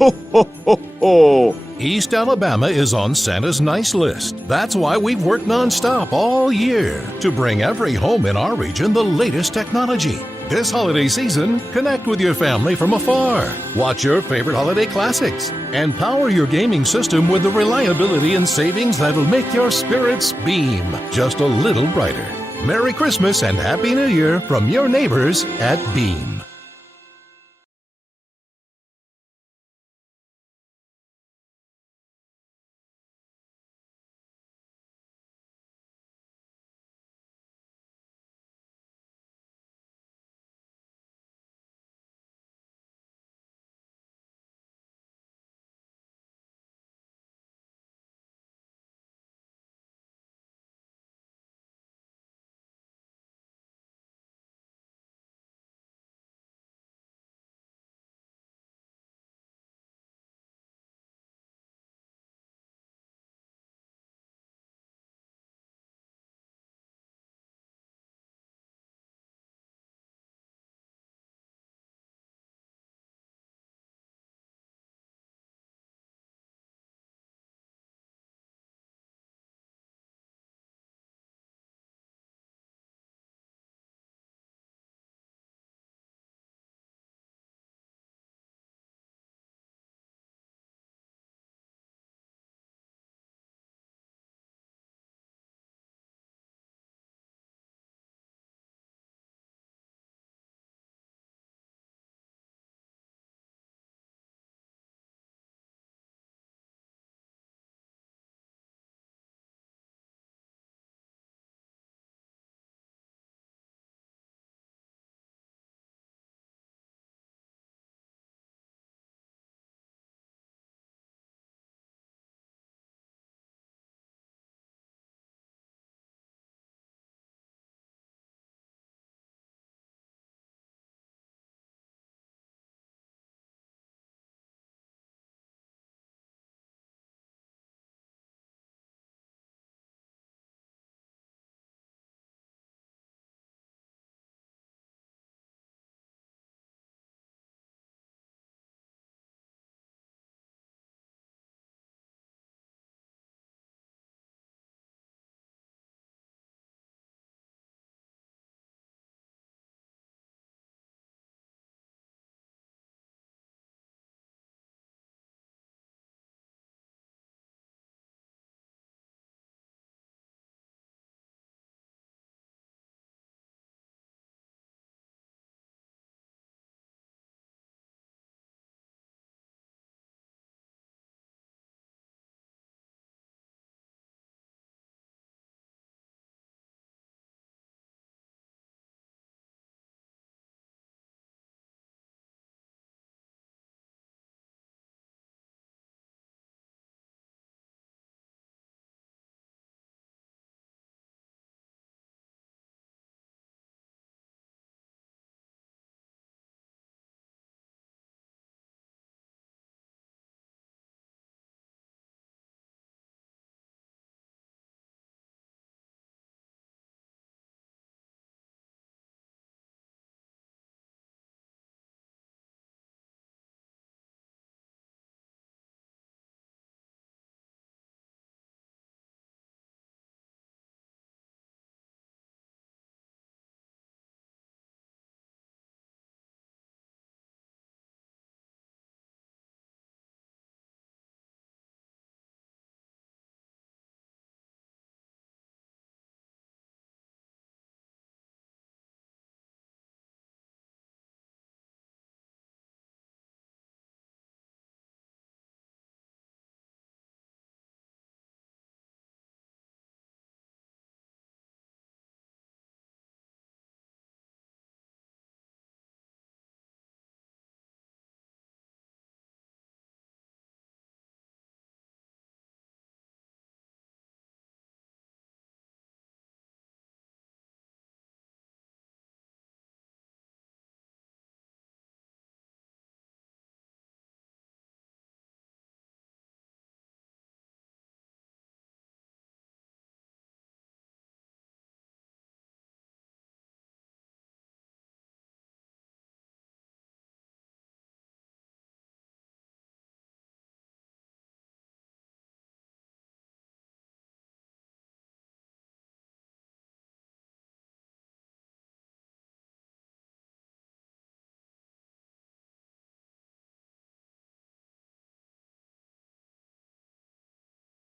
Ho, ho, ho, ho! East Alabama is on Santa's nice list. That's why we've worked nonstop all year to bring every home in our region the latest technology. This holiday season, connect with your family from afar. Watch your favorite holiday classics and power your gaming system with the reliability and savings that'll make your spirits beam just a little brighter. Merry Christmas and Happy New Year from your neighbors at Beam.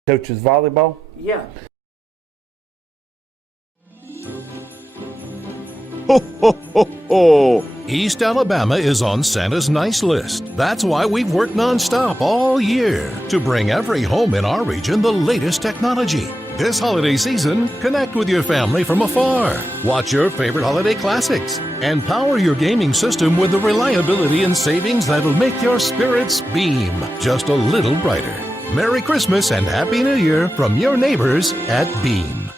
Coaches volleyball? Yeah. Ho, ho, ho, ho. East Alabama is on Santa's nice list. That's why we've worked nonstop all year to bring every home in our region the latest technology. This holiday season, connect with your family from afar. Watch your favorite holiday classics and power your gaming system with the reliability and savings that'll make your spirits beam just a little brighter. Merry Christmas and Happy New Year from your neighbors at Beam.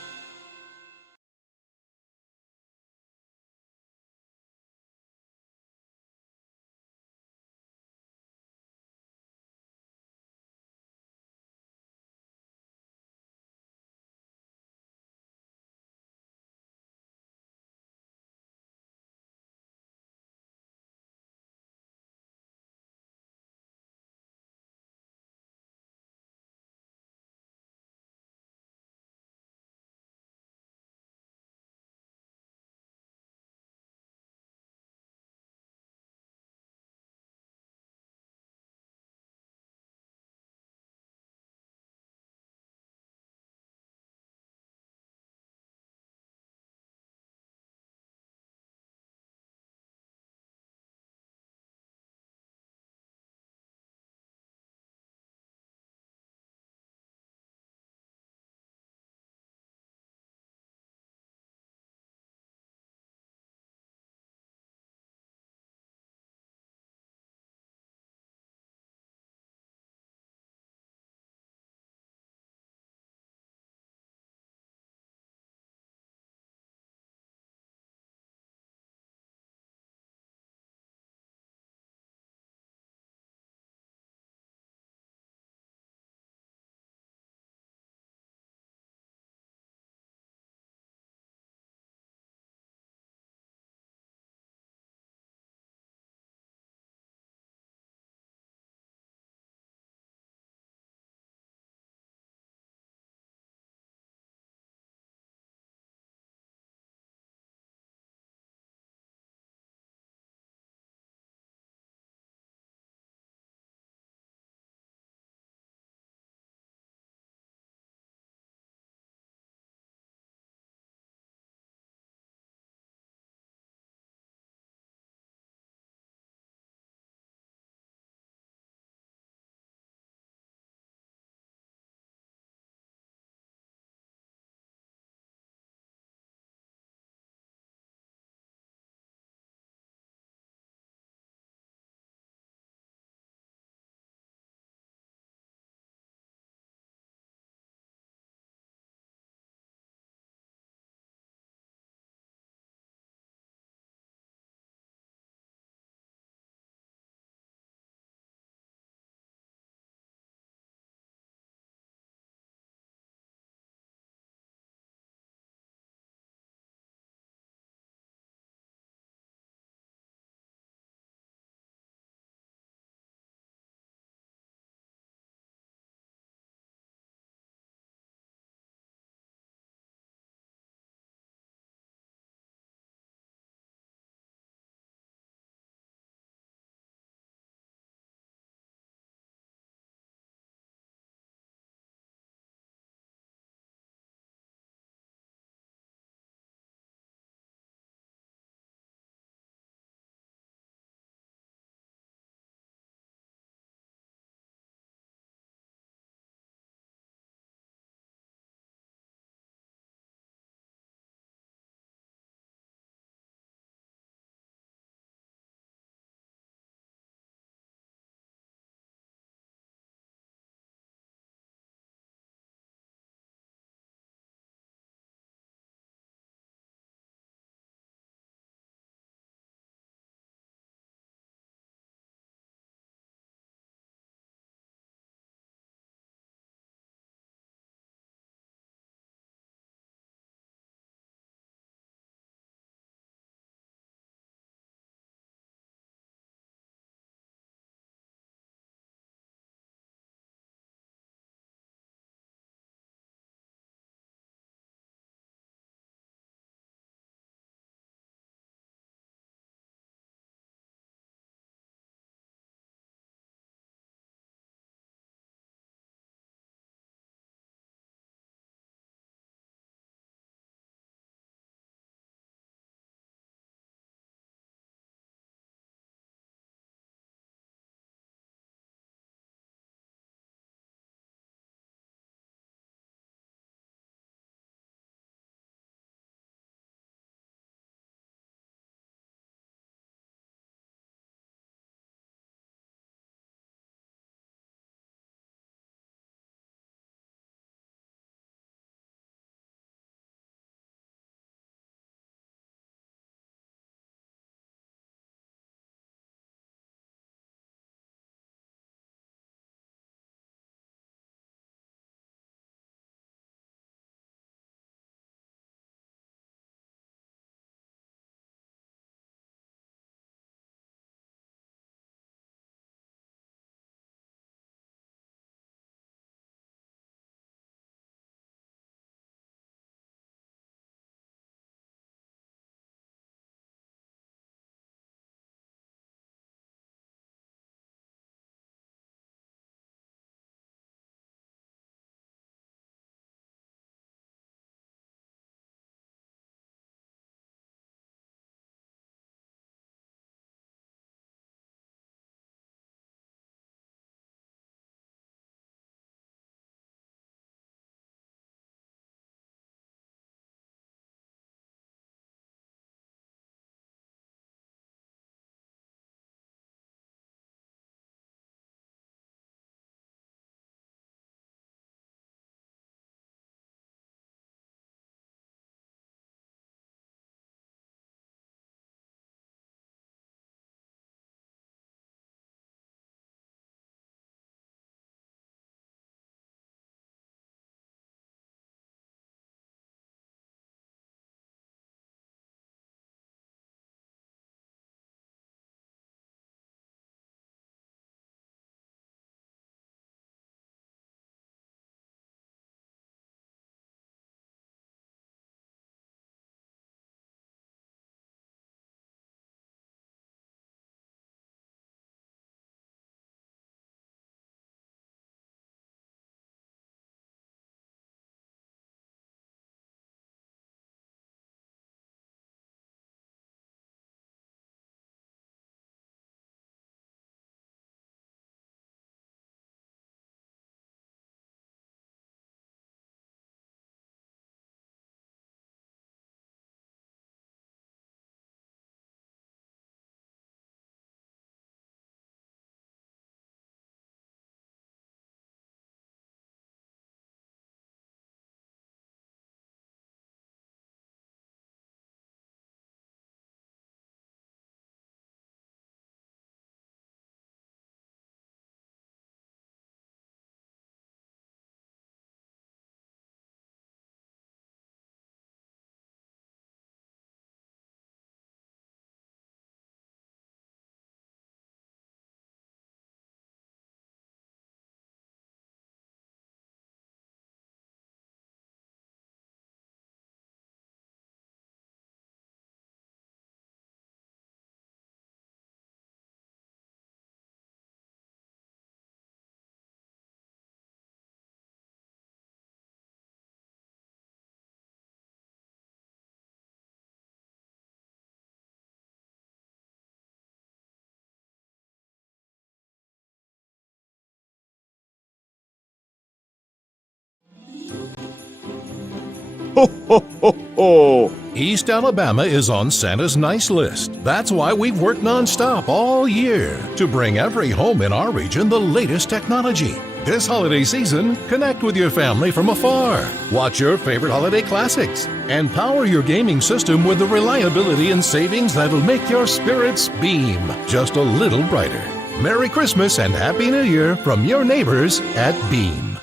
Ho, ho, ho, ho. East Alabama is on Santa's nice list. That's why we've worked nonstop all year to bring every home in our region the latest technology. This holiday season, connect with your family from afar. Watch your favorite holiday classics and power your gaming system with the reliability and savings that'll make your spirits beam just a little brighter. Merry Christmas and Happy New Year from your neighbors at Beam.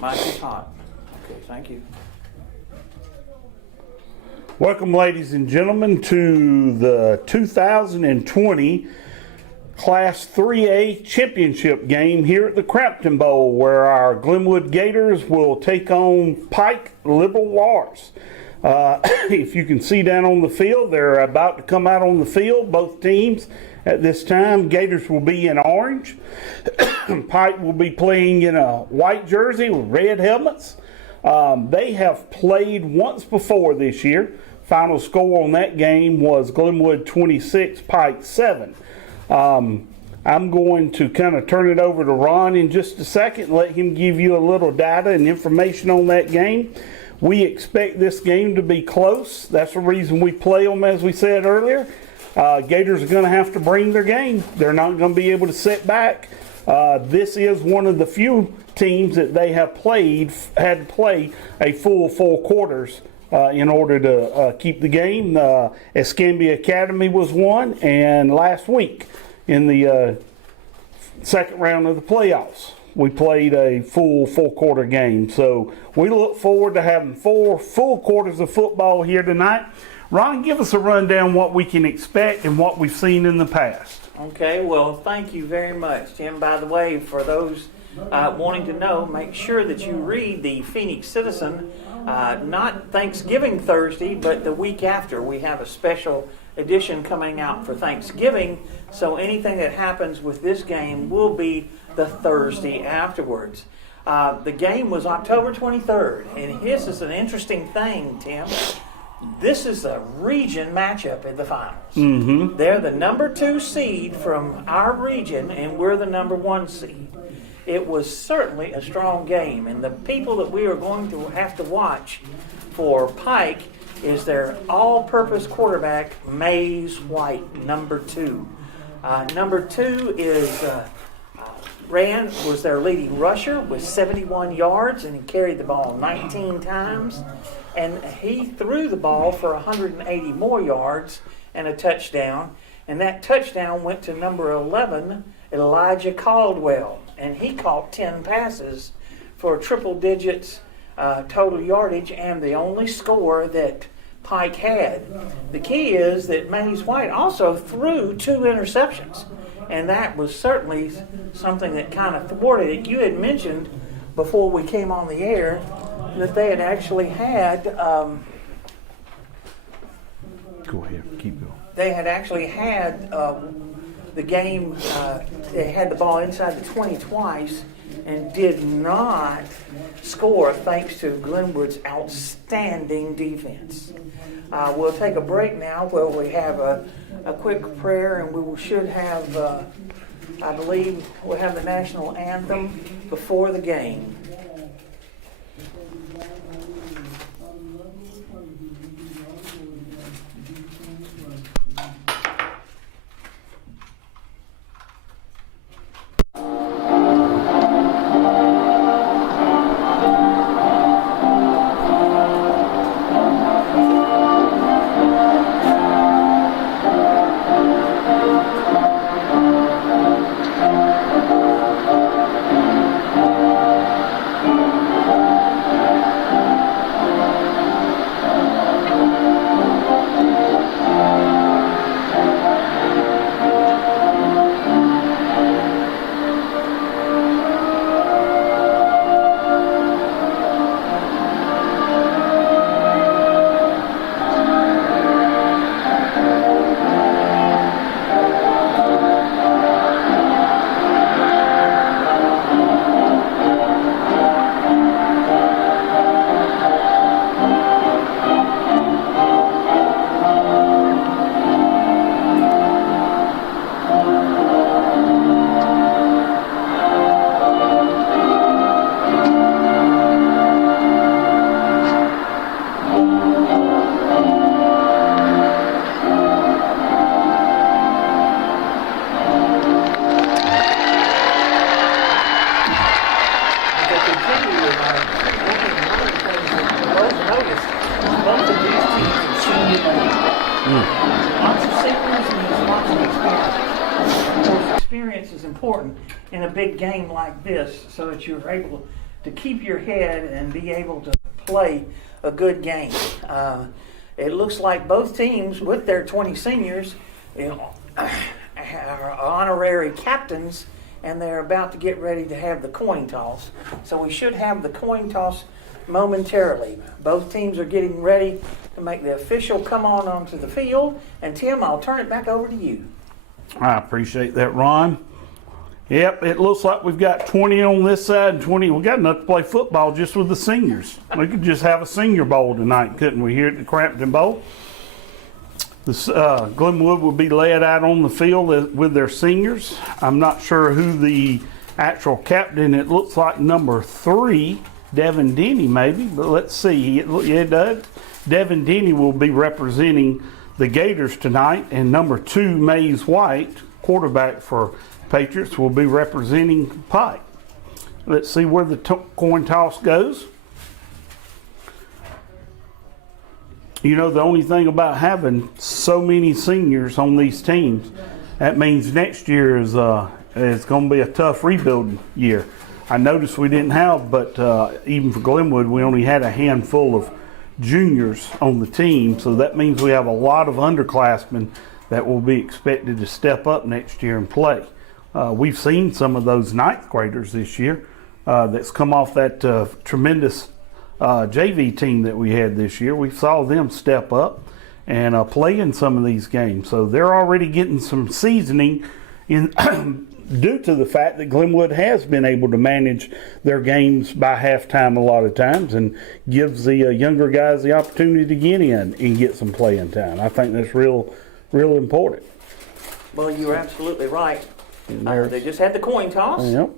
Mike is hot. Okay, thank you. Welcome, ladies and gentlemen, to the 2020 Class 3A championship game here at the Crampton Bowl, where our Glenwood Gators will take on Pike Liberal Arts. If you can see down on the field, they're about to come out on the field, both teams at this time. Gators will be in orange. Pike will be playing in a white jersey with red helmets. They have played once before this year. Final score on that game was Glenwood 26, Pike 7. I'm going to kind of turn it over to Ron in just a second and let him give you a little data and information on that game. We expect this game to be close. That's the reason we play them, as we said earlier. Gators are going to have to bring their game. They're not going to be able to sit back. This is one of the few teams that they have had to play a full 4 quarters in order to keep the game. Escambia Academy was one, and last week in the second round of the playoffs, we played a full 4-quarter game. So we look forward to having 4 full quarters of football here tonight. Ron, give us a rundown what we can expect and what we've seen in the past. Okay, well, thank you very much, Tim. By the way, for those wanting to know, make sure that you read the Phoenix Citizen, not Thanksgiving Thursday, but the week after. We have a special edition coming out for Thanksgiving, so anything that happens with this game will be the Thursday afterwards. The game was October 23rd, and this is an interesting thing, Tim. This is a region matchup in the finals. Mm-hmm. They're the number 2 seed from our region, and we're the number 1 seed. It was certainly a strong game, and the people that we are going to have to watch for Pike is their all-purpose quarterback, Mays White, number 2. Number 2 was their leading rusher with 71 yards, and he carried the ball 19 times. And he threw the ball for 180 more yards and a touchdown. And that touchdown went to number 11, Elijah Caldwell. And he caught 10 passes for triple digits total yardage and the only score that Pike had. The key is that Mays White also threw 2 interceptions. And that was certainly something that kind of thwarted it. You had mentioned before we came on the air that they had actually had Go ahead, keep going. They had actually had the game, they had the ball inside the 20 twice and did not score thanks to Glenwood's outstanding defense. We'll take a break now where we have a quick prayer, and we should have, I believe, we'll have the national anthem before the game. Lots of seniors and just lots of experience. Of course, experience is important in a big game like this so that you're able to keep your head and be able to play a good game. It looks like both teams with their 20 seniors are honorary captains, and they're about to get ready to have the coin toss. So we should have the coin toss momentarily. Both teams are getting ready to make the official come on onto the field. And Tim, I'll turn it back over to you. I appreciate that, Ron. Yep, it looks like we've got 20 on this side and 20. We got enough to play football just with the seniors. We could just have a senior bowl tonight, couldn't we, here at the Crampton Bowl? This, Glenwood will be led out on the field with their seniors. I'm not sure who the actual captain, it looks like number 3, Devin Denny maybe, but let's see. It does. Devin Denny will be representing the Gators tonight, and number 2, Maze White, quarterback for Patriots, will be representing Pike. Let's see where the coin toss goes. You know, the only thing about having so many seniors on these teams, that means next year is going to be a tough rebuilding year. I noticed we didn't have, but even for Glenwood, we only had a handful of juniors on the team, so that means we have a lot of underclassmen that will be expected to step up next year and play. We've seen some of those 9th graders this year that's come off that tremendous JV team that we had this year. We saw them step up and play in some of these games. So they're already getting some seasoning in due to the fact that Glenwood has been able to manage their games by halftime a lot of times and gives the younger guys the opportunity to get in and get some playing time. I think that's real important. Well, you're absolutely right. They just had the coin toss. Yep.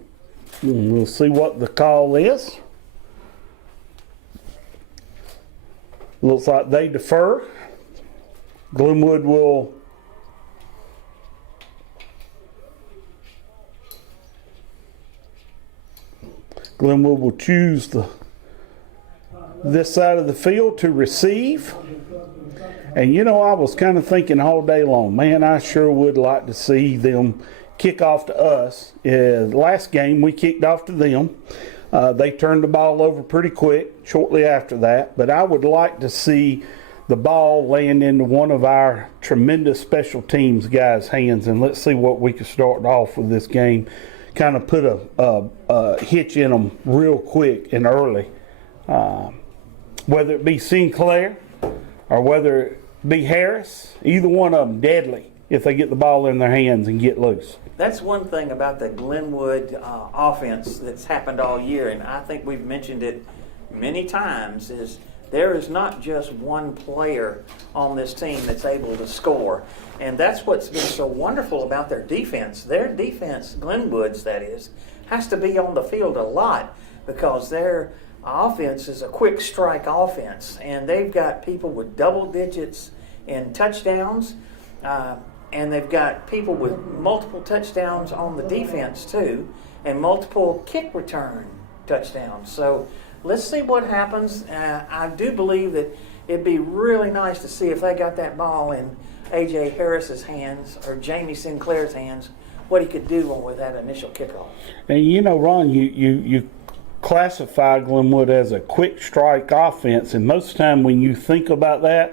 And we'll see what the call is. Looks like they defer. Glenwood will choose this side of the field to receive. And you know, I was kind of thinking all day long, man, I sure would like to see them kick off to us. Last game we kicked off to them. They turned the ball over pretty quick shortly after that, but I would like to see the ball land into one of our tremendous special teams guys' hands, and let's see what we can start off with this game. Kind of put a hitch in them real quick and early. Whether it be Sinclair or whether it be Harris, either one of them deadly if they get the ball in their hands and get loose. That's one thing about the Glenwood offense that's happened all year, and I think we've mentioned it many times, is there is not just one player on this team that's able to score. And that's what's been so wonderful about their defense. Their defense, Glenwood's that is, has to be on the field a lot because their offense is a quick strike offense. And they've got people with double digits in touchdowns. And they've got people with multiple touchdowns on the defense too, and multiple kick return touchdowns. So let's see what happens. I do believe that it'd be really nice to see if they got that ball in A.J. Harris's hands or Jamie Sinclair's hands, what he could do with that initial kickoff. And you know, Ron, you classify Glenwood as a quick strike offense, and most of the time when you think about that,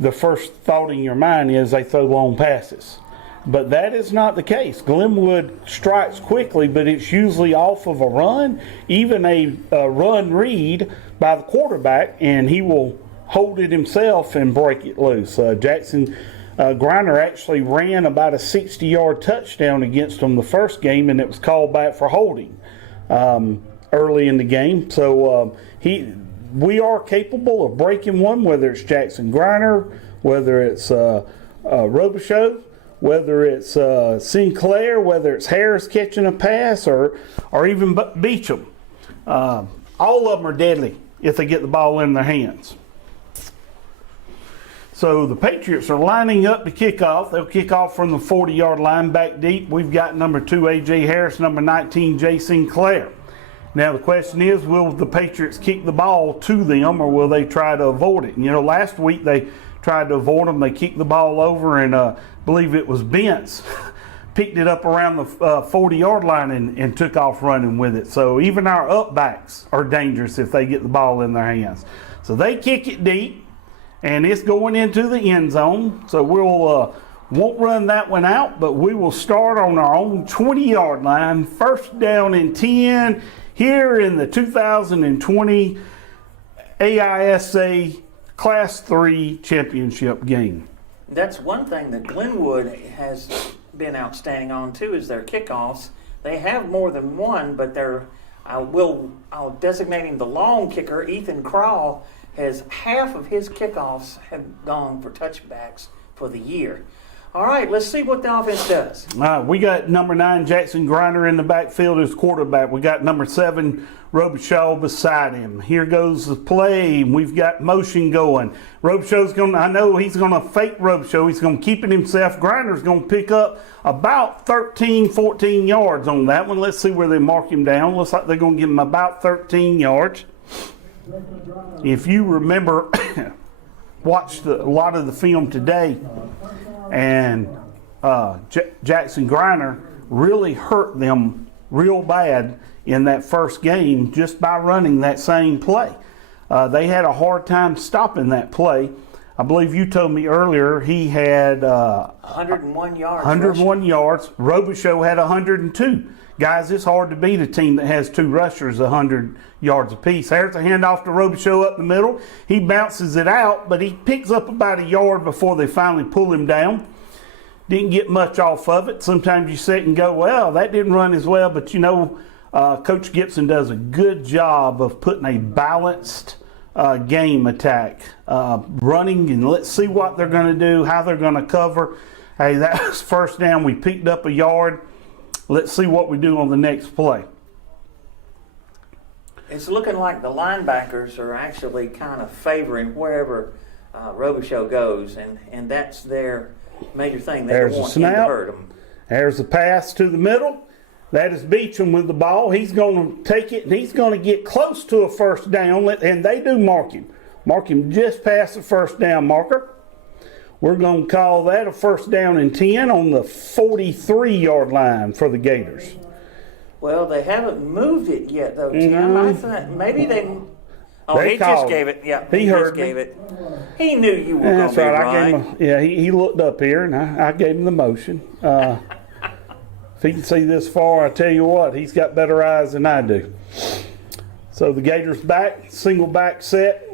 the first thought in your mind is they throw long passes. But that is not the case. Glenwood strikes quickly, but it's usually off of a run, even a run read by the quarterback, and he will hold it himself and break it loose. Jackson Griner actually ran about a 60-yard touchdown against them the first game, and it was called back for holding early in the game. So we are capable of breaking one, whether it's Jackson Griner, whether it's Robichaud, whether it's Sinclair, whether it's Harris catching a pass, or even Beecham. All of them are deadly if they get the ball in their hands. So the Patriots are lining up to kick off. They'll kick off from the 40-yard line back deep. We've got number 2, A.J. Harris, number 19, J. Sinclair. Now the question is, will the Patriots kick the ball to them, or will they try to avoid it? And, you know, last week they tried to avoid them. They kicked the ball over, and I believe it was Bentz picked it up around the 40-yard line and took off running with it. So even our upbacks are dangerous if they get the ball in their hands. So they kick it deep, and it's going into the end zone. So we'll won't run that one out, but we will start on our own 20-yard line, first down and 10 here in the 2020 AISA Class 3 championship game. That's one thing that Glenwood has been outstanding on too, is their kickoffs. They have more than one, but I'll designate him the long kicker. Ethan Crawl has half of his kickoffs have gone for touchbacks for the year. All right, let's see what the offense does. We got number 9, Jackson Griner, in the backfield as quarterback. We got number 7, Robichaud, beside him. Here goes the play. We've got motion going. Robichaud's I know he's going to fake Robichaud. He's going to keep it himself. Griner's going to pick up about 13, 14 yards on that one. Let's see where they mark him down. Looks like they're going to give him about 13 yards. If you remember, watched a lot of the film today, and Jackson Griner really hurt them real bad in that first game just by running that same play. They had a hard time stopping that play. I believe you told me earlier he had 101 yards. 101 yards. Robichaud had 102. Guys, it's hard to beat a team that has 2 rushers 100 yards apiece. There's a handoff to Robichaud up the middle. He bounces it out, but he picks up about a yard before they finally pull him down. Didn't get much off of it. Sometimes you sit and go, well, that didn't run as well, but you know, Coach Gibson does a good job of putting a balanced game attack, running, and let's see what they're going to do, how they're going to cover. Hey, that was first down. We picked up a yard. Let's see what we do on the next play. It's looking like the linebackers are actually kind of favoring wherever Robichaud goes, and that's their major thing. They don't want him to hurt him. There's a pass to the middle. That is Beecham with the ball. He's going to take it, and he's going to get close to a first down, and they do mark him. Mark him just past the first down marker. We're going to call that a first down and 10 on the 43-yard line for the Gators. Well, they haven't moved it yet, though, Tim. I thought maybe they... Oh, he just gave it. Yeah, he just gave it. He knew you were going to be right. I gave him he looked up here, and I gave him the motion. If he can see this far, I tell you what, he's got better eyes than I do. So the Gators back, single back set.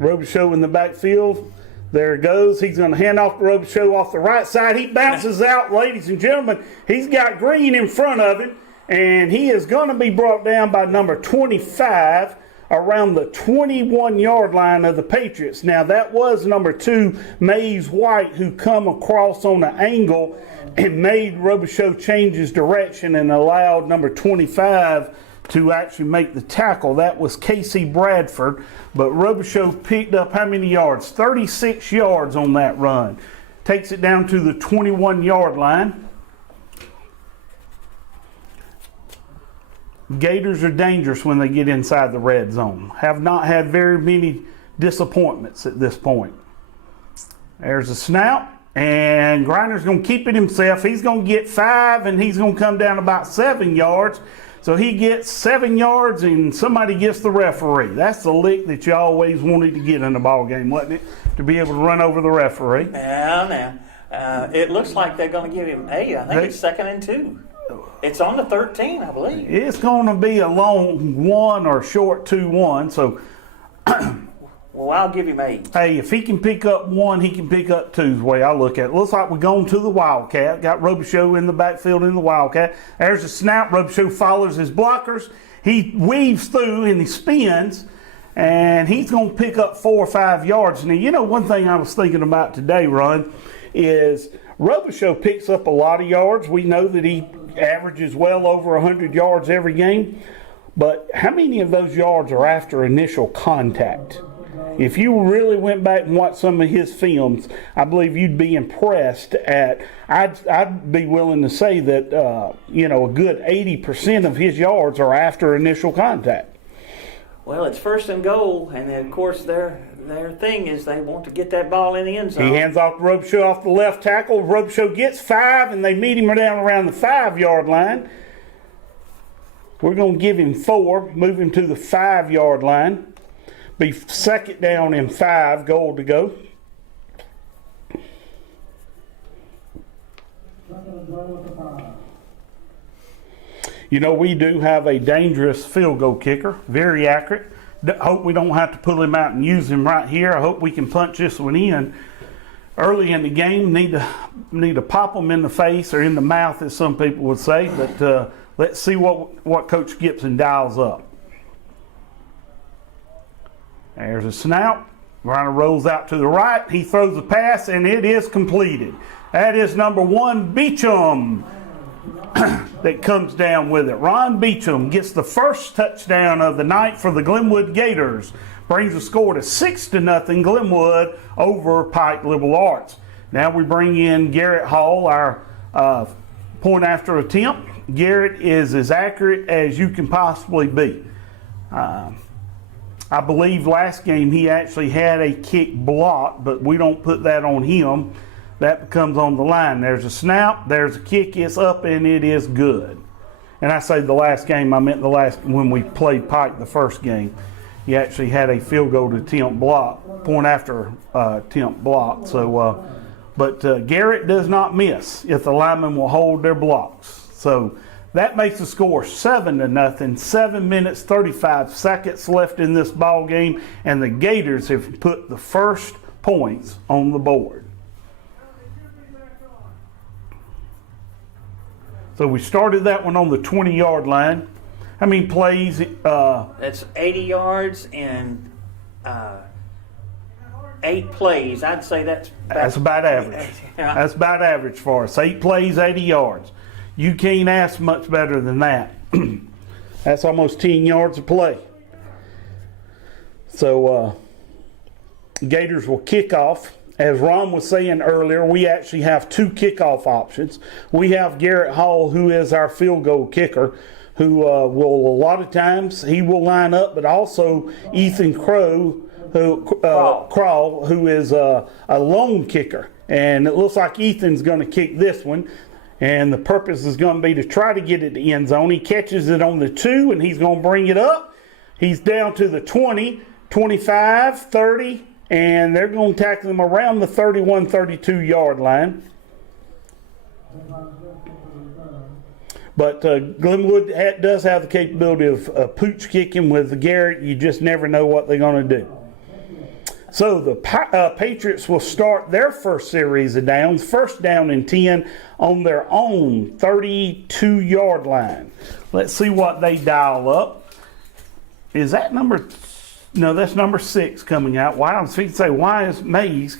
Robichaud in the backfield. There it goes. He's going to hand off to Robichaud off the right side. He bounces out, ladies and gentlemen. He's got Green in front of him, and he is going to be brought down by number 25 around the 21-yard line of the Patriots. Now, that was number 2, Mays White, who come across on an angle and made Robichaud change his direction and allowed number 25 to actually make the tackle. That was Casey Bradford, but Robichaud picked up how many yards? 36 yards on that run. Takes it down to the 21-yard line. Gators are dangerous when they get inside the red zone. Have not had very many disappointments at this point. There's a snap, and Griner's going to keep it himself. He's going to get 5, and he's going to come down about 7 yards. So he gets 7 yards, and somebody gets the referee. That's the lick that you always wanted to get in a ball game, wasn't it? To be able to run over the referee. Now, it looks like they're going to give him I think it's 2nd and 2. It's on the 13, I believe. It's going to be a long 1 or short 2-1. So, well, I'll give him 8. Hey, if he can pick up 1, he can pick up 2 is the way I look at it. Looks like we're going to the Wildcat. Got Robichaud in the backfield in the Wildcat. There's a snap. Robichaud follows his blockers. He weaves through and he spins, and he's going to pick up 4 or 5 yards. Now, you know, one thing I was thinking about today, Ron, is Robichaud picks up a lot of yards. We know that he averages well over 100 yards every game. But how many of those yards are after initial contact? If you really went back and watched some of his films, I believe you'd be impressed at, I'd be willing to say that, a good 80% of his yards are after initial contact. Well, it's 1st and goal, and then, of course, they're their thing is they want to get that ball in the end zone. He hands off the Robichaux off the left tackle. Robichaux gets 5, and they meet him down around the 5-yard line. We're going to give him 4, move him to the 5-yard line. Be second down and 5, goal to go. You know, we do have a dangerous field goal kicker, very accurate. Hope we don't have to pull him out and use him right here. I hope we can punch this one in. Early in the game, need to pop them in the face or in the mouth, as some people would say. But let's see what Coach Gibson dials up. There's a snap. Runner rolls out to the right. He throws a pass, and it is completed. That is number 1, Beecham, that comes down with it. Ron Beecham gets the first touchdown of the night for the Glenwood Gators. Brings the score to 6-0 Glenwood over Pike Liberal Arts. Now we bring in Garrett Hall, our point after attempt. Garrett is as accurate as you can possibly be. I believe last game he actually had a kick blocked, but we don't put that on him. That becomes on the line. There's a snap, there's a kick, it's up, and it is good. And I say the last game, I meant the last when we played Pike the first game. He actually had a field goal attempt block, point after attempt block. So, but Garrett does not miss if the linemen will hold their blocks. So that makes the score 7-0. 7 minutes 35 seconds left in this ball game, and the Gators have put the first points on the board. So we started that one on the 20-yard line. How many plays? That's 80 yards and 8 plays. I'd say that's about average. Yeah. That's about average for us. 8 plays, 80 yards. You can't ask much better than that. That's almost 10 yards a play. So Gators will kick off. As Ron was saying earlier, we actually have 2 kickoff options. We have Garrett Hall, who is our field goal kicker, who will a lot of times he will line up, but also Ethan Crow, Crawl, who is a lone kicker. And it looks like Ethan's going to kick this one. And the purpose is going to be to try to get it to the end zone. He catches it on the 2, and he's going to bring it up. He's down to the 20, 25, 30, and they're going to tackle him around the 31, 32-yard line. But Glenwood does have the capability of pooch kicking with Garrett. You just never know what they're going to do. So the Patriots will start their first series of downs, first down and 10 on their own 32-yard line. Let's see what they dial up. Is that number? No, that's number 6 coming out wide. I was going to say, why is Mays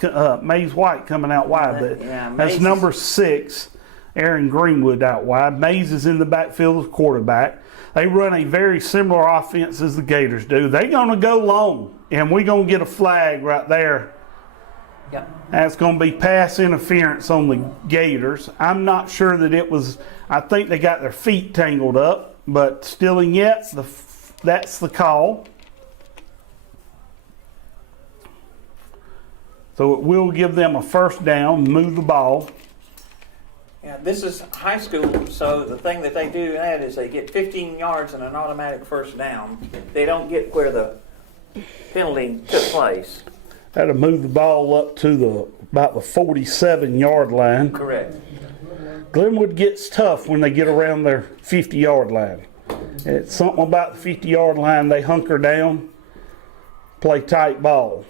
White coming out wide? But that's number 6, Aaron Greenwood out wide. Mays is in the backfield as quarterback. They run a very similar offense as the Gators do. They're going to go long, and we're going to get a flag right there. Yep. That's going to be pass interference on the Gators. I'm not sure that it was. I think they got their feet tangled up, but still and yet, that's the call. So it will give them a first down, move the ball. Yeah, this is high school, so the thing that they do that is they get 15 yards and an automatic first down. They don't get where the penalty took place. That'll move the ball up to about the 47-yard line. Correct. Glenwood gets tough when they get around their 50-yard line. It's something about the 50-yard line, they hunker down, play tight ball.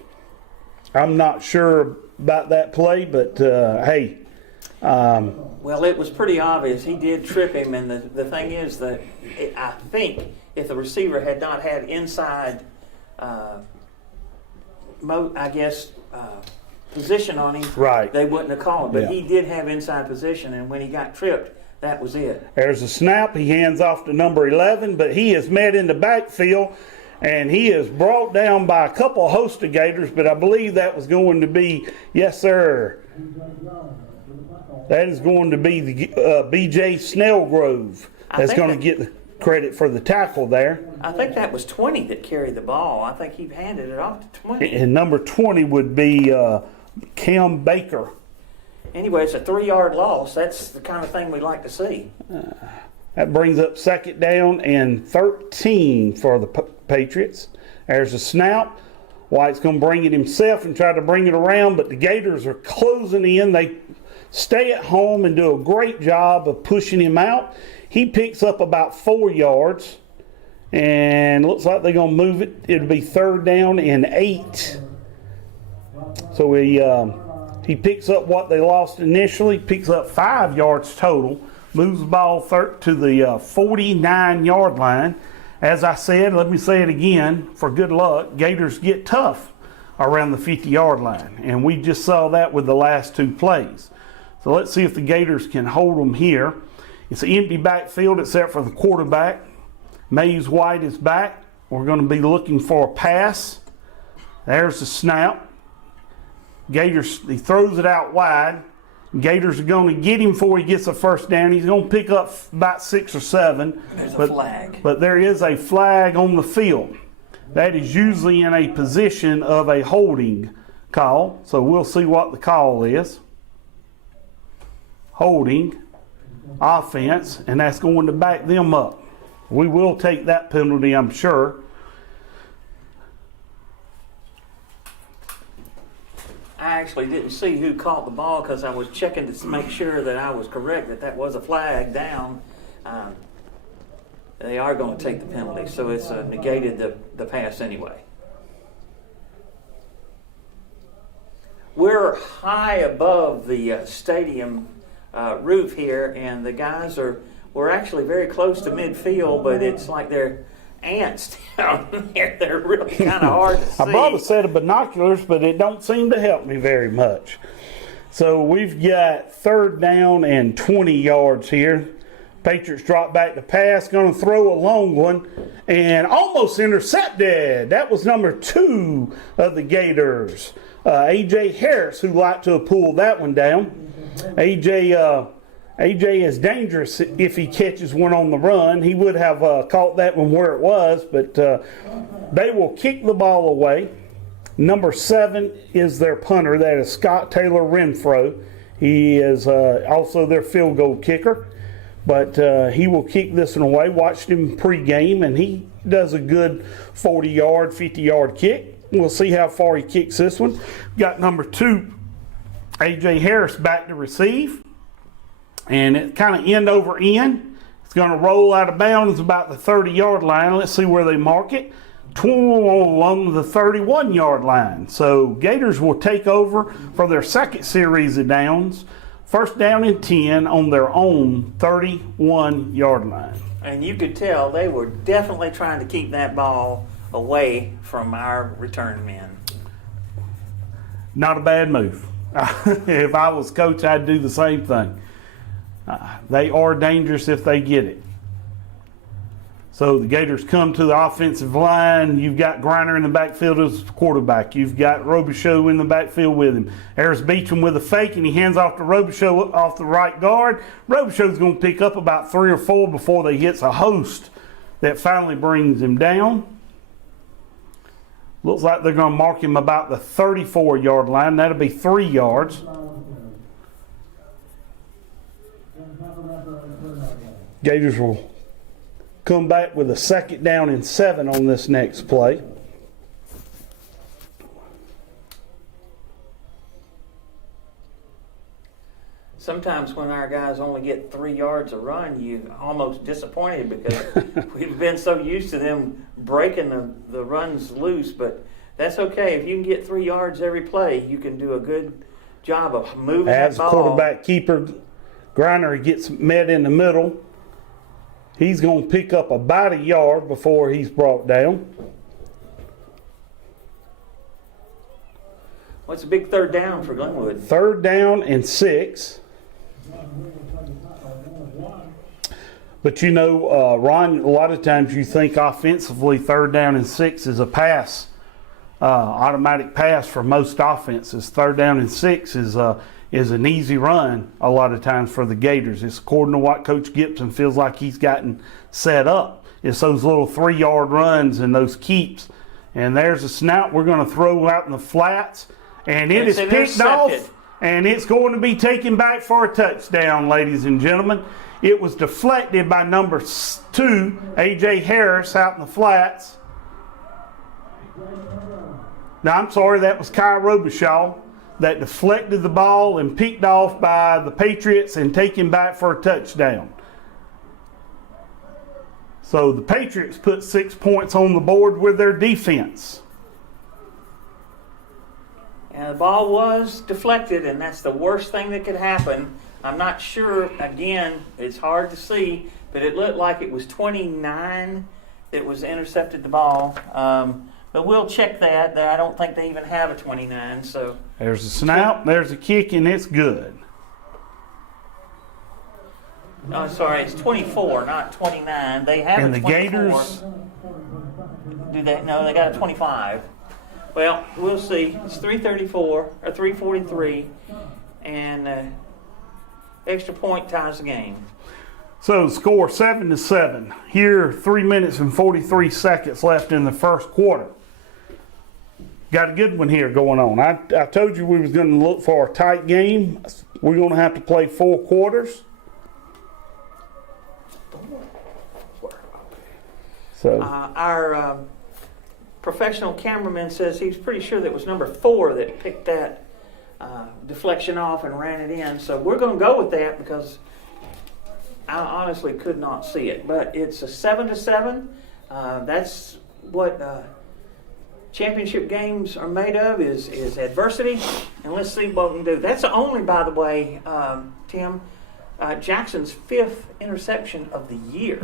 I'm not sure about that play, but hey. Well, it was pretty obvious. He did trip him, and the thing is that I think if the receiver had not had inside, position on him, right, they wouldn't have called. But yeah, he did have inside position, and when he got tripped, that was it. There's a snap. He hands off to number 11, but he is met in the backfield. And he is brought down by a couple of hostigators, but I believe that was going to be, yes, sir. That is going to be the B.J. Snellgrove that's going to get the credit for the tackle there. I think that was 20 that carried the ball. I think he handed it off to 20. And number 20 would be Cam Baker. Anyway, it's a 3-yard loss. That's the kind of thing we like to see. That brings up 2nd down and 13 for the Patriots. There's a snap. White's going to bring it himself and try to bring it around, but the Gators are closing in. They stay at home and do a great job of pushing him out. He picks up about 4 yards, and looks like they're going to move it. It'll be 3rd down and 8. So he picks up what they lost initially, picks up 5 yards total, moves the ball to the 49-yard line. As I said, let me say it again, for good luck, Gators get tough around the 50-yard line, and we just saw that with the last 2 plays. So let's see if the Gators can hold them here. It's an empty backfield except for the quarterback. Mays White is back. We're going to be looking for a pass. There's the snap. Gators, he throws it out wide. Gators are going to get him before he gets a 1st down. He's going to pick up about 6 or 7. There's a flag. But there is a flag on the field. That is usually in a position of a holding call. So we'll see what the call is. Holding, offense, and that's going to back them up. We will take that penalty, I'm sure. I actually didn't see who caught the ball because I was checking to make sure that I was correct, that was a flag down. They are going to take the penalty, so it's negated the pass anyway. We're high above the stadium roof here, and the guys we're actually very close to midfield, but it's like they're ants down there. They're really kind of hard to see. I brought a set of binoculars, but it don't seem to help me very much. So we've got 3rd down and 20 yards here. Patriots drop back to pass, going to throw a long one, and almost intercepted. That was number 2 of the Gators. A.J. Harris, who liked to have pulled that one down. AJ is dangerous if he catches one on the run. He would have caught that one where it was, but they will kick the ball away. Number 7 is their punter. That is Scott Taylor Renfro. He is also their field goal kicker, but he will kick this one away. Watched him pregame, and he does a good 40-yard, 50-yard kick. We'll see how far he kicks this one. Got number 2, A.J. Harris, back to receive. And it's kind of end over end. It's going to roll out of bounds about the 30-yard line. Let's see where they mark it. On the 31-yard line. So Gators will take over for their 2nd series of downs. 1st down and 10 on their own 31-yard line. And you could tell they were definitely trying to keep that ball away from our return men. Not a bad move. If I was coach, I'd do the same thing. They are dangerous if they get it. So the Gators come to the offensive line. You've got Griner in the backfield as the quarterback. You've got Robichaux in the backfield with him. There's Beecham with a fake, and he hands off to Robichaux off the right guard. Robichaux's going to pick up about 3 or 4 before they hits a host that finally brings him down. Looks like they're going to mark him about the 34-yard line. That'll be 3 yards. Gators will come back with a 2nd down and 7 on this next play. Sometimes when our guys only get 3 yards a run, you're almost disappointed because we've been so used to them breaking the runs loose. But that's okay. If you can get 3 yards every play, you can do a good job of moving As that ball. As quarterback keeper, Griner gets met in the middle. He's going to pick up about a yard before he's brought down. What's a big 3rd down for Glenwood? 3rd down and 6. But you know, Ron, a lot of times you think offensively 3rd down and 6 is a pass, automatic pass for most offenses. 3rd down and 6 is is an easy run a lot of times for the Gators. It's according to what Coach Gibson feels like he's gotten set up. It's those little 3-yard runs and those keeps. And there's a snap we're going to throw out in the flats. And it is picked off, and it's going to be taken back for a touchdown, ladies and gentlemen. It was deflected by number 2, A.J. Harris, out in the flats. Now, I'm sorry, that was Kai Robichaud that deflected the ball and picked off by the Patriots and taken back for a touchdown. So the Patriots put 6 points on the board with their defense. And the ball was deflected, and that's the worst thing that could happen. I'm not sure, again, it's hard to see, but it looked like it was 29 that was intercepted the ball. But we'll check that. I don't think they even have a 29. So there's a snap, there's a kick, and it's good. No, sorry, it's 24, not 29. They have and a 24. And the Gators? Do they? No, they got a 25. Well, we'll see. It's 3:34 or 3:43, and extra point ties the game. So score 7-7. Here, 3 minutes and 43 seconds left in the first quarter. Got a good one here going on. I told you we was going to look for a tight game. We're going to have to play 4 quarters. So our professional cameraman says he's pretty sure that was number 4 that picked that deflection off and ran it in. So we're going to go with that because I honestly could not see it. But it's a 7-7. That's what championship games are made of, is adversity. And let's see what we can do. That's only, by the way, Tim, Jackson's 5th interception of the year.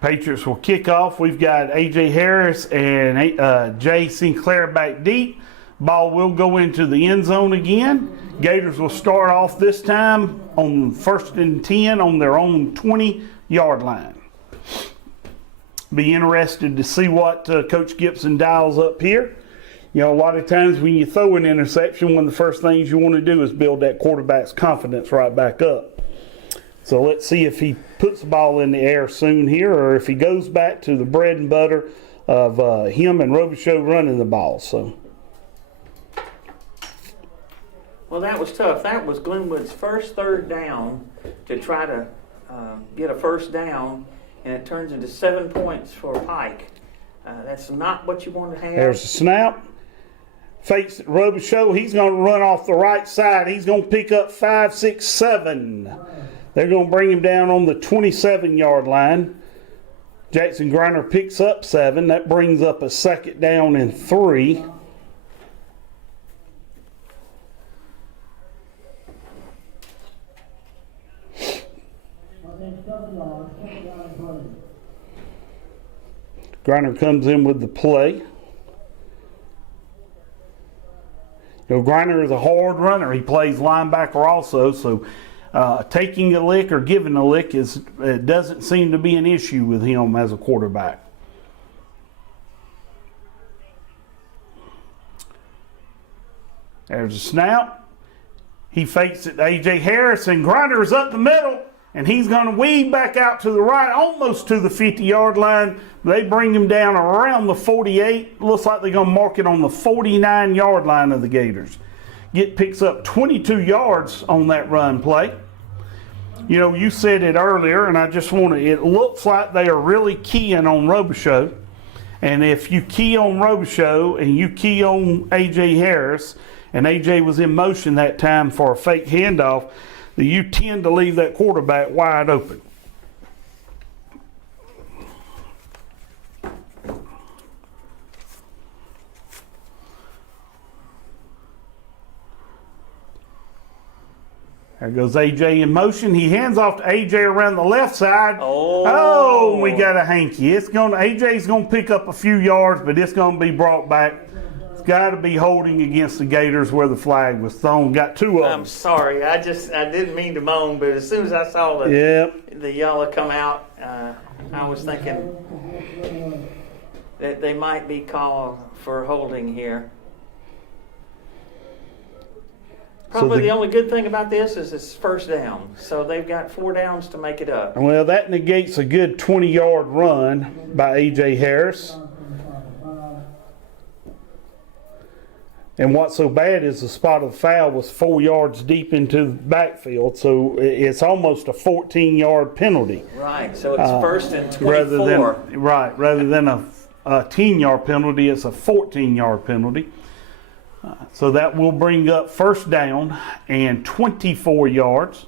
Patriots will kick off. We've got A.J. Harris and Jay Sinclair back deep. Ball will go into the end zone again. Gators will start off this time on 1st and 10 on their own 20-yard line. Be interested to see what Coach Gibson dials up here. You know, a lot of times when you throw an interception, one of the first things you want to do is build that quarterback's confidence right back up. So let's see if he puts the ball in the air soon here, or if he goes back to the bread and butter of him and Robichaud running the ball. So, well, that was tough. That was Glenwood's first 3rd down to try to get a first down, and it turns into 7 points for Pike. That's not what you want to have. There's a snap. Fakes it, Robichaud. He's going to run off the right side. He's going to pick up 5, 6, 7. They're going to bring him down on the 27-yard line. Jackson Griner picks up 7. That brings up a 2nd down and 3. Griner comes in with the play. You know, Griner is a hard runner. He plays linebacker also, so taking a lick or giving a lick it doesn't seem to be an issue with him as a quarterback. There's a snap. He fakes it to A.J. Harris, and Griner is up the middle, and he's going to weave back out to the right, almost to the 50-yard line. They bring him down around the 48. Looks like they're going to mark it on the 49-yard line of the Gators. Picks up 22 yards on that run play. You know, you said it earlier, and I just want to, it looks like they are really keying on Robichaud. And if you key on Robichaud and you key on A.J. Harris, and A.J. was in motion that time for a fake handoff, you tend to leave that quarterback wide open. There goes A.J. in motion. He hands off to A.J. around the left side. Oh, we got a hanky. A.J.'s going to pick up a few yards, but it's going to be brought back. It's got to be holding against the Gators where the flag was thrown. Got 2 of them. I'm sorry. I didn't mean to moan, but as soon as I saw the yellow come out, I was thinking that they might be called for holding here. Probably the only good thing about this is it's first down. So they've got 4 downs to make it up. Well, that negates a good 20-yard run by A.J. Harris. And what's so bad is the spot of the foul was 4 yards deep into the backfield, so it's almost a 14-yard penalty. Right, so it's first and 24. Rather than a 10-yard penalty, it's a 14-yard penalty. So that will bring up first down and 24 yards.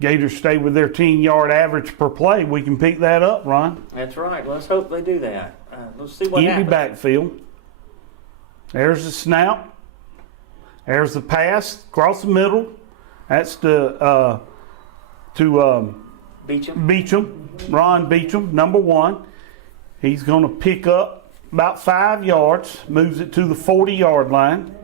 Gators stay with their 10-yard average per play. We can pick that up, Ron. That's right. Let's hope they do that. Let's see what happens. Empty backfield. There's the snap. There's the pass across the middle. That's to Beecham. Ron Beecham, number 1. He's going to pick up about 5 yards, moves it to the 40-yard line.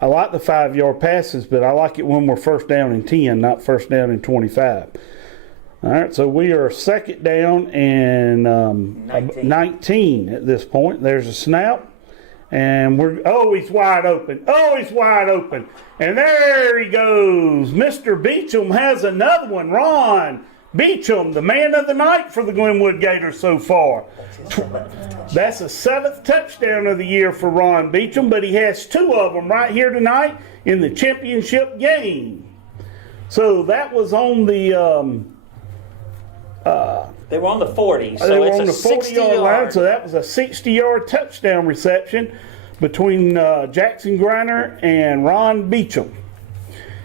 I like the 5-yard passes, but I like it when we're first down and 10, not first down and 25. All right, so we are second down and 19 at this point. There's a snap, and he's wide open. He's wide open. And there he goes. Mr. Beecham has another one. Ron Beecham, the man of the night for the Glenwood Gators so far. That's the 7th touchdown of the year for Ron Beecham, but he has 2 of them right here tonight in the championship game. So that was on the... they were on the 40, so they were it's on a the 40-yard line, so that was a 60-yard touchdown reception between Jackson Griner and Ron Beecham.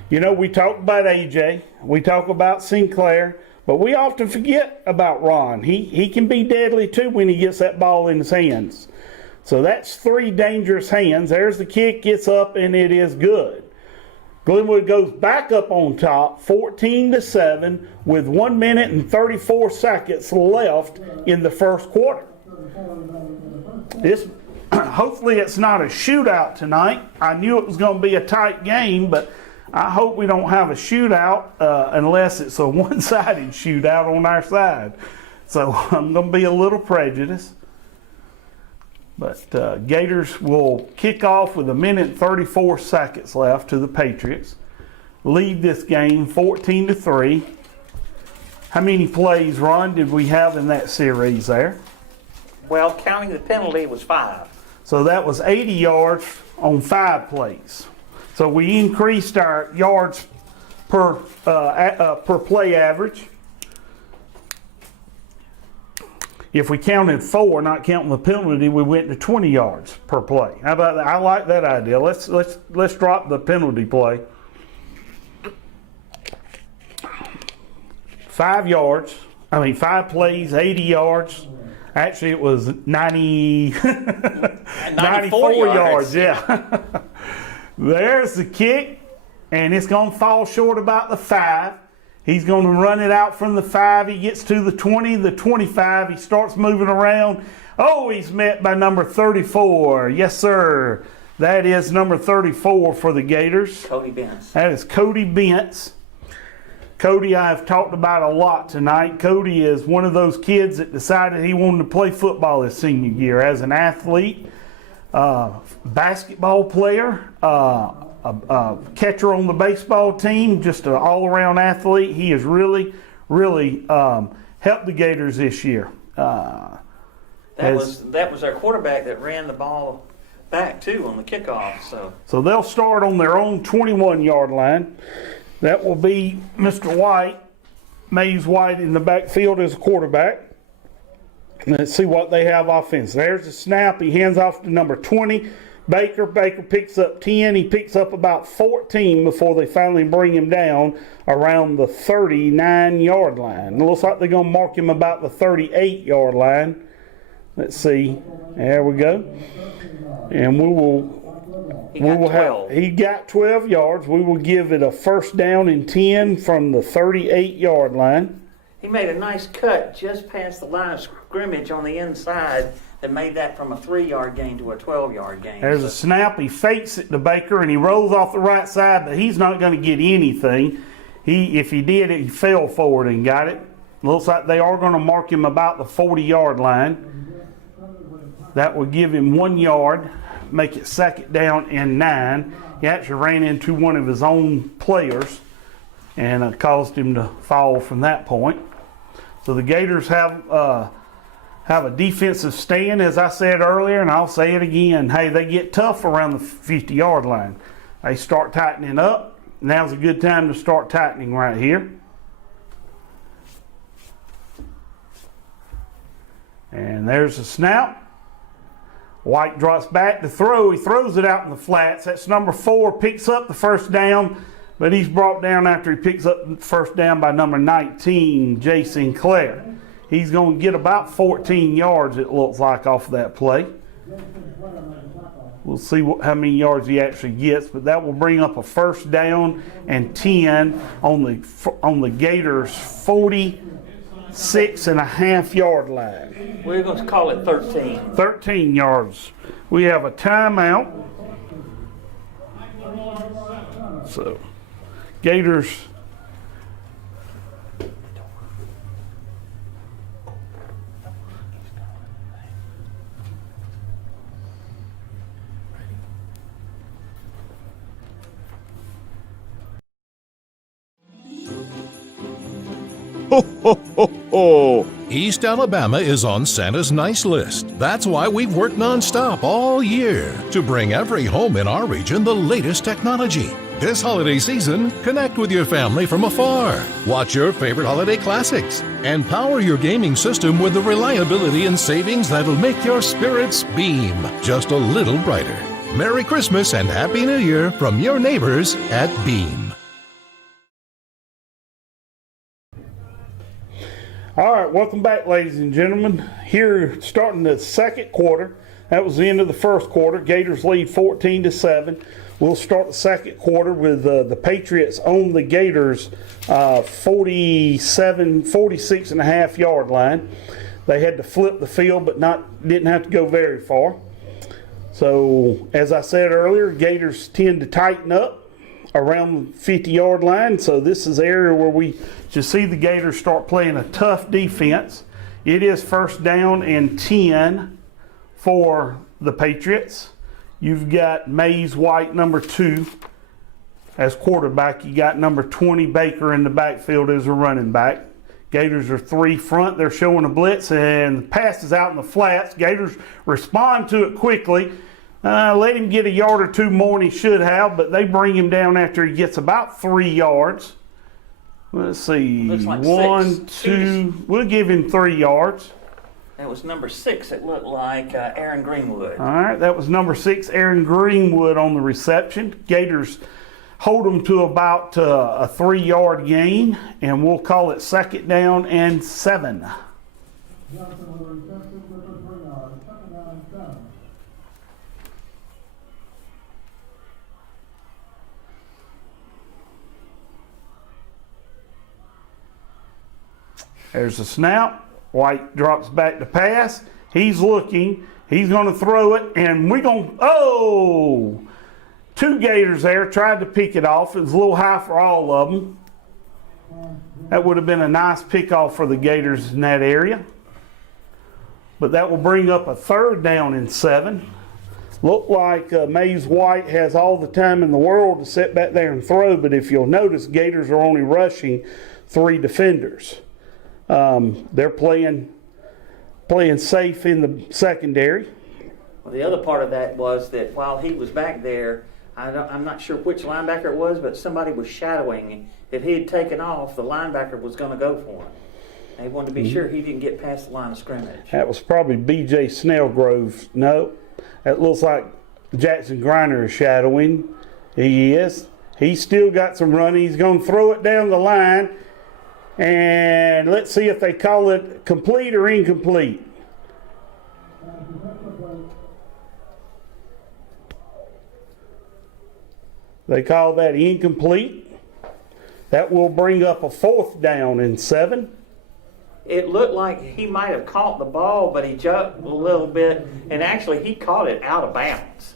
You know, we talk about AJ, we talk about Sinclair, but we often forget about Ron. He can be deadly too when he gets that ball in his hands. So that's 3 dangerous hands. There's the kick, gets up, and it is good. Glenwood goes back up on top, 14-7, with 1 minute and 34 seconds left in the first quarter. Hopefully it's not a shootout tonight. I knew it was going to be a tight game, but I hope we don't have a shootout unless it's a one-sided shootout on our side. So I'm going to be a little prejudiced. But Gators will kick off with 1 minute and 34 seconds left to the Patriots. Lead this game 14-3. How many plays, Ron, did we have in that series there? Well, counting the penalty, it was 5. So that was 80 yards on 5 plays. So we increased our yards per play average. If we counted 4, not counting the penalty, we went to 20 yards per play. How about that? I like that idea. Let's drop the penalty play. 5 plays, 80 yards. Actually, it was 94 yards. Yeah. There's the kick, and it's going to fall short about the 5. He's going to run it out from the 5. He gets to the 20, the 25. He starts moving around. He's met by number 34. Yes, sir. That is number 34 for the Gators. Cody Bentz. That is Cody Bentz. Cody I have talked about a lot tonight. Cody is one of those kids that decided he wanted to play football his senior year as an athlete, basketball player, a catcher on the baseball team, just an all-around athlete. He has really helped the Gators this year. That was our quarterback that ran the ball back too on the kickoff. So they'll start on their own 21-yard line. That will be Mr. White, Mays White in the backfield as a quarterback. Let's see what they have offense. There's the snap. He hands off to number 20. Baker picks up 10. He picks up about 14 before they finally bring him down around the 39-yard line. It looks like they're going to mark him about the 38-yard line. Let's see. There we go. And he got 12 yards. We will give it a first down and 10 from the 38-yard line. He made a nice cut just past the line of scrimmage on the inside that made that from a 3-yard gain to a 12-yard gain. There's a snap. He fakes it to Baker, and he rolls off the right side, but he's not going to get anything. If he did it, he fell forward and got it. Looks like they are going to mark him about the 40-yard line. That will give him 1 yard, make it 2nd down and 9. He actually ran into one of his own players and caused him to fall from that point. So the Gators have a defensive stand, as I said earlier, and I'll say it again. Hey, they get tough around the 50-yard line. They start tightening up. Now's a good time to start tightening right here. And there's the snap. White drops back to throw. He throws it out in the flats. That's number 4, picks up the 1st down, but he's brought down after he picks up the 1st down by number 19, Jay Sinclair. He's going to get about 14 yards, it looks like, off of that play. We'll see how many yards he actually gets, but that will bring up a 1st down and 10 on the Gators' 46.5-yard line. We're going to call it 13. 13 yards. We have a timeout. So, Gators. Ho, ho, ho, ho. East Alabama is on Santa's nice list. That's why we've worked nonstop all year to bring every home in our region the latest technology. This holiday season, connect with your family from afar. Watch your favorite holiday classics and power your gaming system with the reliability and savings that'll make your spirits beam just a little brighter. Merry Christmas and Happy New Year from your neighbors at Beam. All right, welcome back, ladies and gentlemen. Here, starting the 2nd quarter. That was the end of the 1st quarter. Gators lead 14-7. We'll start the 2nd quarter with the Patriots on the Gators' 46.5-yard line. They had to flip the field, but didn't have to go very far. So, as I said earlier, Gators tend to tighten up around the 50-yard line. So this is the area where we should see the Gators start playing a tough defense. It is 1st down and 10 for the Patriots. You've got Mays White, number 2, as quarterback. You got number 20, Baker, in the backfield as a running back. Gators are 3 front. They're showing a blitz, and the pass is out in the flats. Gators respond to it quickly. Let him get a yard or 2 more than he should have, but they bring him down after he gets about 3 yards. Let's see. Looks like 1, 6. 2. We'll give him 3 yards. That was number 6, it looked like, Aaron Greenwood. All right, that was number 6, Aaron Greenwood, on the reception. Gators hold them to about a 3-yard gain, and we'll call it 2nd down and 7. There's a snap. White drops back to pass. He's looking. He's going to throw it, and we're going to, 2 Gators there tried to pick it off. It was a little high for all of them. That would have been a nice pickoff for the Gators in that area. But that will bring up a 3rd down and 7. Look like Mays White has all the time in the world to sit back there and throw, but if you'll notice, Gators are only rushing 3 defenders. They're playing safe in the secondary. Well, the other part of that was that while he was back there, I'm not sure which linebacker it was, but somebody was shadowing. If he had taken off, the linebacker was going to go for him. They wanted to be sure he didn't get past the line of scrimmage. That was probably B.J. Snellgrove. No, that looks like Jackson Griner is shadowing. He is. He's still got some running. He's going to throw it down the line. And let's see if they call it complete or incomplete. They call that incomplete. That will bring up a 4th down and 7. it looked like he might have caught the ball, but he jumped a little bit, and actually he caught it out of bounds.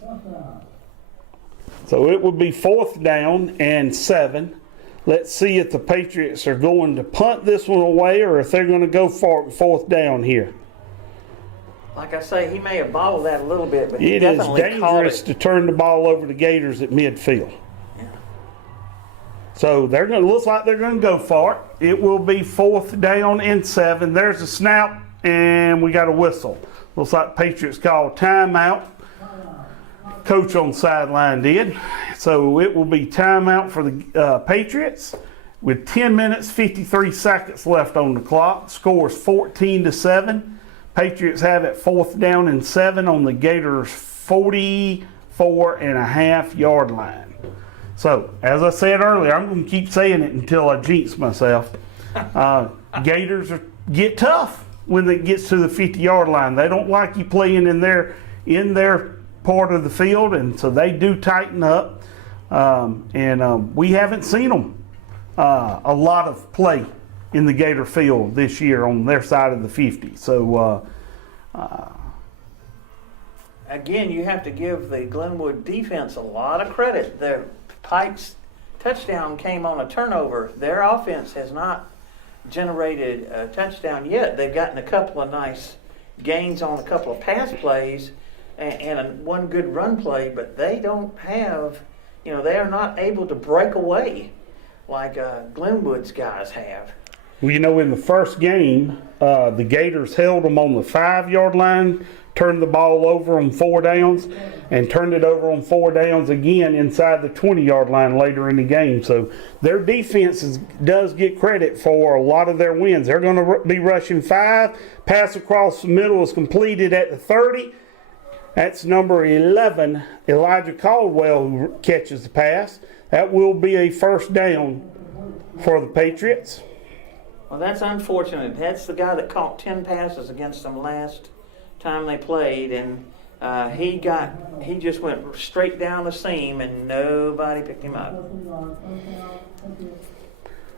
So it would be 4th down and 7. Let's see if the Patriots are going to punt this one away or if they're going to go for 4th down here. Like I say, he may have bobbled that a little bit, but he It is definitely caught dangerous it. to turn the ball over to Gators at midfield. So they're going to looks like they're going to go for it. It will be 4th down and 7. There's a snap, and we got a whistle. Looks like Patriots called timeout. Coach on the sideline did. So it will be timeout for the Patriots with 10 minutes 53 seconds left on the clock. Score is 14-7. Patriots have it 4th down and 7 on the Gators' 44.5-yard line. So, as I said earlier, I'm going to keep saying it until I jinx myself. Gators get tough when it gets to the 50-yard line. They don't like you playing in their part of the field, and so they do tighten up. We haven't seen them a lot of play in the Gator field this year on their side of the 50. So, Again, you have to give the Glenwood defense a lot of credit. Pike's touchdown came on a turnover. Their offense has not generated a touchdown yet. They've gotten a couple of nice gains on a couple of pass plays and one good run play, but they don't have, they are not able to break away like Glenwood's guys have. Well, in the first game, the Gators held them on the 5-yard line, turned the ball over on 4 downs, and turned it over on 4 downs again inside the 20-yard line later in the game. So their defense does get credit for a lot of their wins. They're going to be rushing 5. Pass across the middle is completed at the 30. That's number 11, Elijah Caldwell, who catches the pass. That will be a 1st down for the Patriots. Well, that's unfortunate. That's the guy that caught 10 passes against them last time they played, and he just went straight down the seam, and nobody picked him up.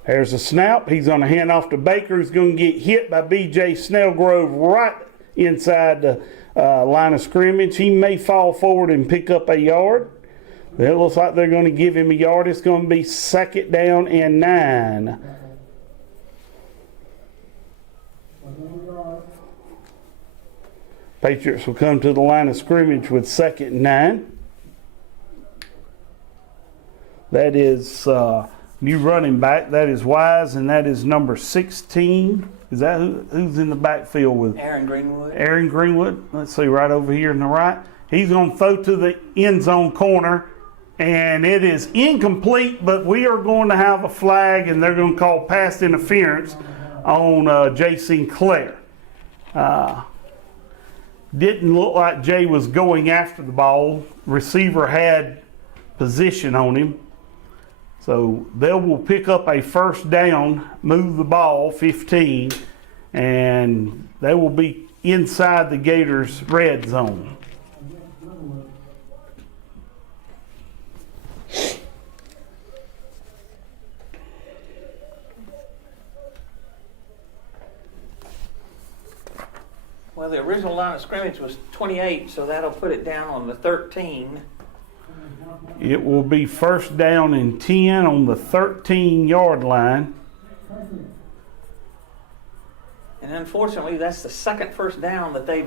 There's a snap. He's going to hand off to Baker, who's going to get hit by B.J. Snellgrove right inside the line of scrimmage. He may fall forward and pick up a yard. It looks like they're going to give him a yard. It's going to be 2nd down and 9. Patriots will come to the line of scrimmage with 2nd and 9. That is new running back. That is Wise, and that is number 16. Is that who's in the backfield with? Aaron Greenwood. Aaron Greenwood. Let's see, right over here on the right. He's going to throw to the end zone corner, and it is incomplete, but we are going to have a flag, and they're going to call pass interference on Jay Sinclair. Didn't look like Jay was going after the ball. Receiver had position on him. So they will pick up a 1st down, move the ball 15, and they will be inside the Gators' red zone. Well, the original line of scrimmage was 28, so that'll put it down on the 13. It will be 1st down and 10 on the 13-yard line. And unfortunately, that's the second 1st down that they've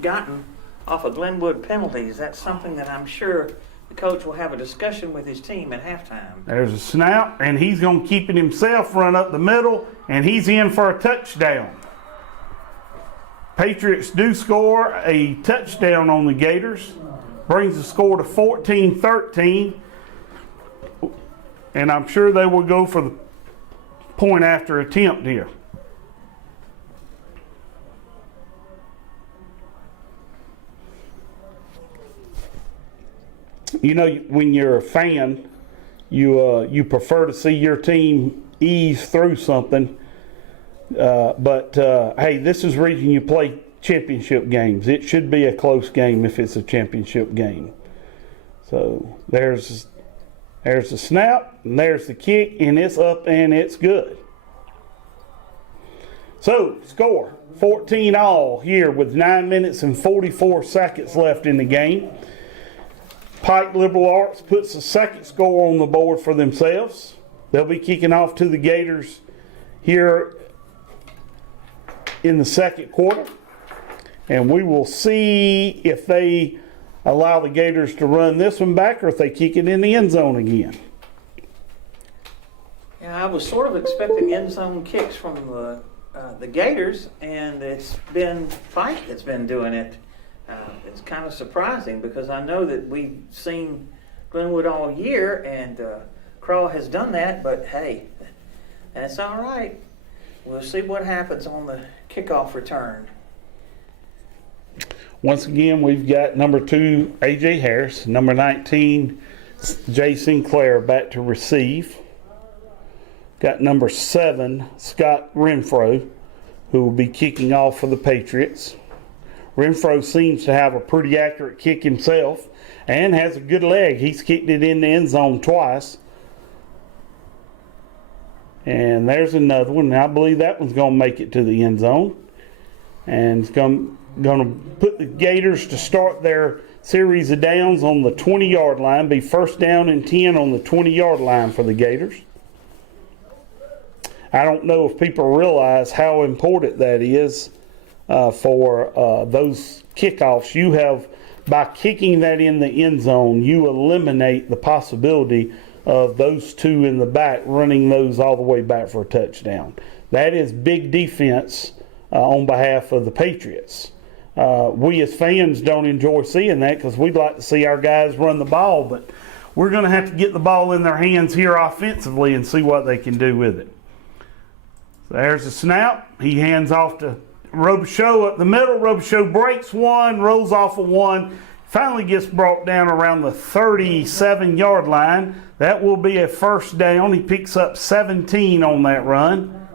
gotten off of Glenwood penalties. That's something that I'm sure the coach will have a discussion with his team at halftime. There's a snap, and he's going to keep it himself, run up the middle, and he's in for a touchdown. Patriots do score a touchdown on the Gators. Brings the score to 14-13. And I'm sure they will go for the point after attempt here. When you're a fan, you prefer to see your team ease through something. But hey, this is the reason you play championship games. It should be a close game if it's a championship game. So there's the snap, and there's the kick, and it's up and it's good. So, score 14 all here with 9 minutes and 44 seconds left in the game. Pike Liberal Arts puts the second score on the board for themselves. They'll be kicking off to the Gators here in the second quarter. And we will see if they allow the Gators to run this one back or if they kick it in the end zone again. Yeah, I was sort of expecting end zone kicks from the Gators, and it's been Pike that's been doing it. It's kind of surprising because I know that we've seen Glenwood all year, and Craw has done that, but hey, that's all right. We'll see what happens on the kickoff return. Once again, we've got number 2, A.J. Harris, number 19, Jay Sinclair back to receive. Got number 7, Scott Renfro, who will be kicking off for the Patriots. Renfro seems to have a pretty accurate kick himself and has a good leg. He's kicked it in the end zone twice. And there's another one. I believe that one's going to make it to the end zone. And it's going to put the Gators to start their series of downs on the 20-yard line. Be first down and 10 on the 20-yard line for the Gators. I don't know if people realize how important that is for those kickoffs. You have, by kicking that in the end zone, you eliminate the possibility of those two in the back running those all the way back for a touchdown. That is big defense on behalf of the Patriots. We as fans don't enjoy seeing that because we'd like to see our guys run the ball, but we're going to have to get the ball in their hands here offensively and see what they can do with it. So there's the snap. He hands off to Robichaux up the middle. Robichaux breaks one, rolls off of one, finally gets brought down around the 37-yard line. That will be a first down. He picks up 17 on that run.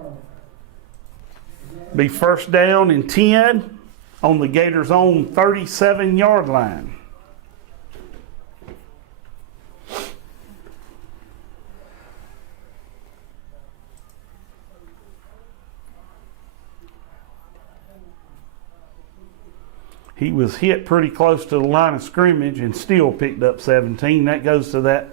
Be first down and 10 on the Gators' own 37-yard line. He was hit pretty close to the line of scrimmage and still picked up 17. That goes to that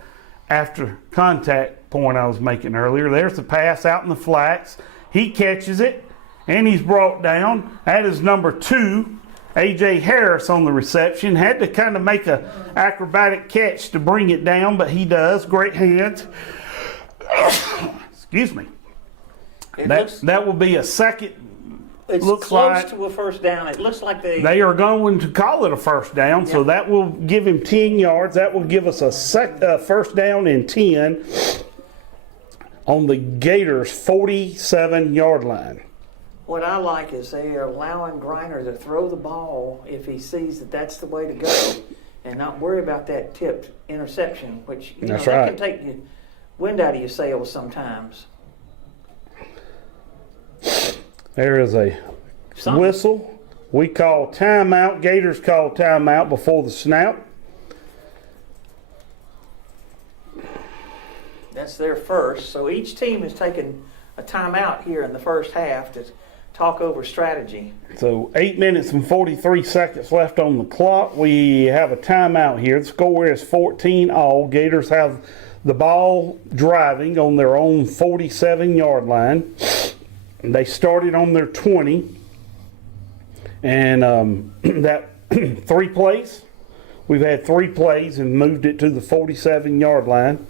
after contact point I was making earlier. There's the pass out in the flats. He catches it, and he's brought down. That is number 2, A.J. Harris on the reception. Had to kind of make an acrobatic catch to bring it down, but he does. Great hands. Excuse me. That will be a second. It's looks close like to a first down. It looks like they are going to call it a first down, so that will give him 10 yards. That will give us a first down and 10 on the Gators' 47-yard line. What I like is they are allowing Griner to throw the ball if he sees that that's the way to go and not worry about that tipped interception, which that can take the wind out of your sails sometimes. There is a whistle. We call timeout. Gators call timeout before the snap. That's their first. So each team has taken a timeout here in the first half to talk over strategy. So 8 minutes and 43 seconds left on the clock. We have a timeout here. The score is 14-all. Gators have the ball driving on their own 47-yard line. They started on their 20, and that 3 plays. We've had 3 plays and moved it to the 47-yard line.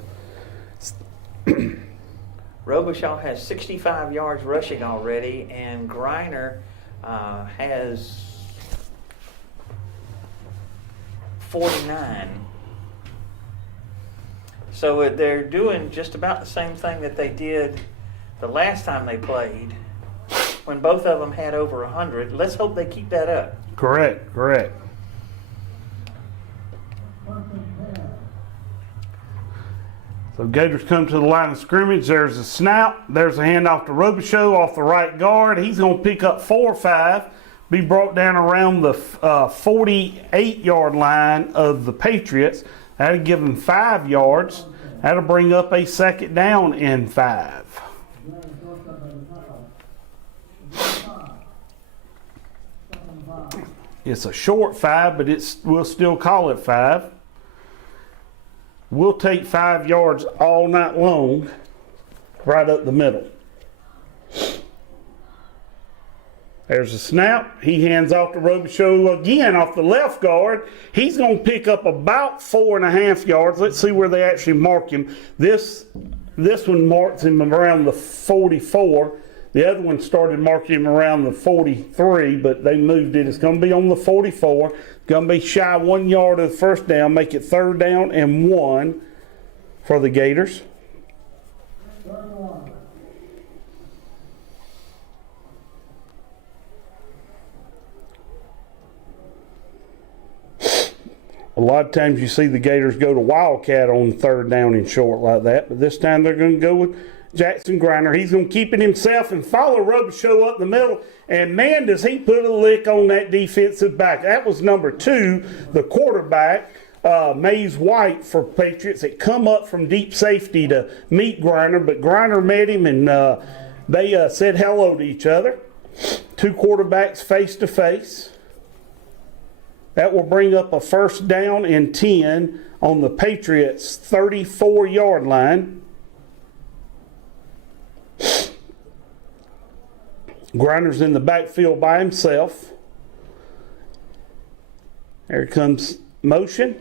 Robichaux has 65 yards rushing already, and Griner has 49. So they're doing just about the same thing that they did the last time they played, when both of them had over 100. Let's hope they keep that up. Correct. So Gators come to the line of scrimmage. There's a snap. There's a handoff to Robichaux off the right guard. He's going to pick up 4 or 5. Be brought down around the 48-yard line of the Patriots. That'll give him 5 yards. That'll bring up a second down and 5. It's a short 5, but we'll still call it 5. We'll take 5 yards all night long, right up the middle. There's a snap. He hands off to Robichaux again off the left guard. He's going to pick up about 4.5 yards. Let's see where they actually mark him. This one marks him around the 44. The other one started marking him around the 43, but they moved it. It's going to be on the 44. It's going to be shy 1 yard of the first down. Make it 3rd down and 1 for the Gators. A lot of times you see the Gators go to Wildcat on 3rd down and short like that, but this time they're going to go with Jackson Griner. He's going to keep it himself and follow Robichaux up the middle, and man, does he put a lick on that defensive back. That was number 2, the quarterback, Mays White for Patriots. It come up from deep safety to meet Griner, but Griner met him, and they said hello to each other. 2 quarterbacks face to face. That will bring up a 1st down and 10 on the Patriots' 34-yard line. Griner's in the backfield by himself. There comes motion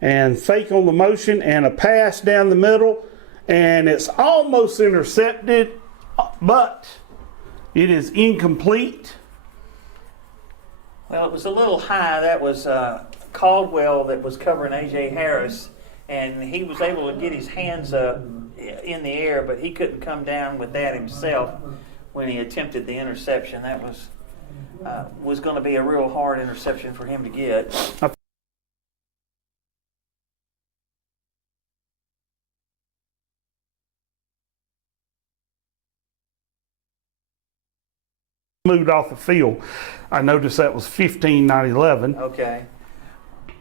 and fake on the motion and a pass down the middle, and it's almost intercepted, but it is incomplete. Well, it was a little high. That was Caldwell that was covering A.J. Harris, and he was able to get his hands up in the air, but he couldn't come down with that himself when he attempted the interception. That was going to be a real hard interception for him to get. Moved off the field. I noticed that was 15, not 11. Okay.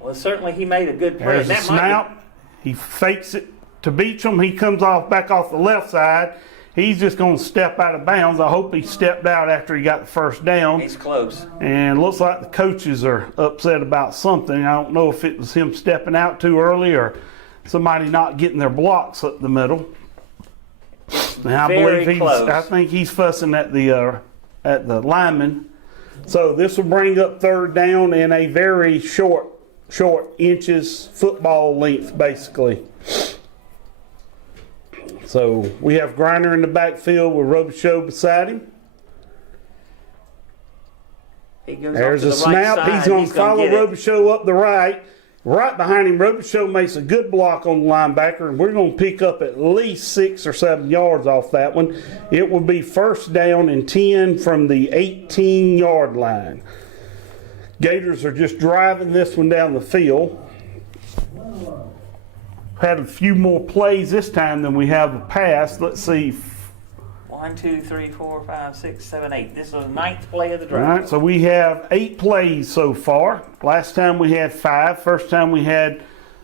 Well, certainly he made a good play. There's a snap. He fakes it to Beecham. He comes back off the left side. He's just going to step out of bounds. I hope he stepped out after he got the 1st down. He's close. And looks like the coaches are upset about something. I don't know if it was him stepping out too early or somebody not getting their blocks up the middle. And I think he's fussing at the lineman. So this will bring up 3rd down and a very short inches, football length basically. So we have Griner in the backfield with Robichaux beside him. There's a snap. He's going to follow Robichaux up the right. Right behind him, Robichaux makes a good block on the linebacker, and we're going to pick up at least 6 or 7 yards off that one. It will be 1st down and 10 from the 18-yard line. Gators are just driving this one down the field. Had a few more plays this time than we have a pass. Let's see. 1, 2, 3, 4, 5, 6, 7, 8. This is the 9th play of the drive. All right, so we have 8 plays so far. Last time we had 5. First time we had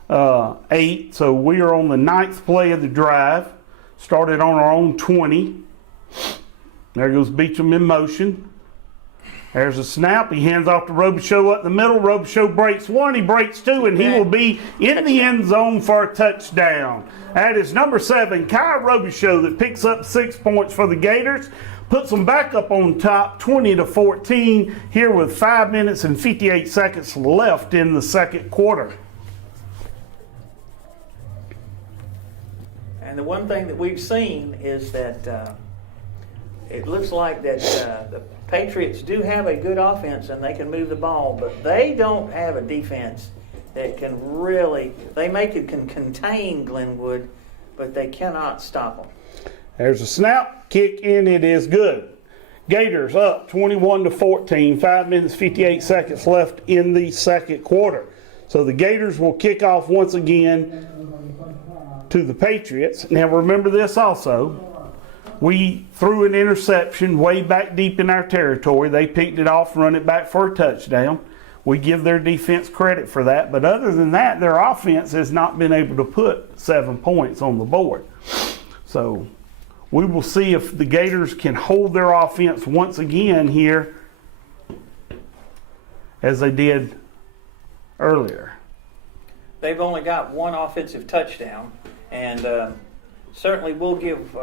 8. So we are on the 9th play of the drive. Started on our own 20. There goes Beecham in motion. There's a snap. He hands off to Robichaux up the middle. Robichaux breaks 1. He breaks 2, and he will be in the end zone for a touchdown. That is number 7, Kai Robichaux, that picks up 6 points for the Gators. Puts them back up on top, 20-14, here with 5 minutes and 58 seconds left in the 2nd quarter. And the one thing that we've seen is that it looks like that the Patriots do have a good offense and they can move the ball, but they don't have a defense that can really, can contain Glenwood, but they cannot stop them. There's a snap, kick in, it is good. Gators up 21-14, 5 minutes 58 seconds left in the 2nd quarter. So the Gators will kick off once again to the Patriots. Now remember this also. We threw an interception way back deep in our territory. They picked it off, run it back for a touchdown. We give their defense credit for that. But other than that, their offense has not been able to put 7 points on the board. So we will see if the Gators can hold their offense once again here as they did earlier. They've only got one offensive touchdown, and certainly we'll give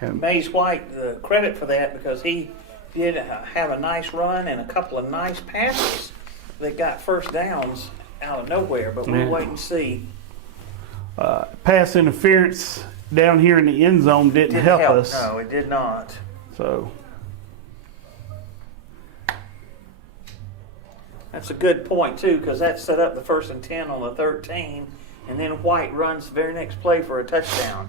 Mays White the credit for that, because he did have a nice run and a couple of nice passes that got first downs out of nowhere, but we'll wait and see. Pass interference down here in the end zone didn't help us. No, it did not. So That's a good point, too, because that set up the 1st and 10 on the 13, and then White runs the very next play for a touchdown.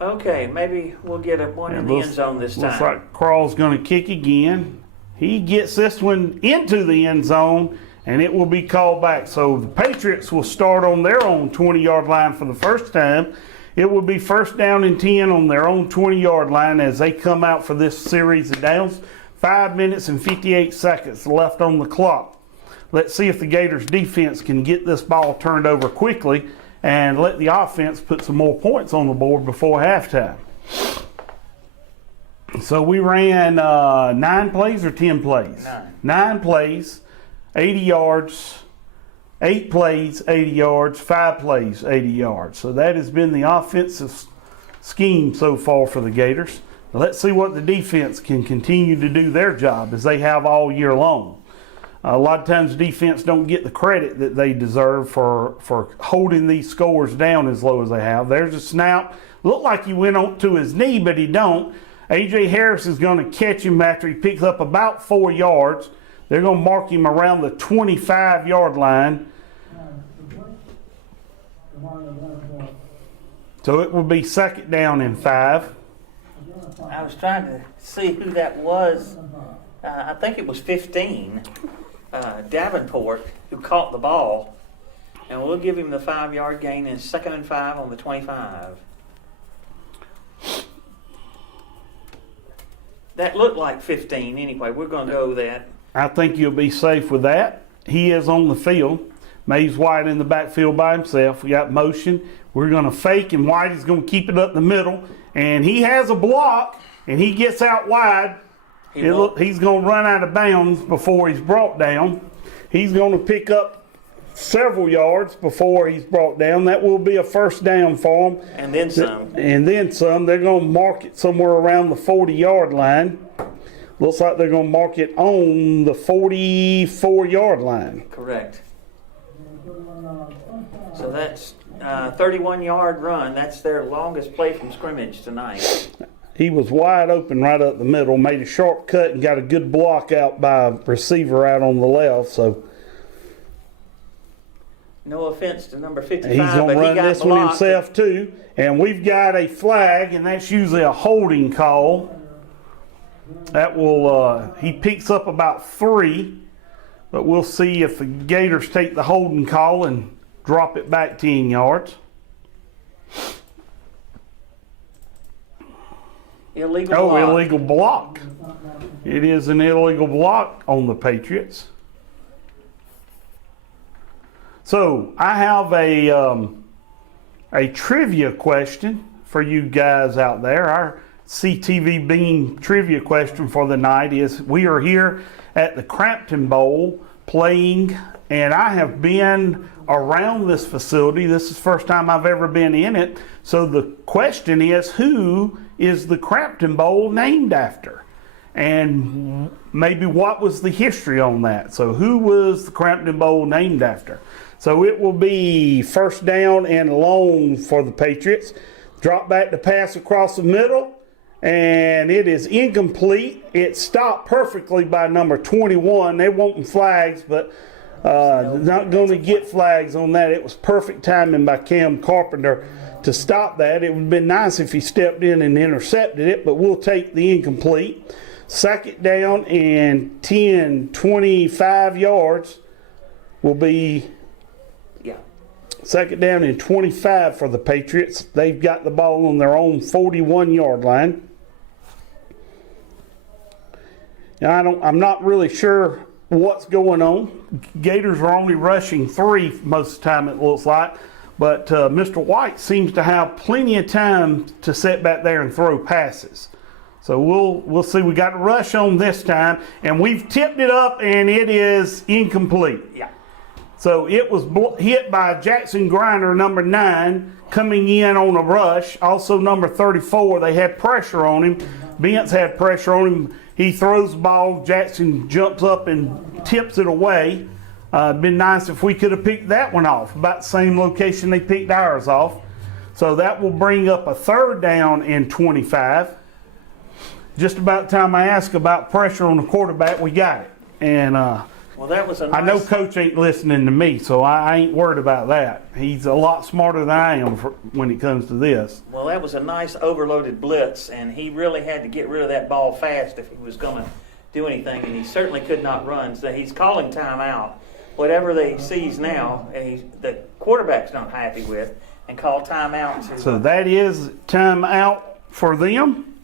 Okay, maybe we'll get one in the end zone this time. Looks like Crawl's going to kick again. He gets this one into the end zone, and it will be called back. So the Patriots will start on their own 20-yard line for the first time. It will be 1st down and 10 on their own 20-yard line as they come out for this series of downs. 5 minutes and 58 seconds left on the clock. Let's see if the Gators defense can get this ball turned over quickly and let the offense put some more points on the board before halftime. So we ran 9 plays or 10 plays? 9 plays, 80 yards, 8 plays, 80 yards, 5 plays, 80 yards. So that has been the offensive scheme so far for the Gators. Now let's see what the defense can continue to do their job as they have all year long. A lot of times defense don't get the credit that they deserve for holding these scores down as low as they have. There's a snap. Looked like he went on to his knee, but he don't. A.J. Harris is going to catch him after he picks up about 4 yards. They're going to mark him around the 25-yard line. So it will be 2nd down and 5. I was trying to see who that was. I think it was 15. Davenport, who caught the ball, and we'll give him the 5-yard gain and 2nd and 5 on the 25. That looked like 15 anyway. We're going to go with that. I think you'll be safe with that. He is on the field. Mays White in the backfield by himself. We got motion. We're going to fake, and White is going to keep it up the middle. And he has a block, and he gets out wide. He's going to run out of bounds before he's brought down. He's going to pick up several yards before he's brought down. That will be a 1st down for him. And then some. And then some. They're going to mark it somewhere around the 40-yard line. Looks like they're going to mark it on the 44-yard line. Correct. So that's 31-yard run. That's their longest play from scrimmage tonight. He was wide open right up the middle, made a sharp cut and got a good block out by a receiver out on the left. So no offense to number 55, he's going to run this one himself too. And we've got a flag, and that's usually a holding call. That will he picks up about 3, but we'll see if the Gators take the holding call and drop it back 10 yards. Illegal block. Illegal block. It is an illegal block on the Patriots. So I have a trivia question for you guys out there. Our CTV Bean trivia question for the night is: we are here at the Crampton Bowl playing, and I have been around this facility. This is the first time I've ever been in it. So the question is, who is the Crampton Bowl named after? And maybe what was the history on that? So who was the Crampton Bowl named after? So it will be 1st down and long for the Patriots. Drop back to pass across the middle, and it is incomplete. It stopped perfectly by number 21. They wanting flags, but not going to get flags on that. It was perfect timing by Cam Carpenter to stop that. It would have been nice if he stepped in and intercepted it, but we'll take the incomplete. 2nd down and 10, 25 yards will be 2nd down and 25 for the Patriots. They've got the ball on their own 41-yard line. Now, I'm not really sure what's going on. Gators are only rushing 3 most of the time, it looks like. But Mr. White seems to have plenty of time to sit back there and throw passes. So we'll see. We got a rush on this time, and we've tipped it up, and it is incomplete. Yeah. So it was hit by Jackson Grinder, number 9, coming in on a rush. Also number 34, they had pressure on him. Vince had pressure on him. He throws the ball. Jackson jumps up and tips it away. It'd been nice if we could have picked that one off. About the same location they picked ours off. So that will bring up a 3rd down and 25. Just about the time I asked about pressure on the quarterback, we got it. And well, that was a nice... I know Coach ain't listening to me, so I ain't worried about that. He's a lot smarter than I am when it comes to this. Well, that was a nice overloaded blitz, and he really had to get rid of that ball fast if he was going to do anything, and he certainly could not run. So he's calling timeout. Whatever he sees now, the quarterback's not happy with, and call timeout. So that is timeout for them.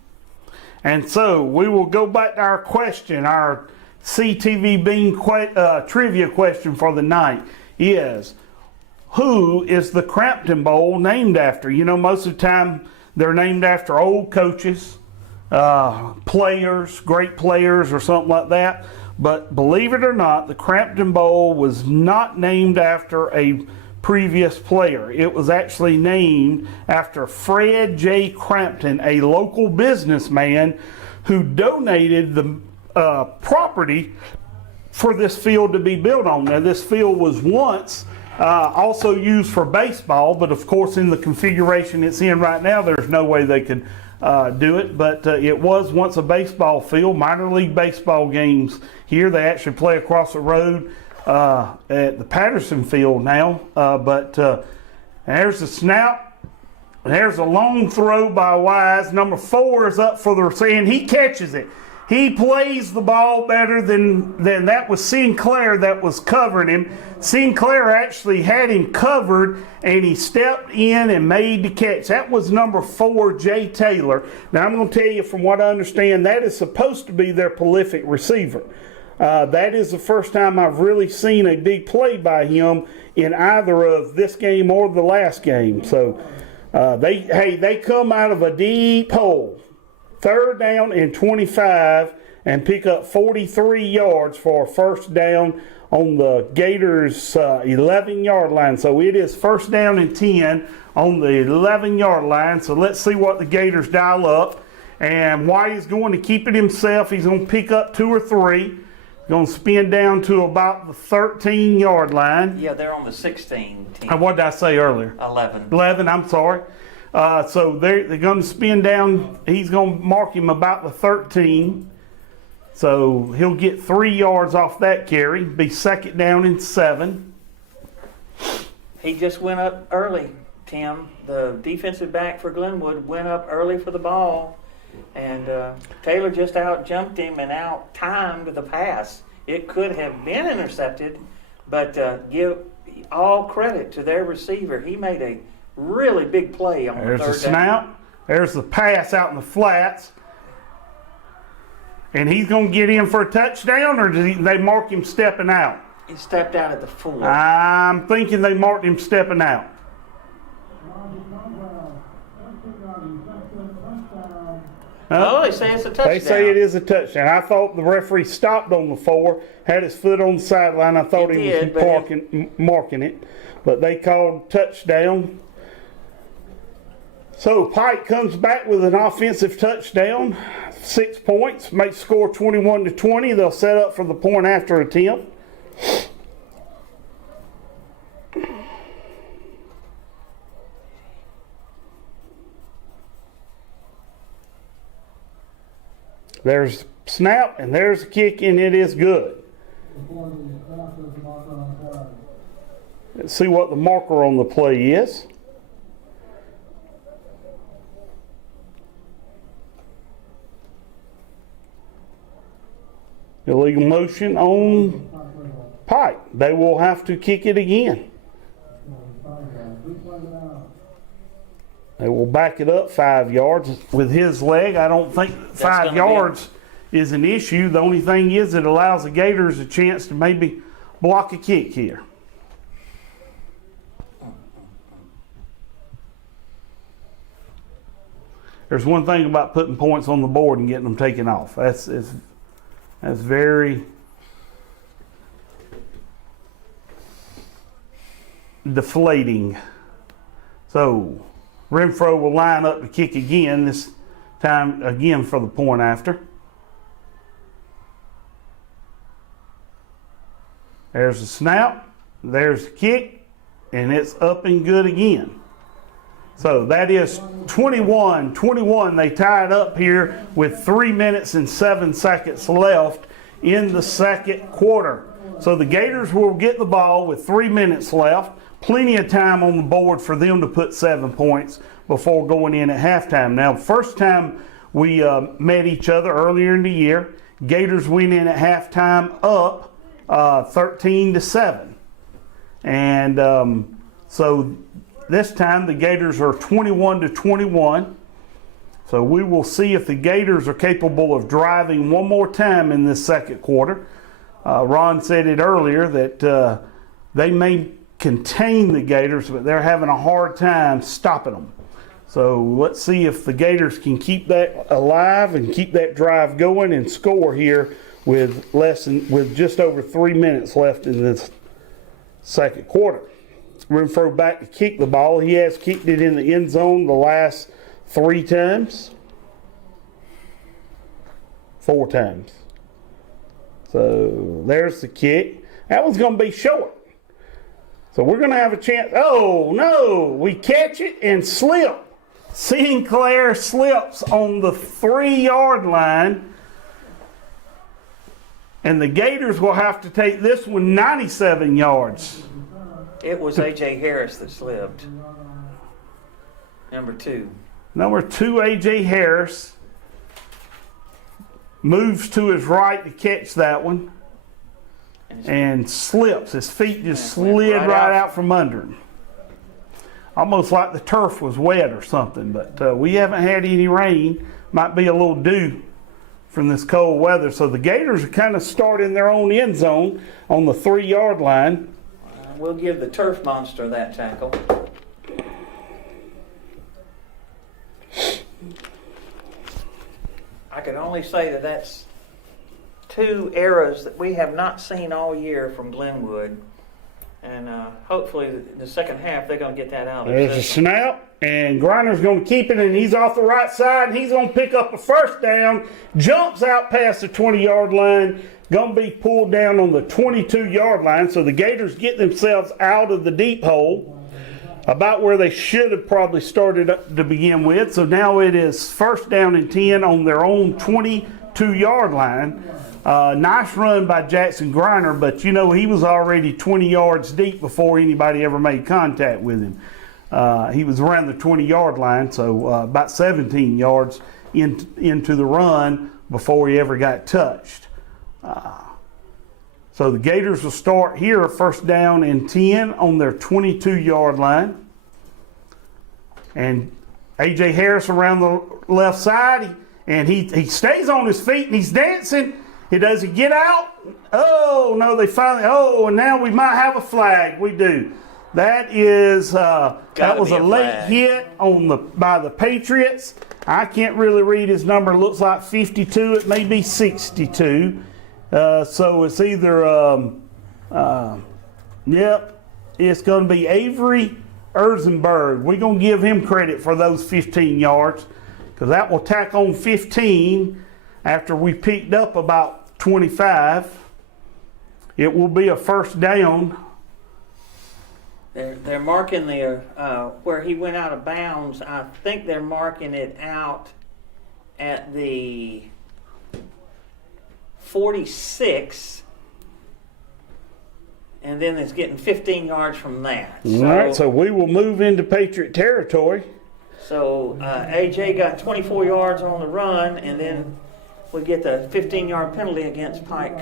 And so we will go back to our question, our CTV Bean trivia question for the night is, who is the Crampton Bowl named after? You know, most of the time they're named after old coaches, players, great players or something like that. But believe it or not, the Crampton Bowl was not named after a previous player. It was actually named after Fred J. Crampton, a local businessman who donated the property for this field to be built on. Now, this field was once also used for baseball, but of course in the configuration it's in right now, there's no way they could do it. But it was once a baseball field, minor league baseball games here. They actually play across the road at the Patterson Field now. But there's the snap. There's a long throw by Wise. Number 4 is up for the and he catches it. He plays the ball better than that was Sinclair that was covering him. Sinclair actually had him covered, and he stepped in and made the catch. That was number 4, Jay Taylor. Now, I'm going to tell you, from what I understand, that is supposed to be their prolific receiver. That is the first time I've really seen a big play by him in either of this game or the last game. So they come out of a deep hole. 3rd down and 25 and pick up 43 yards for a 1st down on the Gators' 11-yard line. So it is 1st down and 10 on the 11-yard line. So let's see what the Gators dial up. And White is going to keep it himself. He's going to pick up 2 or 3. Going to spin down to about the 13-yard line. Yeah, they're on the 16 team. What did I say earlier? 11. 11, I'm sorry. So they're going to spin down. He's going to mark him about the 13. So he'll get 3 yards off that carry. Be 2nd down and 7. He just went up early, Tim. The defensive back for Glenwood went up early for the ball. And Taylor just out-jumped him and out-timed the pass. It could have been intercepted, but give all credit to their receiver. He made a really big play on the 3rd down. There's the snap. There's the pass out in the flats. And he's going to get in for a touchdown, or did they mark him stepping out? He stepped out at the 4. I'm thinking they marked him stepping out. They say it's a touchdown. They say it is a touchdown. I thought the referee stopped on the 4, had his foot on the sideline. I thought he was marking it. But they called touchdown. So Pike comes back with an offensive touchdown. 6 points. Makes score 21-20. They'll set up for the point after attempt. There's snap, and there's a kick, and it is good. Let's see what the marker on the play is. Illegal motion on Pike. They will have to kick it again. They will back it up 5 yards with his leg. I don't think 5 yards is an issue. The only thing is it allows the Gators a chance to maybe block a kick here. there's one thing about putting points on the board and getting them taken off. That's very deflating. So Renfro will line up to kick again, this time again for the point after. There's the snap, there's the kick, and it's up and good again. So that is 21-21. They tied up here with 3 minutes and 7 seconds left in the second quarter. So the Gators will get the ball with 3 minutes left. Plenty of time on the board for them to put 7 points before going in at halftime. Now, first time we met each other earlier in the year, Gators went in at halftime up 13-7. And so this time the Gators are 21-21. So we will see if the Gators are capable of driving one more time in this second quarter. Ron said it earlier that they may contain the Gators, but they're having a hard time stopping them. So let's see if the Gators can keep that alive and keep that drive going and score here with just over 3 minutes left in this second quarter. Renfro back to kick the ball. He has kicked it in the end zone the last 3 times. 4 times. So there's the kick. That one's going to be short. So we're going to have a chance. Oh, no. We catch it and slip. Sinclair slips on the 3-yard line. And the Gators will have to take this one 97 yards. It was A.J. Harris that slipped. Number 2. Number 2, A.J. Harris moves to his right to catch that one and slips. His feet just slid right out from under him. Almost like the turf was wet or something, but we haven't had any rain. Might be a little dew from this cold weather. So the Gators are kind of starting their own end zone on the 3-yard line. We'll give the turf monster that tackle. I can only say that that's 2 errors that we have not seen all year from Glenwood. And hopefully the second half they're going to get that out. There's a snap, and Griner's going to keep it, and he's off the right side, and he's going to pick up a first down, jumps out past the 20-yard line, going to be pulled down on the 22-yard line. So the Gators get themselves out of the deep hole, about where they should have probably started to begin with. So now it is first down and 10 on their own 22-yard line. Nice run by Jackson Griner, but you know he was already 20 yards deep before anybody ever made contact with him. He was around the 20-yard line, so about 17 yards into the run before he ever got touched. So the Gators will start here first down and 10 on their 22-yard line. And A.J. Harris around the left side, and he stays on his feet and he's dancing. Does he get out? Oh, no, they finally, and now we might have a flag. We do. That was a late hit by the Patriots. I can't really read his number. It looks like 52. It may be 62. So it's either, it's going to be Avery Erzenberg. We're going to give him credit for those 15 yards because that will tack on 15 after we picked up about 25. It will be a first down. They're marking the where he went out of bounds. I think they're marking it out at the 46, and then it's getting 15 yards from that. All right, so we will move into Patriot territory. So AJ got 24 yards on the run, and then we get the 15-yard penalty against Pike.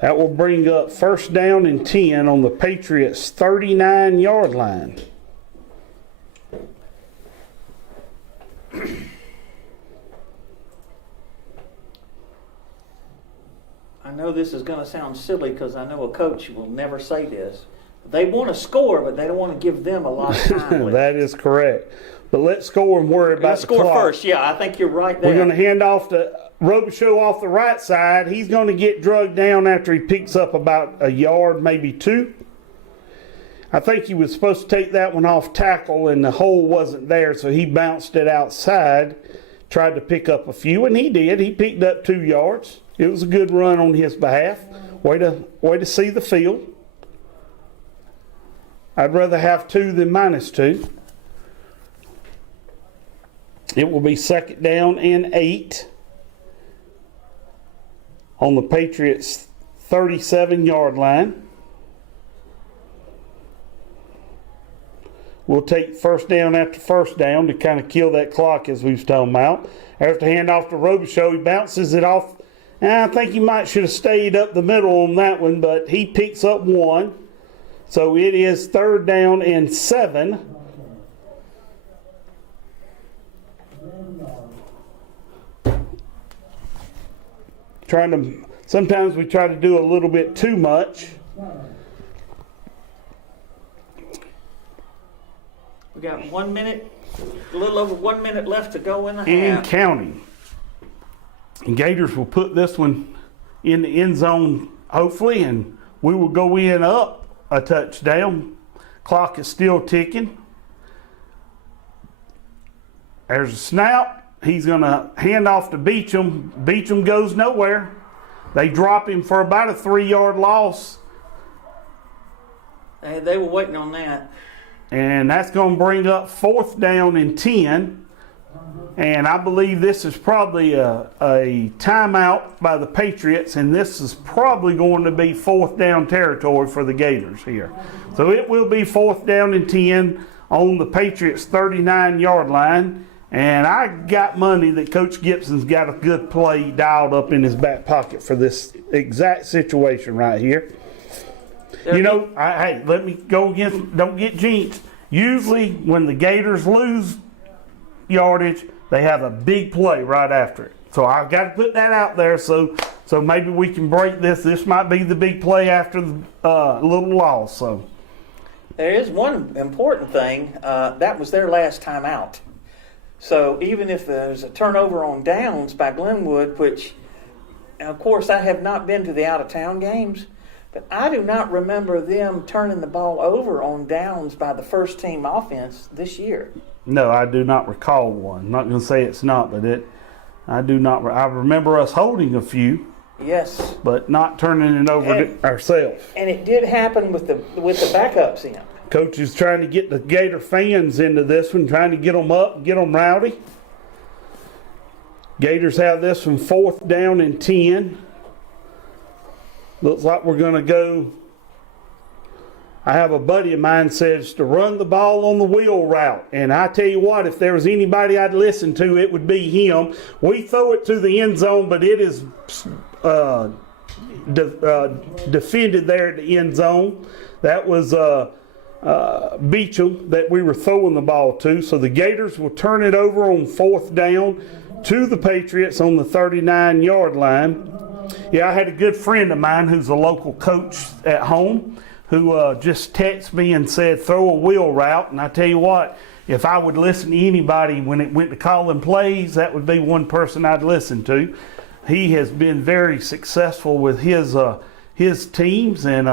That will bring up first down and 10 on the Patriots' 39-yard line. I know this is going to sound silly because I know a coach will never say this, They want to score, but they don't want to give them a lot of time. with That is correct. But let's score and worry about Let's the score clock. first. Yeah, I think you're right there. We're going to hand off to Robichaux off the right side. He's going to get drugged down after he picks up about a yard, maybe two. I think he was supposed to take that one off tackle, and the hole wasn't there, so he bounced it outside, tried to pick up a few, and he did. He picked up 2 yards. It was a good run on his behalf. Way to see the field. I'd rather have 2 than -2. It will be 2nd down and 8 on the Patriots' 37-yard line. We'll take 1st down after 1st down to kind of kill that clock, as we was talking about. After hand off to Robichaux, he bounces it off. And I think he might should have stayed up the middle on that one, but he picks up 1. So it is 3rd down and 7. Sometimes we try to do a little bit too much. We got 1 minute, a little over 1 minute left to go in the And half. counting. And Gators will put this one in the end zone, hopefully, and we will go in up a touchdown. Clock is still ticking. There's a snap. He's going to hand off to Beecham. Beecham goes nowhere. They drop him for about a 3-yard loss. They were waiting on that. And that's going to bring up 4th down and 10. And I believe this is probably a timeout by the Patriots, and this is probably going to be 4th down territory for the Gators here. So it will be 4th down and 10 on the Patriots' 39-yard line. And I got money that Coach Gibson's got a good play dialed up in his back pocket for this exact situation right here. You know, hey, let me go against, don't get jinxed. Usually when the Gators lose yardage, they have a big play right after it. So I've got to put that out there so maybe we can break this. This might be the big play after the little loss. So There is one important thing. That was their last time out. So even if there's a turnover on downs by Glenwood, which, of course, I have not been to the out-of-town games, but I do not remember them turning the ball over on downs by the first-team offense this year. no, I do not recall one. I'm not going to say it's not, but I do not. I remember us holding a few, Yes. but not turning it over to ourselves. And it did happen with the backups in. Coach is trying to get the Gator fans into this one, trying to get them up, get them rowdy. Gators have this from 4th down and 10. Looks like we're going to go. I have a buddy of mine says to run the ball on the wheel route. And I tell you what, if there was anybody I'd listen to, it would be him. We throw it to the end zone, but it is defended there at the end zone. That was Beecham that we were throwing the ball to. So the Gators will turn it over on 4th down to the Patriots on the 39-yard line. Yeah, I had a good friend of mine who's a local coach at home who just texted me and said, throw a wheel route. And I tell you what, if I would listen to anybody when it went to calling plays, that would be one person I'd listen to. He has been very successful with his teams, and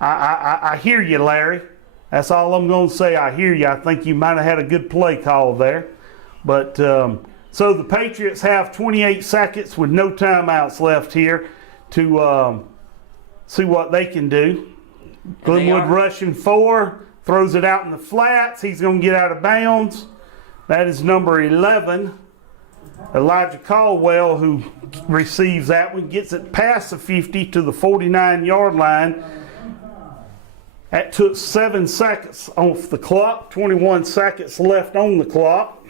I hear you, Larry. That's all I'm going to say. I hear you. I think you might have had a good play call there. But so the Patriots have 28 seconds with no timeouts left here to see what they can do. Glenwood rushing 4, throws it out in the flats. He's going to get out of bounds. That is number 11, Elijah Caldwell, who receives that one, gets it past the 50 to the 49-yard line. That took 7 seconds off the clock, 21 seconds left on the clock.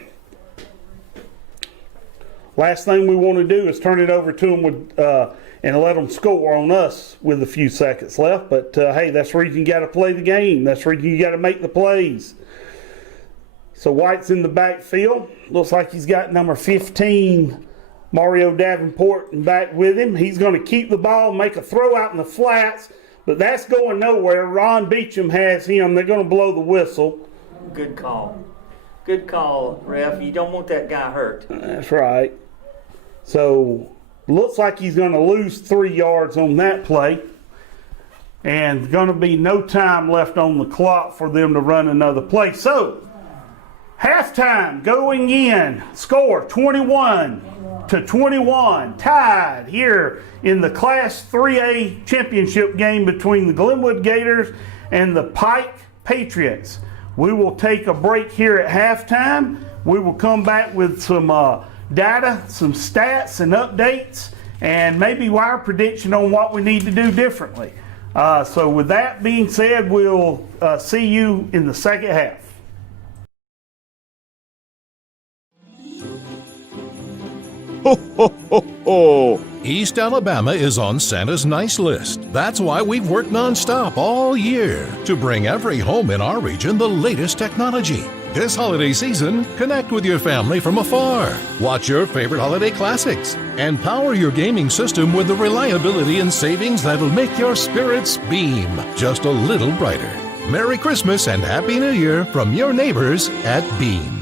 Last thing we want to do is turn it over to them with, and let them score on us with a few seconds left. But, hey, that's the reason you got to play the game. That's the reason you got to make the plays. So White's in the backfield. Looks like he's got number 15, Mario Davenport, back with him. He's going to keep the ball, make a throw out in the flats, But that's going nowhere. Ron Beecham has him. They're going to blow the whistle. Good call. Good call, ref. You don't want that guy hurt. That's right. So, looks like he's going to lose 3 yards on that play. And going to be no time left on the clock for them to run another play. So, halftime going in. Score 21-21. Tied here in the Class 3A championship game between the Glenwood Gators and the Pike Patriots. We will take a break here at halftime. We will come back with some data, some stats and updates, and maybe our prediction on what we need to do differently. So with that being said, we'll see you in the second half. Ho, ho, ho, ho. East Alabama is on Santa's nice list. That's why we've worked nonstop all year to bring every home in our region the latest technology. This holiday season, connect with your family from afar. Watch your favorite holiday classics and power your gaming system with the reliability and savings that'll make your spirits beam just a little brighter. Merry Christmas and Happy New Year from your neighbors at Beam.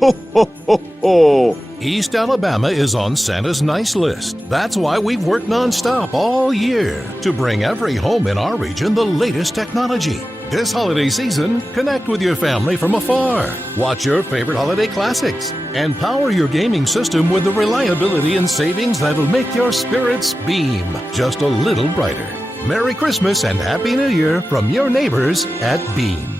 Ho, ho, ho, ho! East Alabama is on Santa's nice list. That's why we've worked nonstop all year to bring every home in our region the latest technology. This holiday season, connect with your family from afar. Watch your favorite holiday classics and power your gaming system with the reliability and savings that'll make your spirits beam just a little brighter. Merry Christmas and Happy New Year from your neighbors at Beam.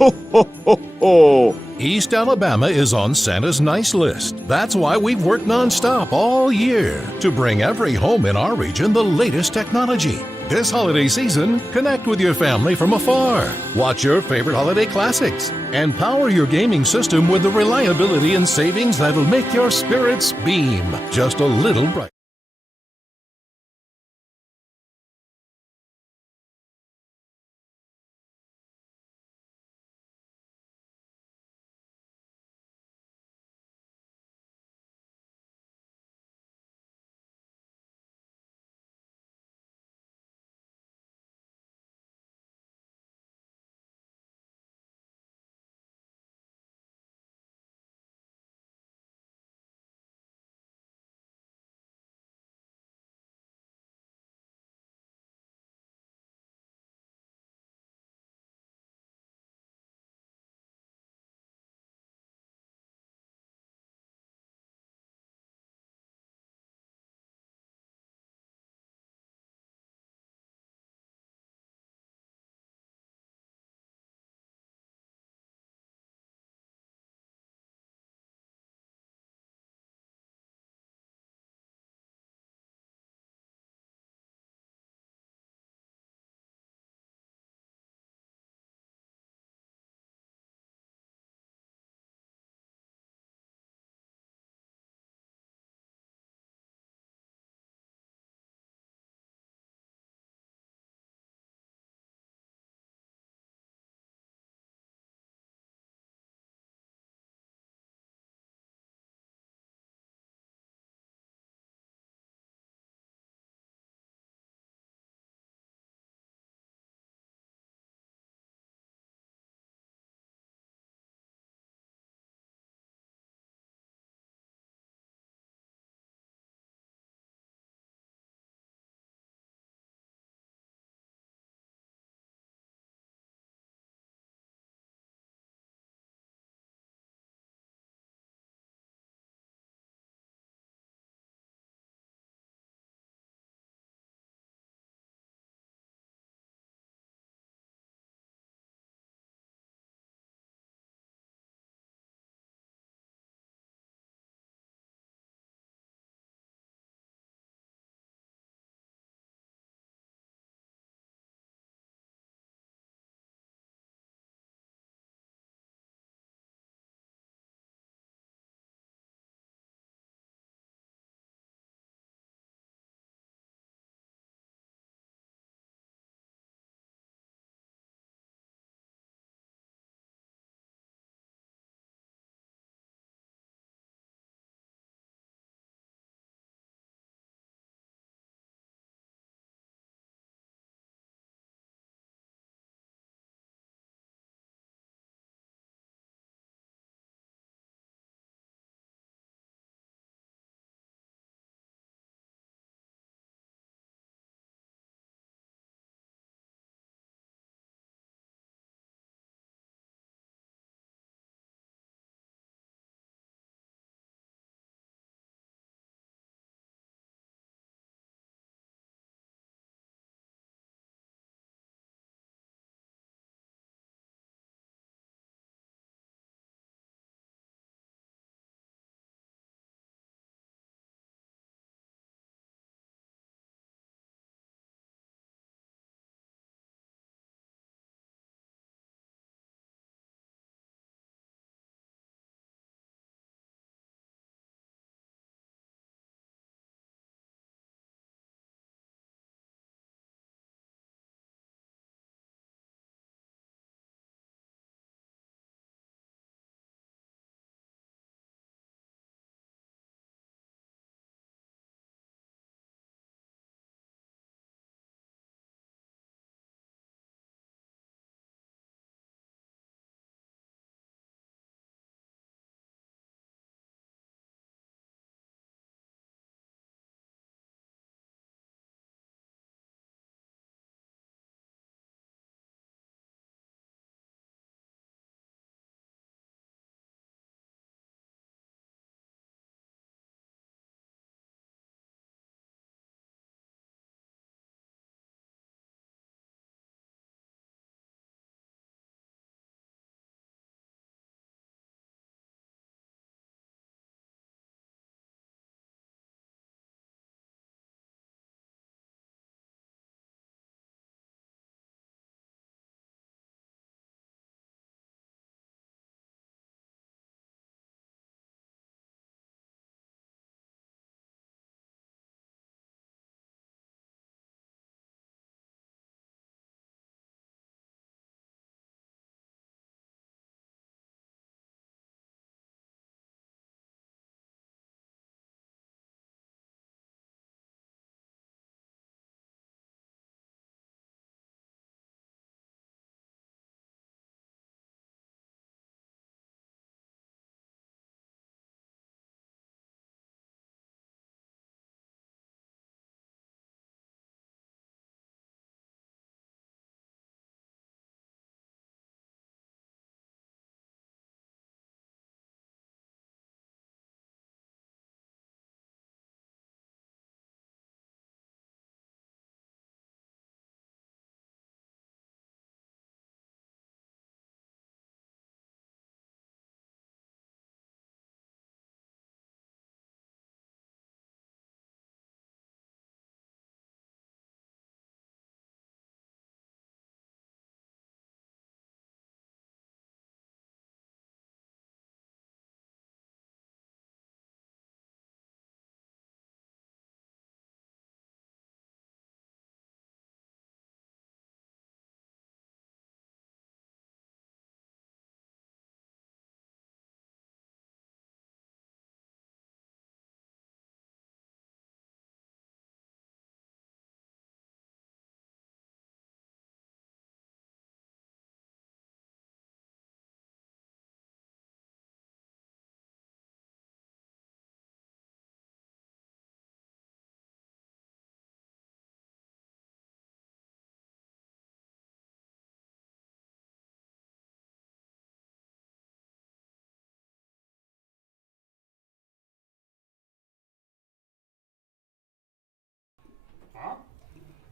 Ho, ho, ho, ho. East Alabama is on Santa's nice list. That's why we've worked nonstop all year to bring every home in our region the latest technology. This holiday season, connect with your family from afar. Watch your favorite holiday classics and power your gaming system with the reliability and savings that'll make your spirits beam just a little brighter.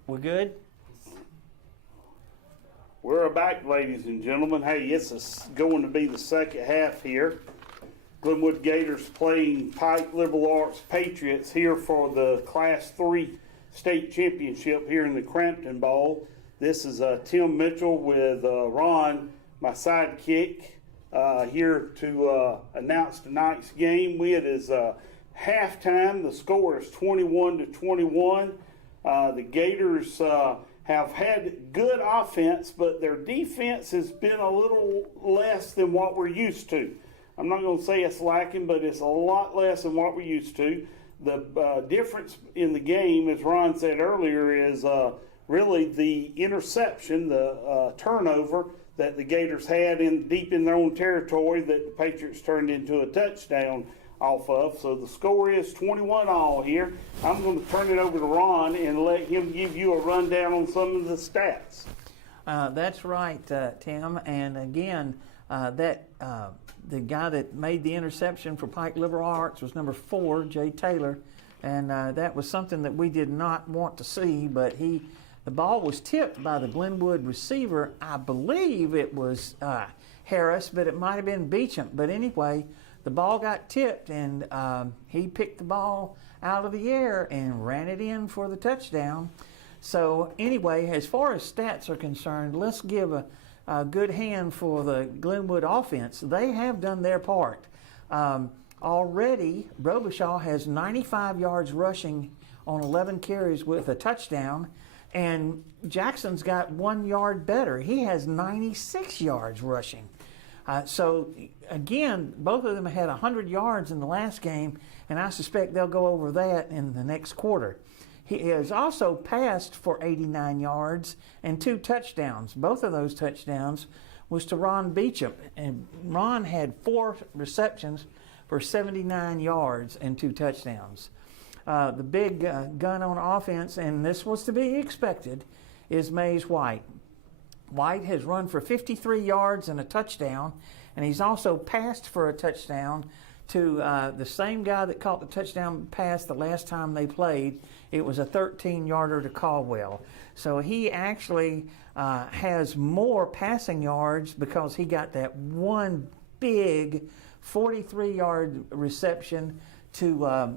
We're good? We're back, ladies and gentlemen. Hey, it's going to be the second half here. Glenwood Gators playing Pike Liberal Arts Patriots here for the Class 3 state championship here in the Crampton Bowl. This is Tim Mitchell with Ron, my sidekick, here to announce tonight's game. It is halftime. The score is 21-21. The Gators have had good offense, but their defense has been a little less than what we're used to. I'm not going to say it's lacking, but it's a lot less than what we're used to. The difference in the game, as Ron said earlier, is really the interception, the turnover that the Gators had deep in their own territory that the Patriots turned into a touchdown off of. So the score is 21-all here. I'm going to turn it over to Ron and let him give you a rundown on some of the stats. That's right, Tim. And again, the guy that made the interception for Pike Liberal Arts was number 4, Jay Taylor. And that was something that we did not want to see, but the ball was tipped by the Glenwood receiver. I believe it was Harris, but it might have been Beecham. But anyway, the ball got tipped, and he picked the ball out of the air and ran it in for the touchdown. So anyway, as far as stats are concerned, let's give a good hand for the Glenwood offense. They have done their part. Already, Robichaud has 95 yards rushing on 11 carries with a touchdown, and Jackson's got 1 yard better. He has 96 yards rushing. So, again, both of them had 100 yards in the last game, and I suspect they'll go over that in the next quarter. He has also passed for 89 yards and 2 touchdowns. Both of those touchdowns was to Ron Beecham, and Ron had 4 receptions for 79 yards and 2 touchdowns. The big gun on offense, and this was to be expected, is Mays White. White has run for 53 yards and a touchdown, and he's also passed for a touchdown to the same guy that caught the touchdown pass the last time they played. It was a 13-yarder to Caldwell. So he actually has more passing yards because he got that one big 43-yard reception to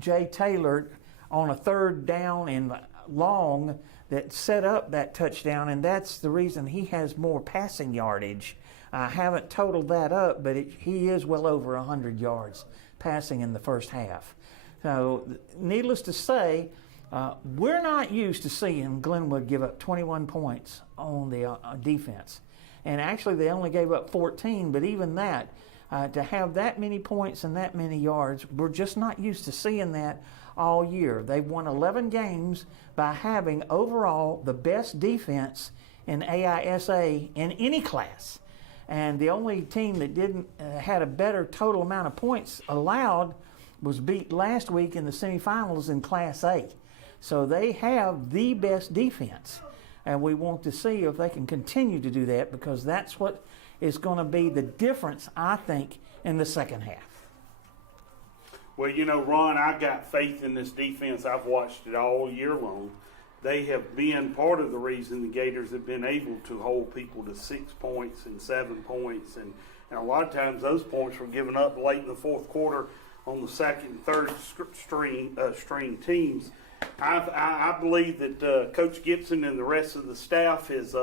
Jay Taylor on a 3rd down and long that set up that touchdown, and that's the reason he has more passing yardage. I haven't totaled that up, but he is well over 100 yards passing in the first half. So, needless to say, we're not used to seeing Glenwood give up 21 points on the defense. And actually, they only gave up 14, but even that, to have that many points and that many yards, we're just not used to seeing that all year. They've won 11 games by having overall the best defense in AISA in any class. And the only team that had a better total amount of points allowed was beat last week in the semifinals in Class A. So they have the best defense. And we want to see if they can continue to do that, because that's what is going to be the difference, I think, in the second half. Well, you know, Ron, I got faith in this defense. I've watched it all year long. They have been part of the reason the Gators have been able to hold people to 6 points and 7 points. And a lot of times those points were given up late in the fourth quarter on the second and third string teams. I believe that Coach Gibson and the rest of the staff has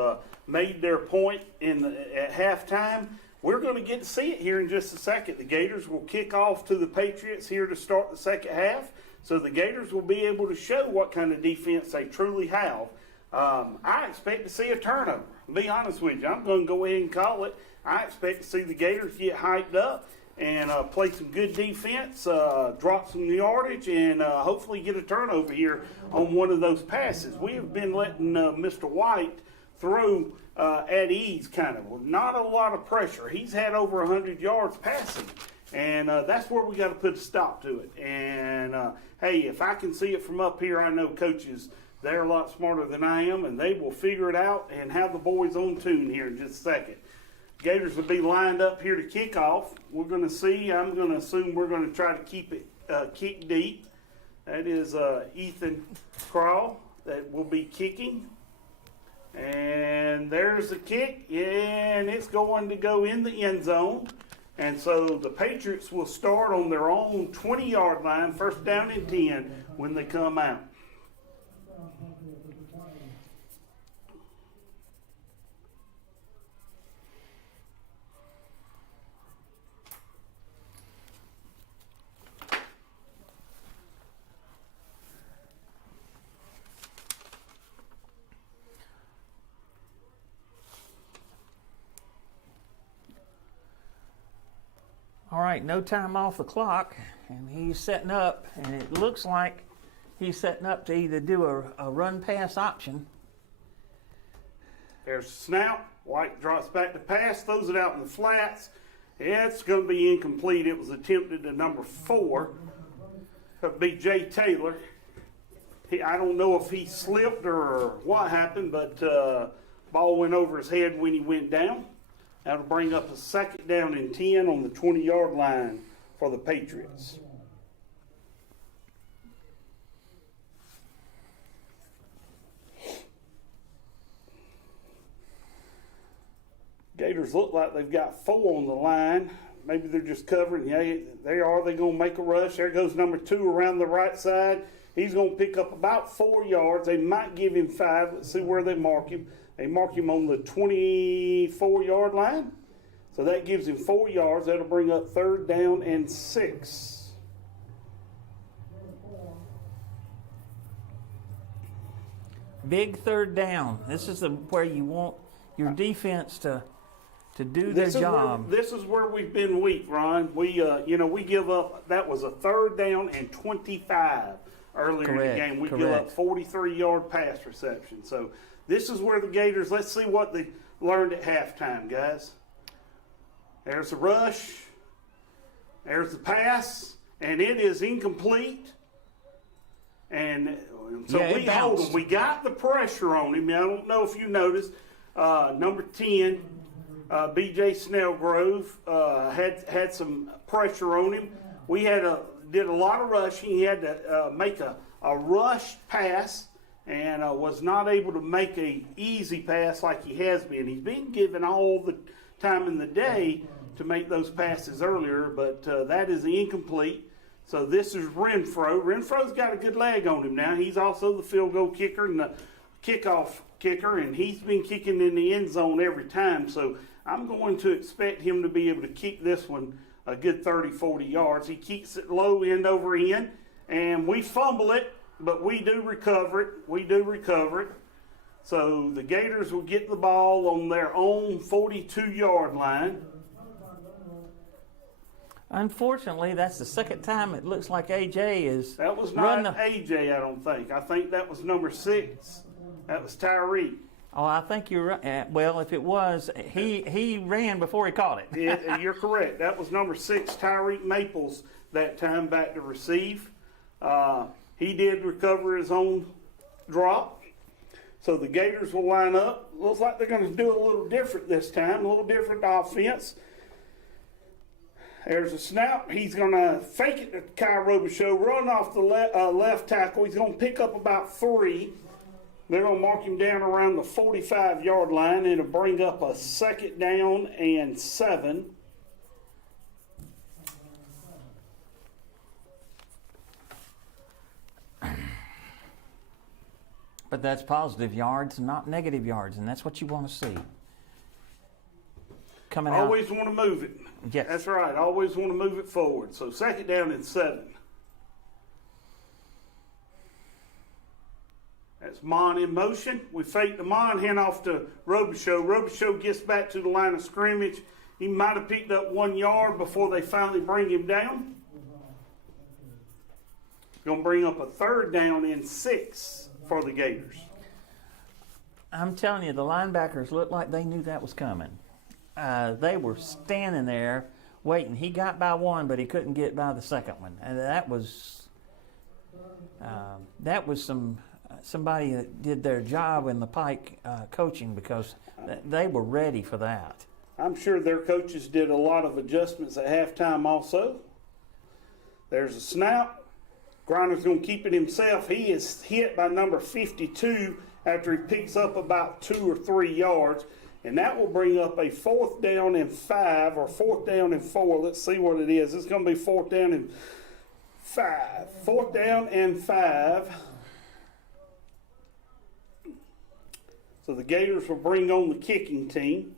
made their point at halftime. We're going to get to see it here in just a second. The Gators will kick off to the Patriots here to start the second half. So the Gators will be able to show what kind of defense they truly have. I expect to see a turnover. To be honest with you, I'm going to go ahead and call it. I expect to see the Gators get hyped up and play some good defense, drop some yardage, and hopefully get a turnover here on one of those passes. We have been letting Mr. White throw at ease, kind of, with not a lot of pressure. He's had over 100 yards passing, and that's where we got to put a stop to it. And, hey, if I can see it from up here, I know coaches, they're a lot smarter than I am, and they will figure it out and have the boys on tune here in just a second. Gators will be lined up here to kick off. We're going to see. I'm going to assume we're going to try to keep it kick deep. That is Ethan Crawl. that will be kicking. And there's the kick, and it's going to go in the end zone. And so the Patriots will start on their own 20-yard line, first down and 10 when they come out. All right, no time off the clock, and he's setting up, and it looks like he's setting up to either do a run-pass option. There's the snap. White drops back to pass, throws it out in the flats. It's going to be incomplete. It was attempted to number 4. That'd be Jay Taylor. I don't know if he slipped or what happened, but ball went over his head when he went down. That'll bring up a second down and 10 on the 20-yard line for the Patriots. Gators look like they've got 4 on the line. Maybe they're just covering. Yeah, they are. They're going to make a rush. There goes number 2 around the right side. He's going to pick up about 4 yards. They might give him 5. Let's see where they mark him. They mark him on the 24-yard line. So that gives him 4 yards. That'll bring up third down and 6. Big third down. This is where you want your defense to do their job. This is where we've been weak, Ron. We give up. That was a third down and 25 earlier in the game. We give up 43-yard pass reception. So this is where the Gators. Let's see what they learned at halftime, guys. There's the rush. There's the pass, and it is incomplete. And so we hold him. We got the pressure on him. I don't know if you noticed. Number 10, B.J. Snellgrove, had some pressure on him. We did a lot of rushing. He had to make a rush pass and was not able to make an easy pass like he has been. He's been given all the time in the day to make those passes earlier, but that is incomplete. So this is Renfro. Renfro's got a good leg on him now. He's also the field goal kicker and the kickoff kicker, and he's been kicking in the end zone every time. So I'm going to expect him to be able to kick this one a good 30, 40 yards. He kicks it low end over end, and we fumble it, but we do recover it. So the Gators will get the ball on their own 42-yard line. Unfortunately, that's the second time it looks like AJ is. That was not AJ, I don't think. I think that was number 6. That was Tyreek. Oh, I think you're right. Well, if it was, he ran before he caught it. Yeah, you're correct. That was number 6, Tyreek Maples, that time back to receive. He did recover his own drop. So the Gators will line up. Looks like they're going to do it a little different this time, a little different offense. There's a snap. He's going to fake it to Kyle Robichaux, run off the left tackle. He's going to pick up about 3. They're going to mark him down around the 45-yard line, and it'll bring up a second down and 7. But that's positive yards, not negative yards, and that's what you want to see. Coming out. Always want to move it. Yes. That's right. Always want to move it forward. So second down and 7. That's Mon in motion. We fake the Mon, hand off to Robichaux. Robichaux gets back to the line of scrimmage. He might have picked up 1 yard before they finally bring him down. Going to bring up a third down and 6 for the Gators. I'm telling you, the linebackers looked like they knew that was coming. They were standing there waiting. He got by one, but he couldn't get by the second one. And that was somebody that did their job in the Pike coaching, because they were ready for that. I'm sure their coaches did a lot of adjustments at halftime also. There's a snap. Grinder's going to keep it himself. He is hit by number 52 after he picks up about 2 or 3 yards. And that will bring up a 4th down and 5 or 4th down and 4. Let's see what it is. It's going to be 4th down and 5. 4th down and 5. So the Gators will bring on the kicking team.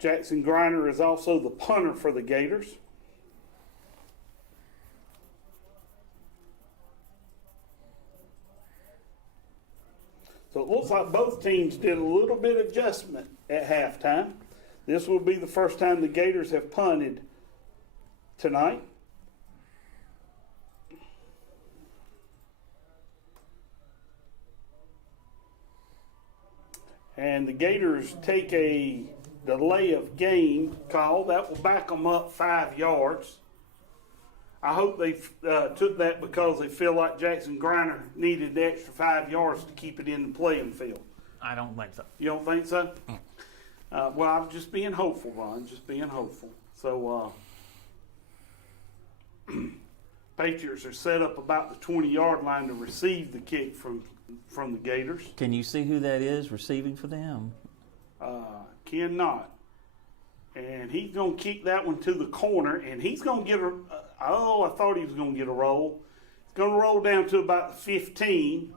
Jackson Griner is also the punter for the Gators. So it looks like both teams did a little bit of adjustment at halftime. This will be the first time the Gators have punted tonight. And the Gators take a delay of game call. That will back them up 5 yards. I hope they took that because they feel like Jackson Griner needed the extra 5 yards to keep it in the playing field. I don't think so. You don't think so? Well, I'm just being hopeful, Ron. Just being hopeful. So, Patriots are set up about the 20-yard line to receive the kick from the Gators. Can you see who that is receiving for them? Cannot. And he's going to kick that one to the corner, and he's going to get I thought he was going to get a roll. He's going to roll down to about the 15.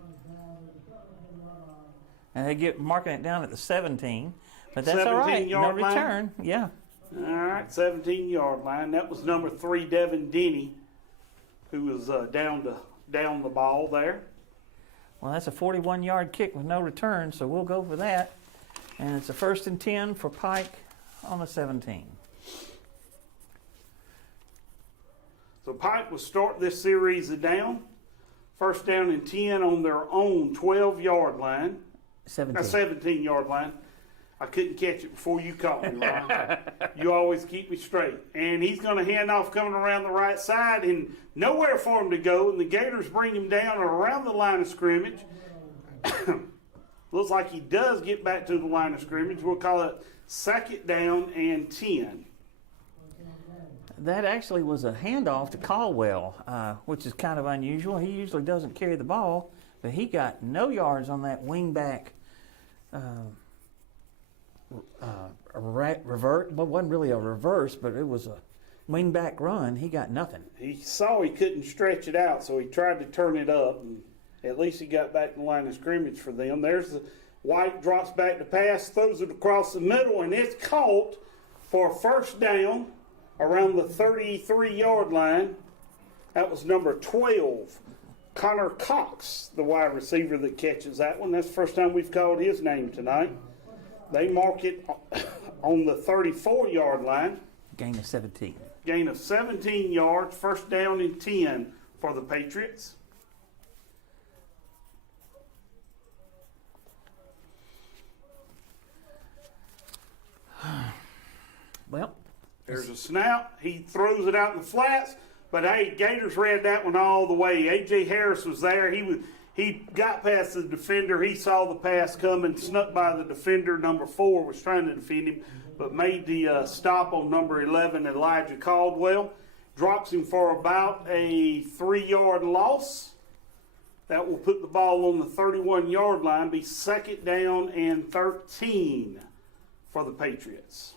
And they get marking it down at the 17. But that's all right. No line. return. Yeah. All right, 17-yard line. That was number 3, Devin Denny, who was down the ball there. Well, that's a 41-yard kick with no return, so we'll go for that. And it's a 1st and 10 for Pike on the 17. So Pike will start this series down. 1st down and 10 on their own 12-yard line. 17-yard line. I couldn't catch it before you caught me, Ryan. You always keep me straight. And he's going to hand off coming around the right side, and nowhere for him to go. And the Gators bring him down around the line of scrimmage. Looks like he does get back to the line of scrimmage. We'll call it 2nd down and 10. That actually was a handoff to Caldwell, which is kind of unusual. He usually doesn't carry the ball, but he got no yards on that wingback revert. Well, it wasn't really a reverse, but it was a wingback run. He got nothing. He saw he couldn't stretch it out, so he tried to turn it up, and at least he got back to the line of scrimmage for them. There's the White, drops back to pass, throws it across the middle, and it's caught for a 1st down around the 33-yard line. That was number 12, Connor Cox, the wide receiver that catches that one. That's the first time we've called his name tonight. They mark it on the 34-yard line. Gain of 17. Gain of 17 yards, 1st down and 10 for the Patriots. Well, there's a snap. He throws it out in the flats. But, hey, Gators read that one all the way. A.J. Harris was there. He got past the defender. He saw the pass coming, snuck by the defender. Number 4 was trying to defend him, but made the stop on number 11, Elijah Caldwell. Drops him for about a 3-yard loss. That will put the ball on the 31-yard line, be 2nd down and 13 for the Patriots.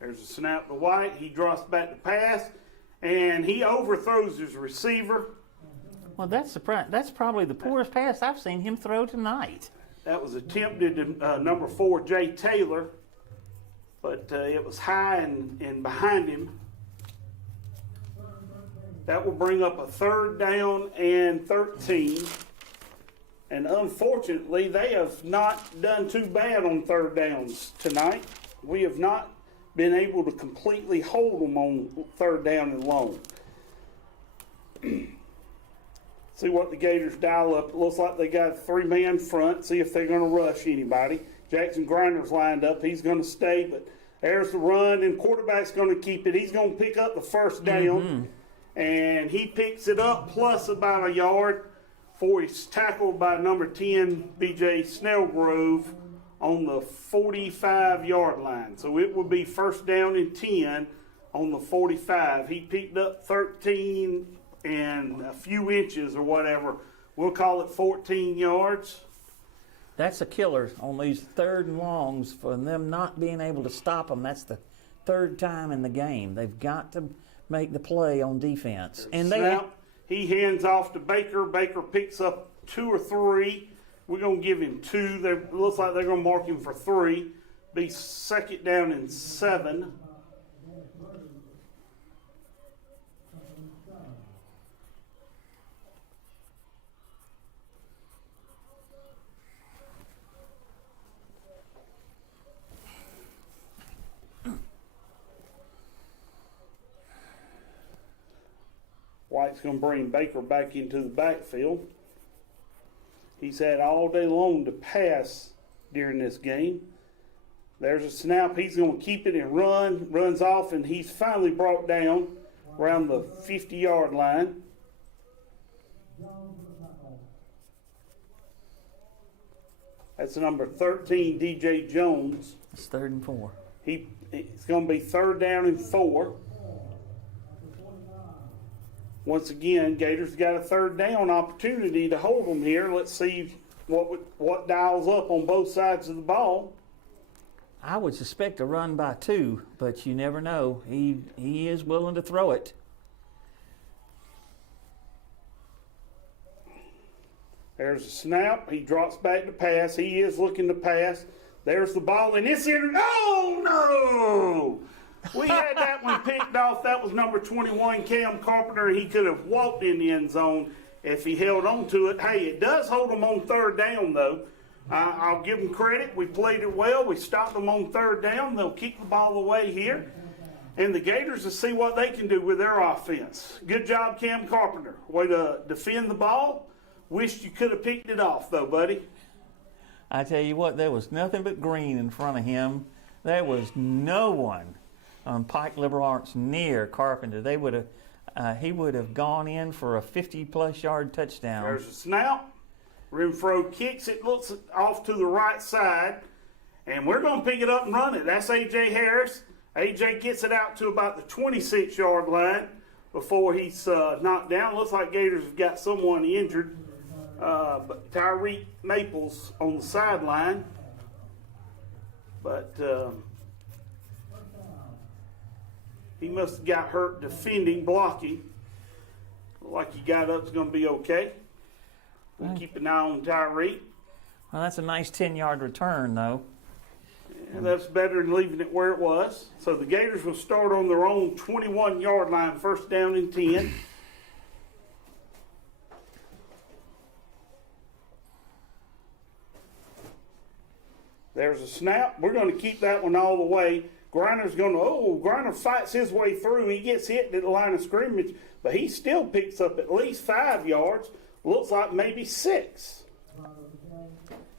There's a snap to White. He drops back to pass, and he overthrows his receiver. Well, that's probably the poorest pass I've seen him throw tonight. That was attempted to number 4, Jay Taylor, but it was high and behind him. That will bring up a 3rd down and 13. And unfortunately, they have not done too bad on 3rd downs tonight. We have not been able to completely hold them on 3rd down and long. See what the Gators dial up. It looks like they got a 3-man front. See if they're going to rush anybody. Jackson Grinder's lined up. He's going to stay, but there's the run, and quarterback's going to keep it. He's going to pick up the 1st down, and he picks it up plus about a yard before he's tackled by number 10, B.J. Snellgrove, on the 45-yard line. So it will be first down and 10 on the 45. He picked up 13 and a few inches or whatever. We'll call it 14 yards. That's a killer on these third and longs for them not being able to stop them. That's the third time in the game. They've got to make the play on defense. And he hands off to Baker. Baker picks up 2 or 3. We're going to give him 2. It looks like they're going to mark him for 3. Be second down and 7. White's going to bring Baker back into the backfield. He's had all day long to pass during this game. There's a snap. He's going to keep it and runs off, and he's finally brought down around the 50-yard line. That's number 13, DJ Jones. It's 3rd and 4. It's going to be 3rd down and 4. Once again, Gators got a 3rd down opportunity to hold them here. Let's see what dials up on both sides of the ball. I would suspect a run by 2, but you never know. He is willing to throw it. There's a snap. He drops back to pass. He is looking to pass. There's the ball, and it's in. Oh, no! We had that one picked off. That was number 21, Cam Carpenter. He could have walked in the end zone if he held on to it. Hey, it does hold them on 3rd down, though. I'll give them credit. We played it well. We stopped them on 3rd down. They'll kick the ball away here. And the Gators will see what they can do with their offense. Good job, Cam Carpenter. Way to defend the ball. Wished you could have picked it off, though, buddy. I tell you what, there was nothing but green in front of him. There was no one on Pike Liberal Arts near Carpenter. He would have gone in for a 50-plus yard touchdown. There's a snap. Renfro kicks it, looks off to the right side, and we're going to pick it up and run it. That's A.J. Harris. A.J. gets it out to about the 26-yard line before he's knocked down. Looks like Gators have got someone injured, but Tyreek Maples on the sideline. But he must have got hurt defending, blocking. Look like he got up. It's going to be okay. We'll keep an eye on Tyreek. Well, that's a nice 10-yard return, though. Yeah, that's better than leaving it where it was. So the Gators will start on their own 21-yard line, first down and 10. There's a snap. We're going to keep that one all the way. Griner fights his way through. He gets hit at the line of scrimmage, but he still picks up at least 5 yards. Looks like maybe 6.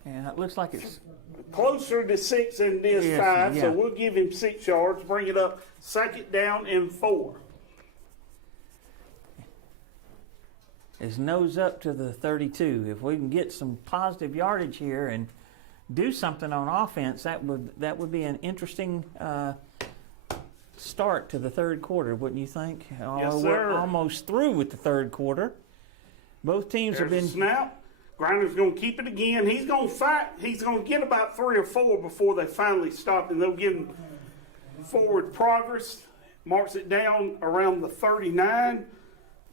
Yeah, it looks like it's closer to 6 than it is 5, so we'll give him 6 yards, bring it up 2nd down and 4. his nose up to the 32. If we can get some positive yardage here and do something on offense, that would be an interesting start to the third quarter, wouldn't you think? Yes, sir. We're almost through with the third quarter. Both teams have been. A snap. Grinder's going to keep it again. He's going to fight. He's going to get about 3 or 4 before they finally stop, and they'll give him forward progress. Marks it down around the 39,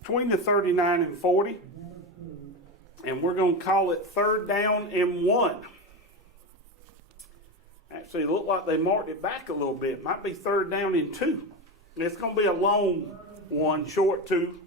between the 39 and 40. And we're going to call it 3rd down and 1. Actually, it looked like they marked it back a little bit. Might be 3rd down and 2. And it's going to be a long one, short 2.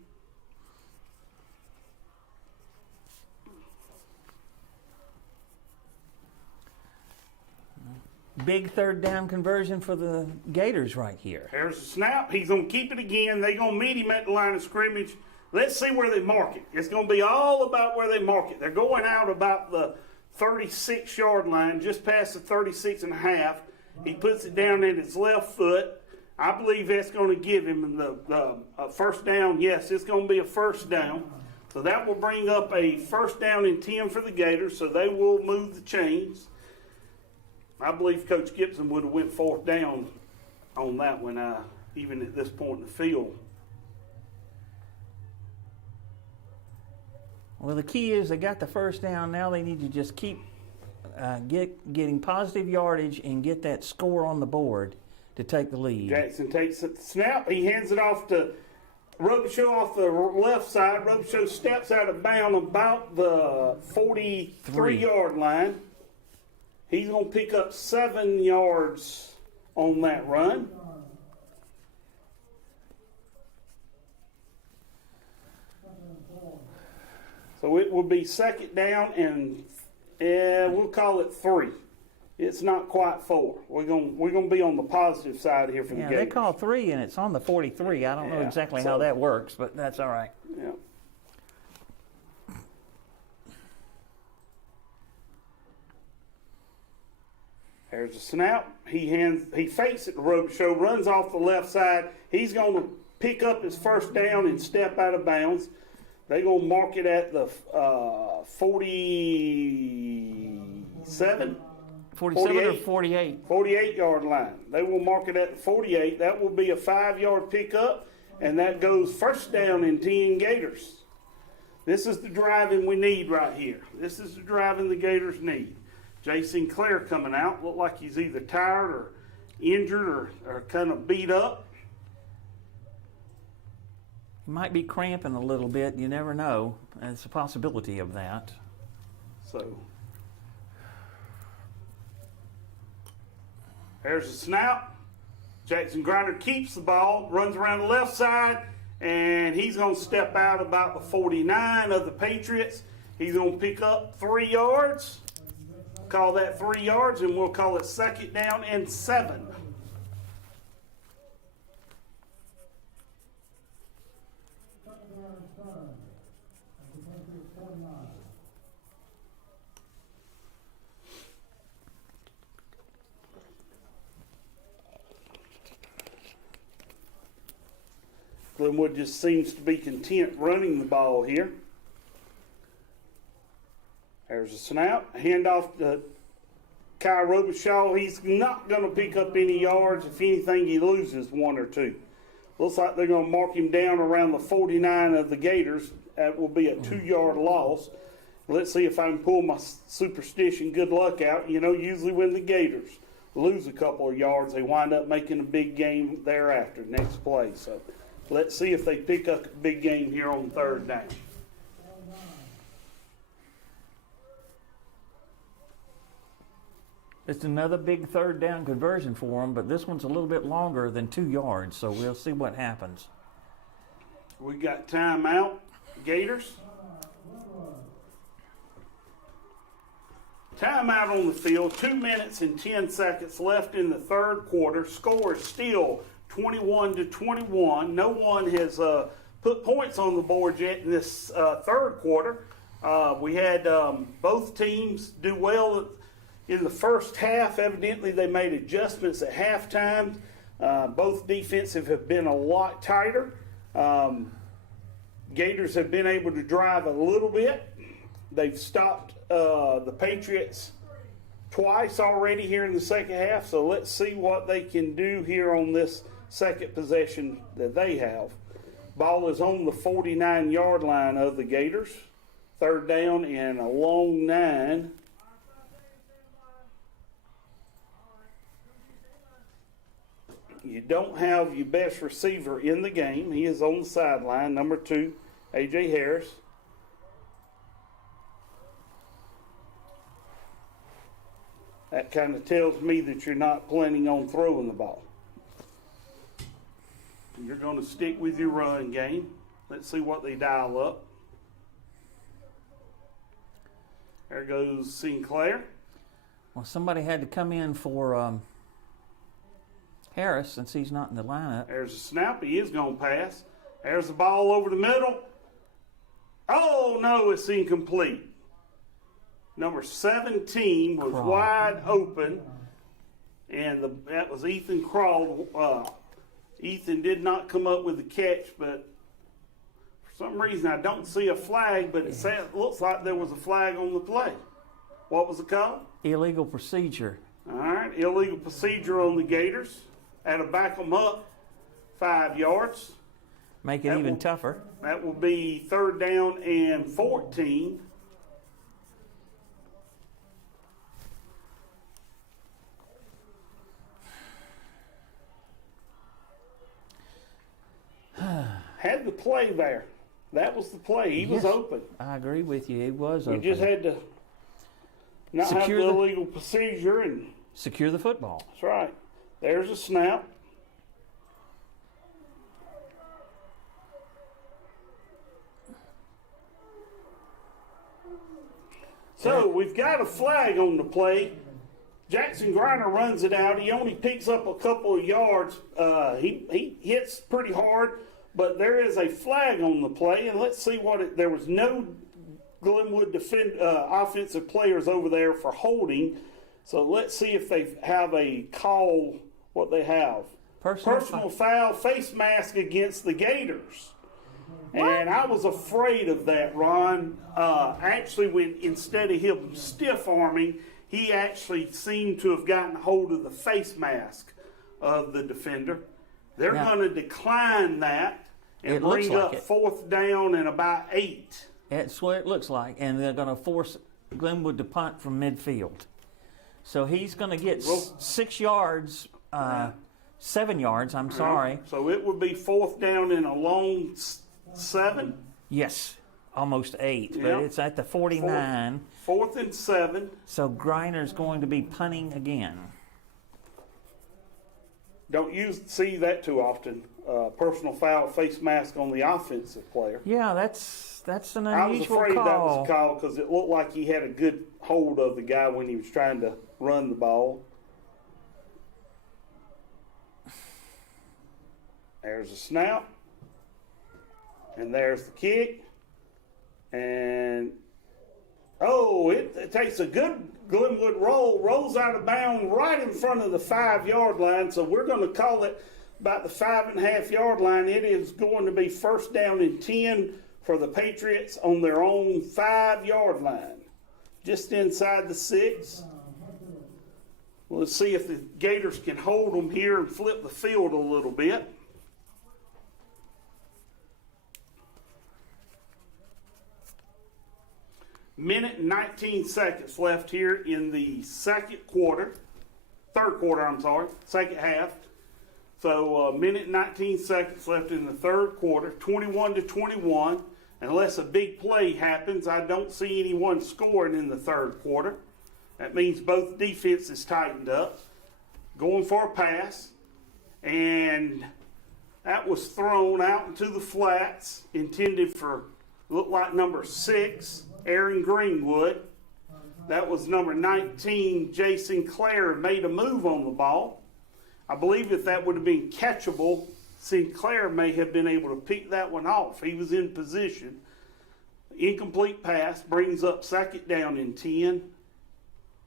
Big 3rd down conversion for the Gators right here. There's a snap. He's going to keep it again. They're going to meet him at the line of scrimmage. Let's see where they mark it. It's going to be all about where they mark it. They're going out about the 36-yard line, just past the 36 and a half. He puts it down at his left foot. I believe that's going to give him the first down. Yes, it's going to be a first down. So that will bring up a 1st down and 10 for the Gators, so they will move the chains. I believe Coach Gibson would have went 4th down on that one, even at this point in the field. Well, the key is they got the 1st down. Now they need to just keep getting positive yardage and get that score on the board to take the lead. Jackson takes the snap. He hands it off to Robichaux off the left side. Robichaux steps out of bounds about the 43-yard line. He's going to pick up 7 yards on that run. So it will be 2nd down and we'll call it 3. It's not quite 4. We're gonna be on the positive side here for the Gators. They call 3 and it's on the 43. I don't know exactly how that works, but that's all right. Yeah. There's a snap. He fakes it to Robichaux, runs off the left side. He's going to pick up his 1st down and step out of bounds. They're going to mark it at the 47? 47 or 48? 48-yard line. They will mark it at the 48. That will be a 5-yard pickup, and that goes 1st down and 10 Gators. This is the driving we need right here. This is the driving the Gators need. Jay Sinclair coming out. Looked like he's either tired or injured or kind of beat up. He might be cramping a little bit. You never know. There's a possibility of that. So there's a snap. Jackson Grinder keeps the ball, runs around the left side, and he's going to step out about the 49 of the Patriots. He's going to pick up 3 yards. Call that 3 yards, and we'll call it 2nd down and 7. Glenwood just seems to be content running the ball here. There's a snap. Handoff to Kai Robichaux. He's not going to pick up any yards. If anything, he loses 1 or 2. Looks like they're going to mark him down around the 49 of the Gators. That will be a 2-yard loss. Let's see if I can pull my superstition good luck out. You know, usually when the Gators lose a couple of yards, they wind up making a big game thereafter, next play. So let's see if they pick up a big game here on 3rd down. It's another big 3rd down conversion for them, but this one's a little bit longer than 2 yards, so we'll see what happens. We got timeout, Gators. Timeout on the field, 2 minutes and 10 seconds left in the 3rd quarter. Score is still 21-21. No one has put points on the board yet in this 3rd quarter. We had both teams do well in the first half. Evidently, they made adjustments at halftime. Both defensive have been a lot tighter. Gators have been able to drive a little bit. They've stopped the Patriots twice already here in the 2nd half, so let's see what they can do here on this 2nd possession that they have. Ball is on the 49-yard line of the Gators. 3rd down and a long 9. You don't have your best receiver in the game. He is on the sideline, number 2, A.J. Harris. That kind of tells me that you're not planning on throwing the ball. You're going to stick with your run game. Let's see what they dial up. There goes Sinclair. Well, somebody had to come in for Harris since he's not in the lineup. There's a snap. He is going to pass. There's the ball over the middle. Oh, no, it's incomplete. Number 17 was wide open, and that was Ethan Crawl. Ethan did not come up with the catch, but for For some reason, I don't see a flag, but it looks like there was a flag on the play. What was the call? Illegal procedure. All right, illegal procedure on the Gators. That'll back them up 5 yards. Make it even tougher. That will be 3rd down and 14. Had the play there. That was the play. He was open. I agree with you. It was We open. just had to not have the illegal procedure, and secure the football. that's right. There's a snap. So we've got a flag on the play. Jackson Griner runs it out. He only picks up a couple of yards. He hits pretty hard, but there is a flag on the play. And let's see there was no Glenwood offensive players over there for holding. So let's see if they have a call, what they have. Personal foul, face mask against the Gators. And I was afraid of that, Ron. Actually, when instead of him stiff arming, he actually seemed to have gotten hold of the face mask of the defender. They're going to decline that and bring up 4th down and about 8. That's what it looks like. And they're going to force Glenwood to punt from midfield. So he's going to get 6 yards, 7 yards, I'm sorry. So it would be 4th down and a long 7? Yes, almost 8, but it's at the 49. 4th and 7. So Griner's going to be punting again. Don't see that too often. Personal foul, face mask on the offensive player. Yeah, that's an unusual call. I was afraid that was a call because it looked like he had a good hold of the guy when he was trying to run the ball. There's a snap. And there's the kick. And, it takes a good Glenwood rolls out of bounds right in front of the 5-yard line. So we're going to call it about the 5.5-yard line. It is going to be 1st down and 10 for the Patriots on their own 5-yard line. Just inside the 6. Let's see if the Gators can hold them here and flip the field a little bit. Minute and 19 seconds left here in the second quarter. Second half. So minute and 19 seconds left in the third quarter, 21-21. Unless a big play happens, I don't see anyone scoring in the third quarter. That means both defenses tightened up. Going for a pass. And that was thrown out into the flats, intended for, looked like number 6, Aaron Greenwood. That was number 19, Jay Sinclair, made a move on the ball. I believe if that would have been catchable, Sinclair may have been able to pick that one off. He was in position. Incomplete pass brings up 2nd down and 10.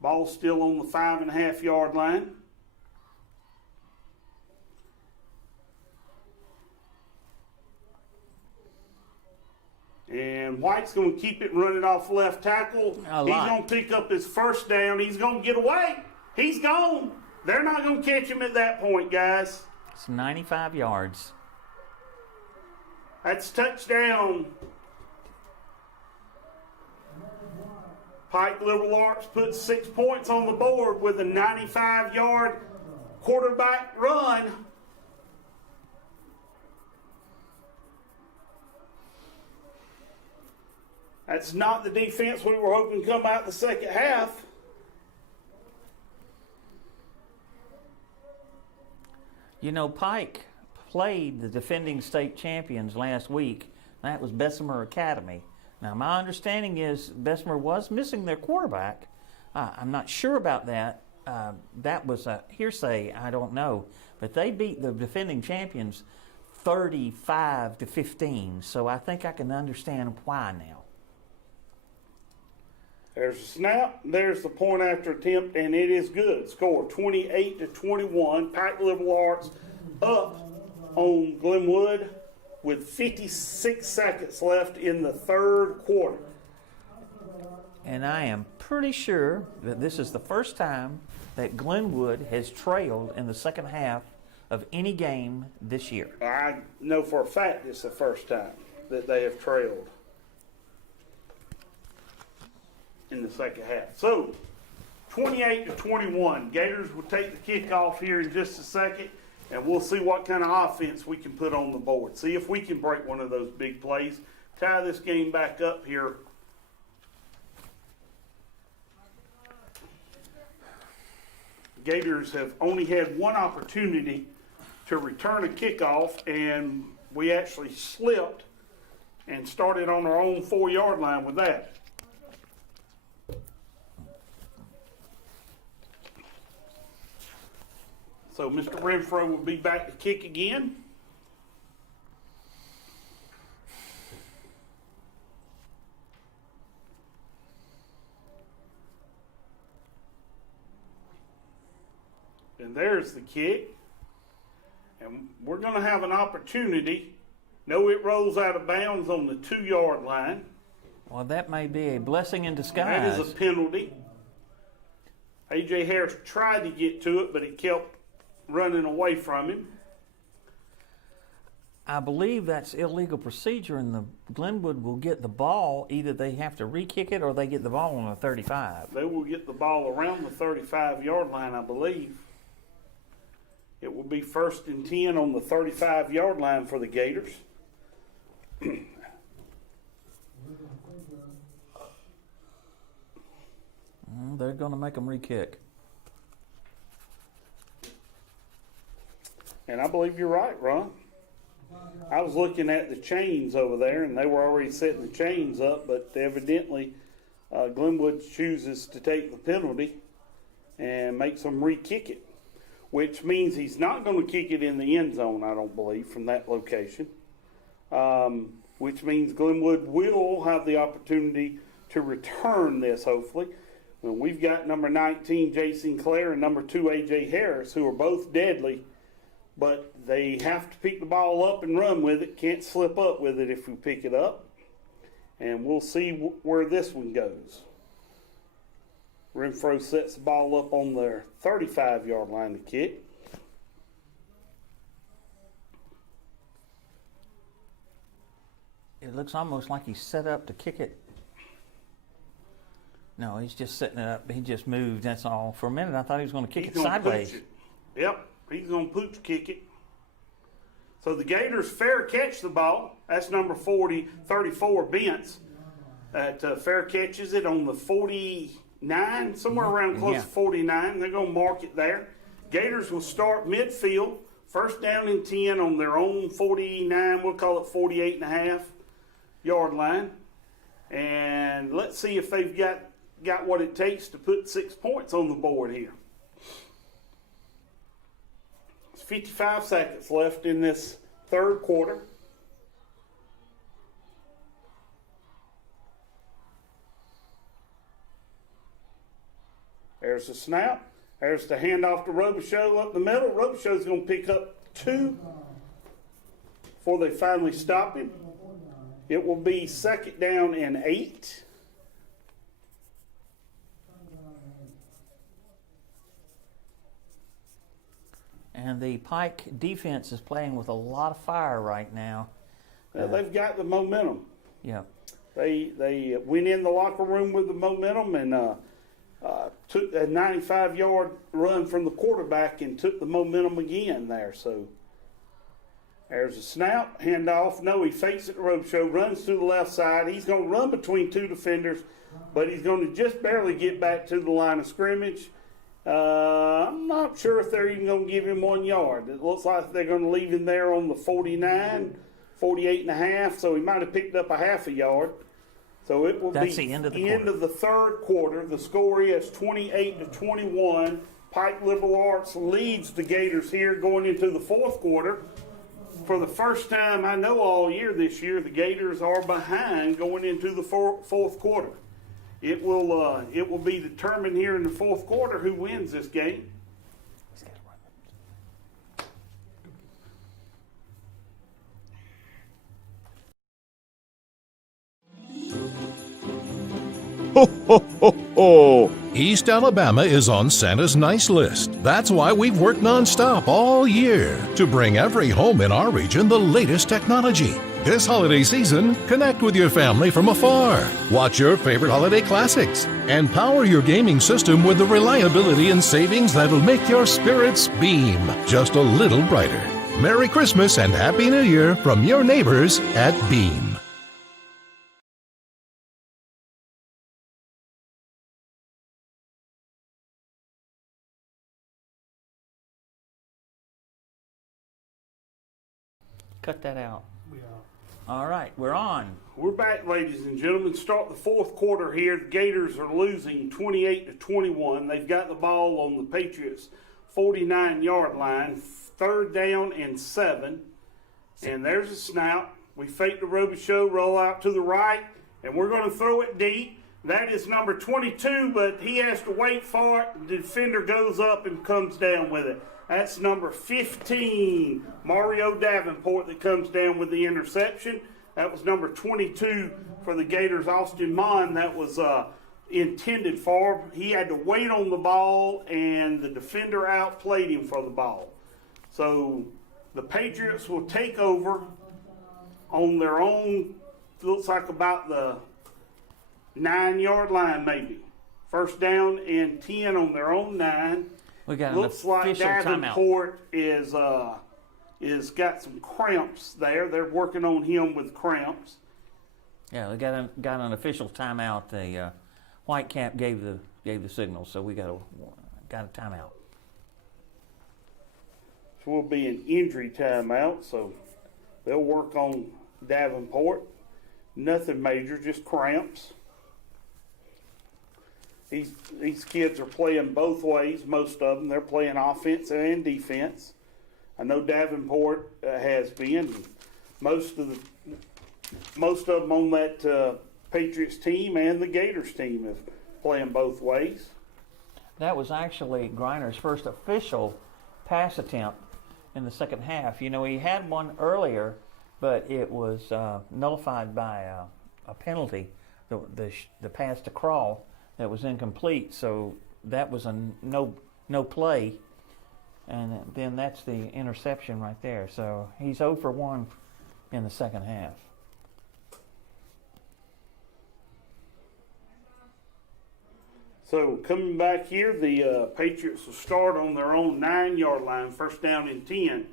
Ball still on the 5.5-yard line. And White's going to keep it running off left tackle. He's going to pick up his 1st down. He's going to get away. He's gone. They're not going to catch him at that point, guys. It's 95 yards. That's touchdown. Pike Liberal Arts puts 6 points on the board with a 95-yard quarterback run. That's not the defense we were hoping to come out the second half. You know, Pike played the defending state champions last week. That was Bessemer Academy. Now, my understanding is Bessemer was missing their quarterback. I'm not sure about that. That was a hearsay. I don't know. But they beat the defending champions 35-15. So I think I can understand why now. There's a snap. There's the point after attempt, and it is good. Score 28-21. Pike Liberal Arts up on Glenwood with 56 seconds left in the third quarter. And I am pretty sure that this is the first time that Glenwood has trailed in the second half of any game this year. I know for a fact it's the first time that they have trailed in the second half. So, 28-21. Gators will take the kickoff here in just a second, and we'll see what kind of offense we can put on the board. See if we can break one of those big plays. Tie this game back up here. Gators have only had one opportunity to return a kickoff, and we actually slipped and started on our own 4-yard line with that. So Mr. Renfro will be back to kick again. And there's the kick. And we're going to have an opportunity. No, it rolls out of bounds on the 2-yard line. Well, that may be a blessing in disguise. That is a penalty. A.J. Harris tried to get to it, but he kept running away from him. I believe that's illegal procedure, and the Glenwood will get the ball. Either they have to re-kick it or they get the ball on the 35. They will get the ball around the 35-yard line, I believe. It will be 1st and 10 on the 35-yard line for the Gators. They're going to make them re-kick. And I believe you're right, Ron. I was looking at the chains over there, and they were already setting the chains up, but evidently Glenwood chooses to take the penalty and makes them re-kick it, which means he's not going to kick it in the end zone, I don't believe, from that location, which means Glenwood will have the opportunity to return this, hopefully. Well, we've got number 19, Jason Clare, and number 2, A.J. Harris, who are both deadly, but they have to pick the ball up and run with it. Can't slip up with it if we pick it up. And we'll see where this one goes. Renfro sets the ball up on their 35-yard line to kick. It looks almost like he's set up to kick it. No, he's just setting it up. He just moved, that's all. For a minute, I thought he was going to kick it sideways. Pooch it. Yep, he's going to pooch kick it. So the Gators fair catch the ball. That's number 34, Bentz. Fair catches it on the 49, somewhere around close to 49. They're going to mark it there. Gators will start midfield, 1st down and 10 on their own 49, we'll call it 48.5-yard line. And let's see if they've got what it takes to put 6 points on the board here. There's 55 seconds left in this third quarter. There's the snap. There's the handoff to Robichaux up the middle. Robichaux's going to pick up 2 before they finally stop him. It will be 2nd down and 8. And the Pike defense is playing with a lot of fire right now. They've got the momentum. Yeah. They went in the locker room with the momentum and took a 95-yard run from the quarterback and took the momentum again there. So there's a snap, handoff. No, he fakes it to Robichaux, runs to the left side. He's going to run between 2 defenders, but he's going to just barely get back to the line of scrimmage. I'm not sure if they're even going to give him 1 yard. It looks like they're going to leave him there on the 49, 48.5, so he might have picked up a half a yard. So it will be the end of the third quarter. The score is 28-21. Pike Liberal Arts leads the Gators here going into the fourth quarter. For the first time I know all year this year, the Gators are behind going into the fourth quarter. It will be determined here in the fourth quarter who wins this game. Ho, ho, ho, ho. East Alabama is on Santa's nice list. That's why we've worked nonstop all year to bring every home in our region the latest technology. This holiday season, connect with your family from afar. Watch your favorite holiday classics and power your gaming system with the reliability and savings that'll make your spirits beam just a little brighter. Merry Christmas and Happy New Year from your neighbors at Beam. Cut that out. All right, we're on. We're back, ladies and gentlemen. Start the fourth quarter here. The Gators are losing 28-21. They've got the ball on the Patriots' 49-yard line. Third down and 7. And there's a snap. We fake the Roby show, roll out to the right, and we're going to throw it deep. That is number 22, but he has to wait for it. The defender goes up and comes down with it. That's number 15, Mario Davenport, that comes down with the interception. That was number 22 for the Gators, Austin Mon, that was intended for. He had to wait on the ball, and the defender outplayed him for the ball. So the Patriots will take over on their own, looks like about the 9-yard line maybe. First down and 10 on their own 9. We got Looks an like official timeout. Davenport is got some cramps there. They're working on him with cramps. Yeah, we got an official timeout. The white cap gave the signal, so we got a timeout. So will be an injury timeout, so they'll work on Davenport. Nothing major, just cramps. These kids are playing both ways, most of them. They're playing offense and defense. I know Davenport has been. Most of them on that Patriots team and the Gators team is playing both ways. That was actually Griner's first official pass attempt in the second half. You know, he had one earlier, but it was nullified by a penalty, the pass to Crawl. That was incomplete, so that was a no play, and then that's the interception right there. So he's 0 for 1 in the second half. So coming back here, the Patriots will start on their own 9-yard line, first down and 10.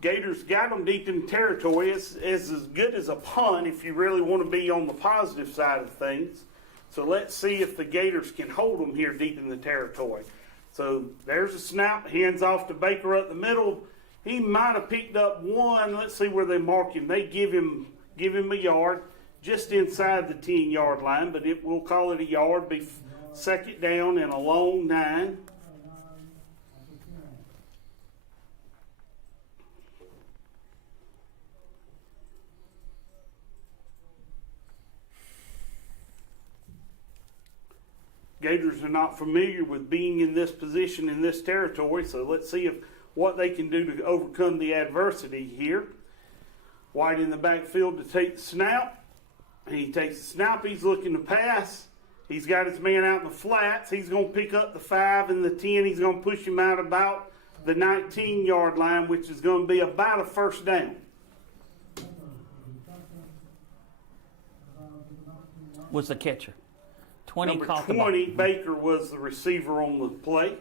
Gators got them deep in territory. It's as good as a punt if you really want to be on the positive side of things. So let's see if the Gators can hold them here deep in the territory. So there's a snap, hands off to Baker up the middle. He might have picked up one. Let's see where they mark him. They give him a yard just inside the 10-yard line, but we'll call it a yard. Be second down and a long 9. Gators are not familiar with being in this position in this territory, so let's see what they can do to overcome the adversity here. White in the backfield to take the snap. He takes the snap. He's looking to pass. He's got his man out in the flats. He's going to pick up the 5 and the 10. He's going to push him out about the 19-yard line, which is going to be about a first down. Was the catcher. 20 Number caught 20, the ball. Baker was the receiver on the play.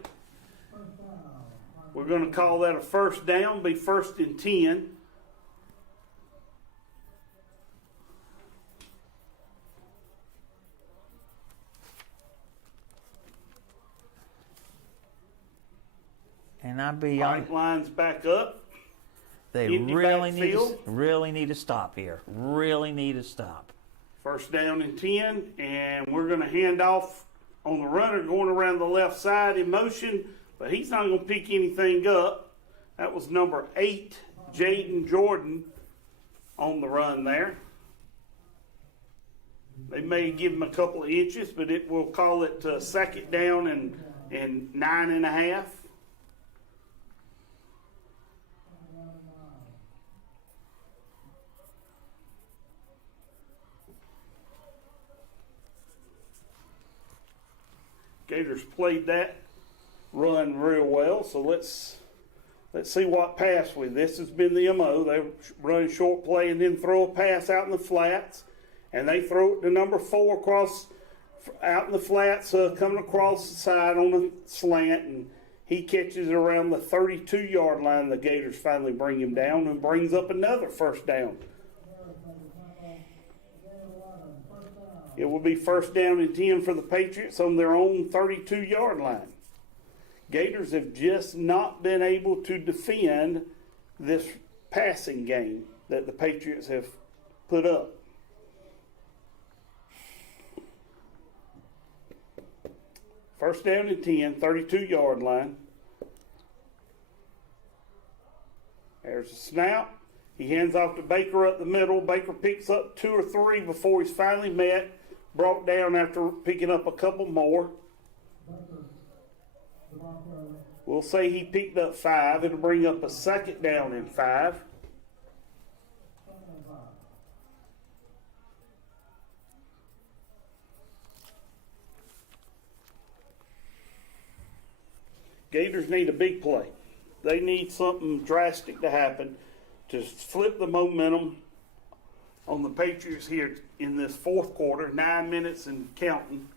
We're going to call that a first down, be first and 10. And I'd be on. Pipeline's back up. They really need to stop here. Really need to stop. First down and 10, and we're going to hand off on the runner going around the left side in motion, but he's not going to pick anything up. That was number 8, Jaden Jordan, on the run there. They may give him a couple of inches, but we'll call it second down and 9.5. Gators played that run real well. So let's see what pass with. This has been the MO. They run short play and then throw a pass out in the flats, and they throw it to number 4 across out in the flats, coming across the side on the slant, and he catches it around the 32-yard line. The Gators finally bring him down and brings up another first down. It will be first down and 10 for the Patriots on their own 32-yard line. Gators have just not been able to defend this passing game that the Patriots have put up. First down and 10, 32-yard line. There's a snap. He hands off to Baker up the middle. Baker picks up 2 or 3 before he's finally brought down after picking up a couple more. We'll say he picked up 5. It'll bring up a second down and 5. Gators need a big play. They need something drastic to happen to flip the momentum on the Patriots here in this fourth quarter, 9 minutes and counting.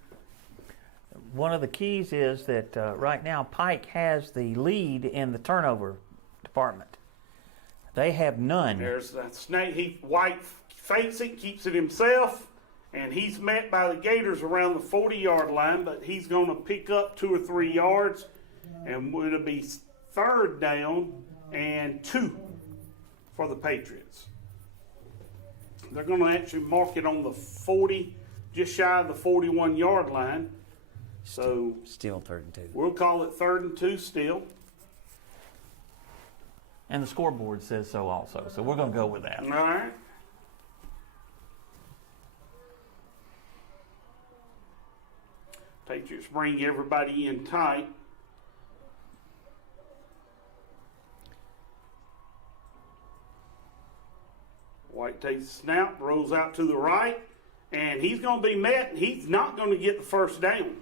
One of the keys is that right now Pike has the lead in the turnover department. They have none. There's that snake. White fakes it, keeps it himself, and he's met by the Gators around the 40-yard line, but he's going to pick up 2 or 3 yards, and it'll be third down and 2 for the Patriots. They're going to actually mark it on the 40, just shy of the 41-yard line. So still 3rd and 2. We'll call it 3rd and 2 still. And the scoreboard says so also, so we're going to go with that. All right. Patriots bring everybody in tight. White takes the snap, rolls out to the right, and he's going to be met. He's not going to get the first down.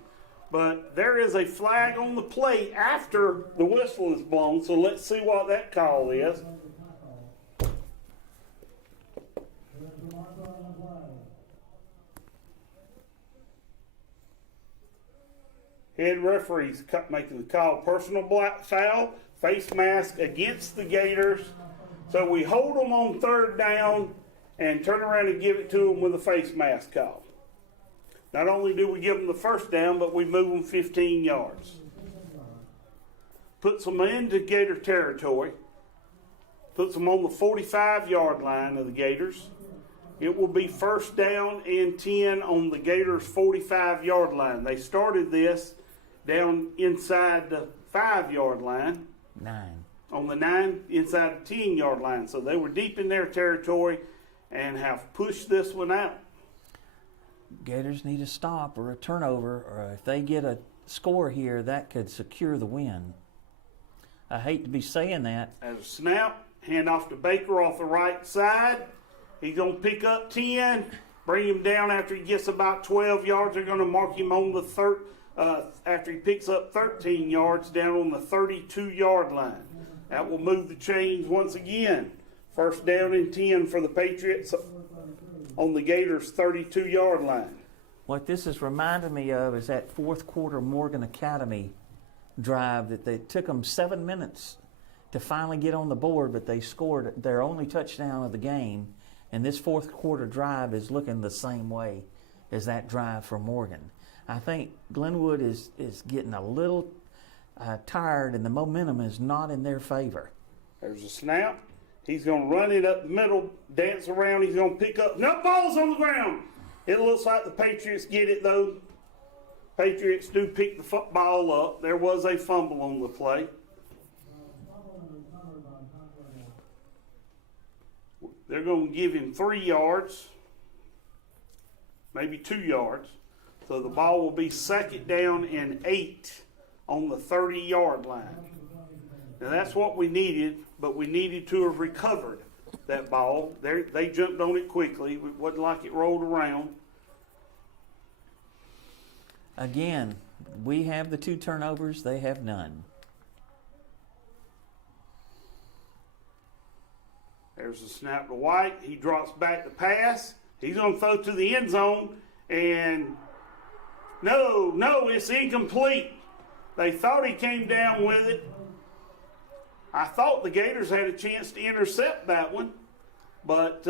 But there is a flag on the play after the whistle is blown, so let's see what that call is. Head referee's making the call. Personal foul, face mask against the Gators. So we hold them on 3rd down and turn around and give it to them with a face mask call. Not only do we give them the first down, but we move them 15 yards. Puts them into Gator territory. Puts them on the 45-yard line of the Gators. It will be first down and 10 on the Gators' 45-yard line. They started this down inside the 5-yard line. 9. On the 9, inside the 10-yard line. So they were deep in their territory and have pushed this one out. Gators need a stop or a turnover, or if they get a score here, that could secure the win. I hate to be saying that. As a snap, hand off to Baker off the right side. He's going to pick up 10, bring him down after he gets about 12 yards. They're going to mark him on the third, after he picks up 13 yards down on the 32-yard line. That will move the chains once again. First down and 10 for the Patriots on the Gators' 32-yard line. What this is reminding me of is that fourth quarter Morgan Academy drive that they took them 7 minutes to finally get on the board, but they scored their only touchdown of the game. And this fourth quarter drive is looking the same way as that drive for Morgan. I think Glenwood is getting a little tired, and the momentum is not in their favor. There's a snap. He's going to run it up the middle, dance around. He's going to pick up. No, ball's on the ground. It looks like the Patriots get it, though. Patriots do pick the football up. There was a fumble on the play. They're going to give him 3 yards, maybe 2 yards. So the ball will be second down and 8 on the 30-yard line. Now that's what we needed, but we needed to have recovered that ball. They jumped on it quickly. It wasn't like it rolled around. Again, We have the 2 turnovers. They have none. There's a snap to White. He drops back the pass. He's going to throw to the end zone. And no, it's incomplete. They thought he came down with it. I thought the Gators had a chance to intercept that one. But,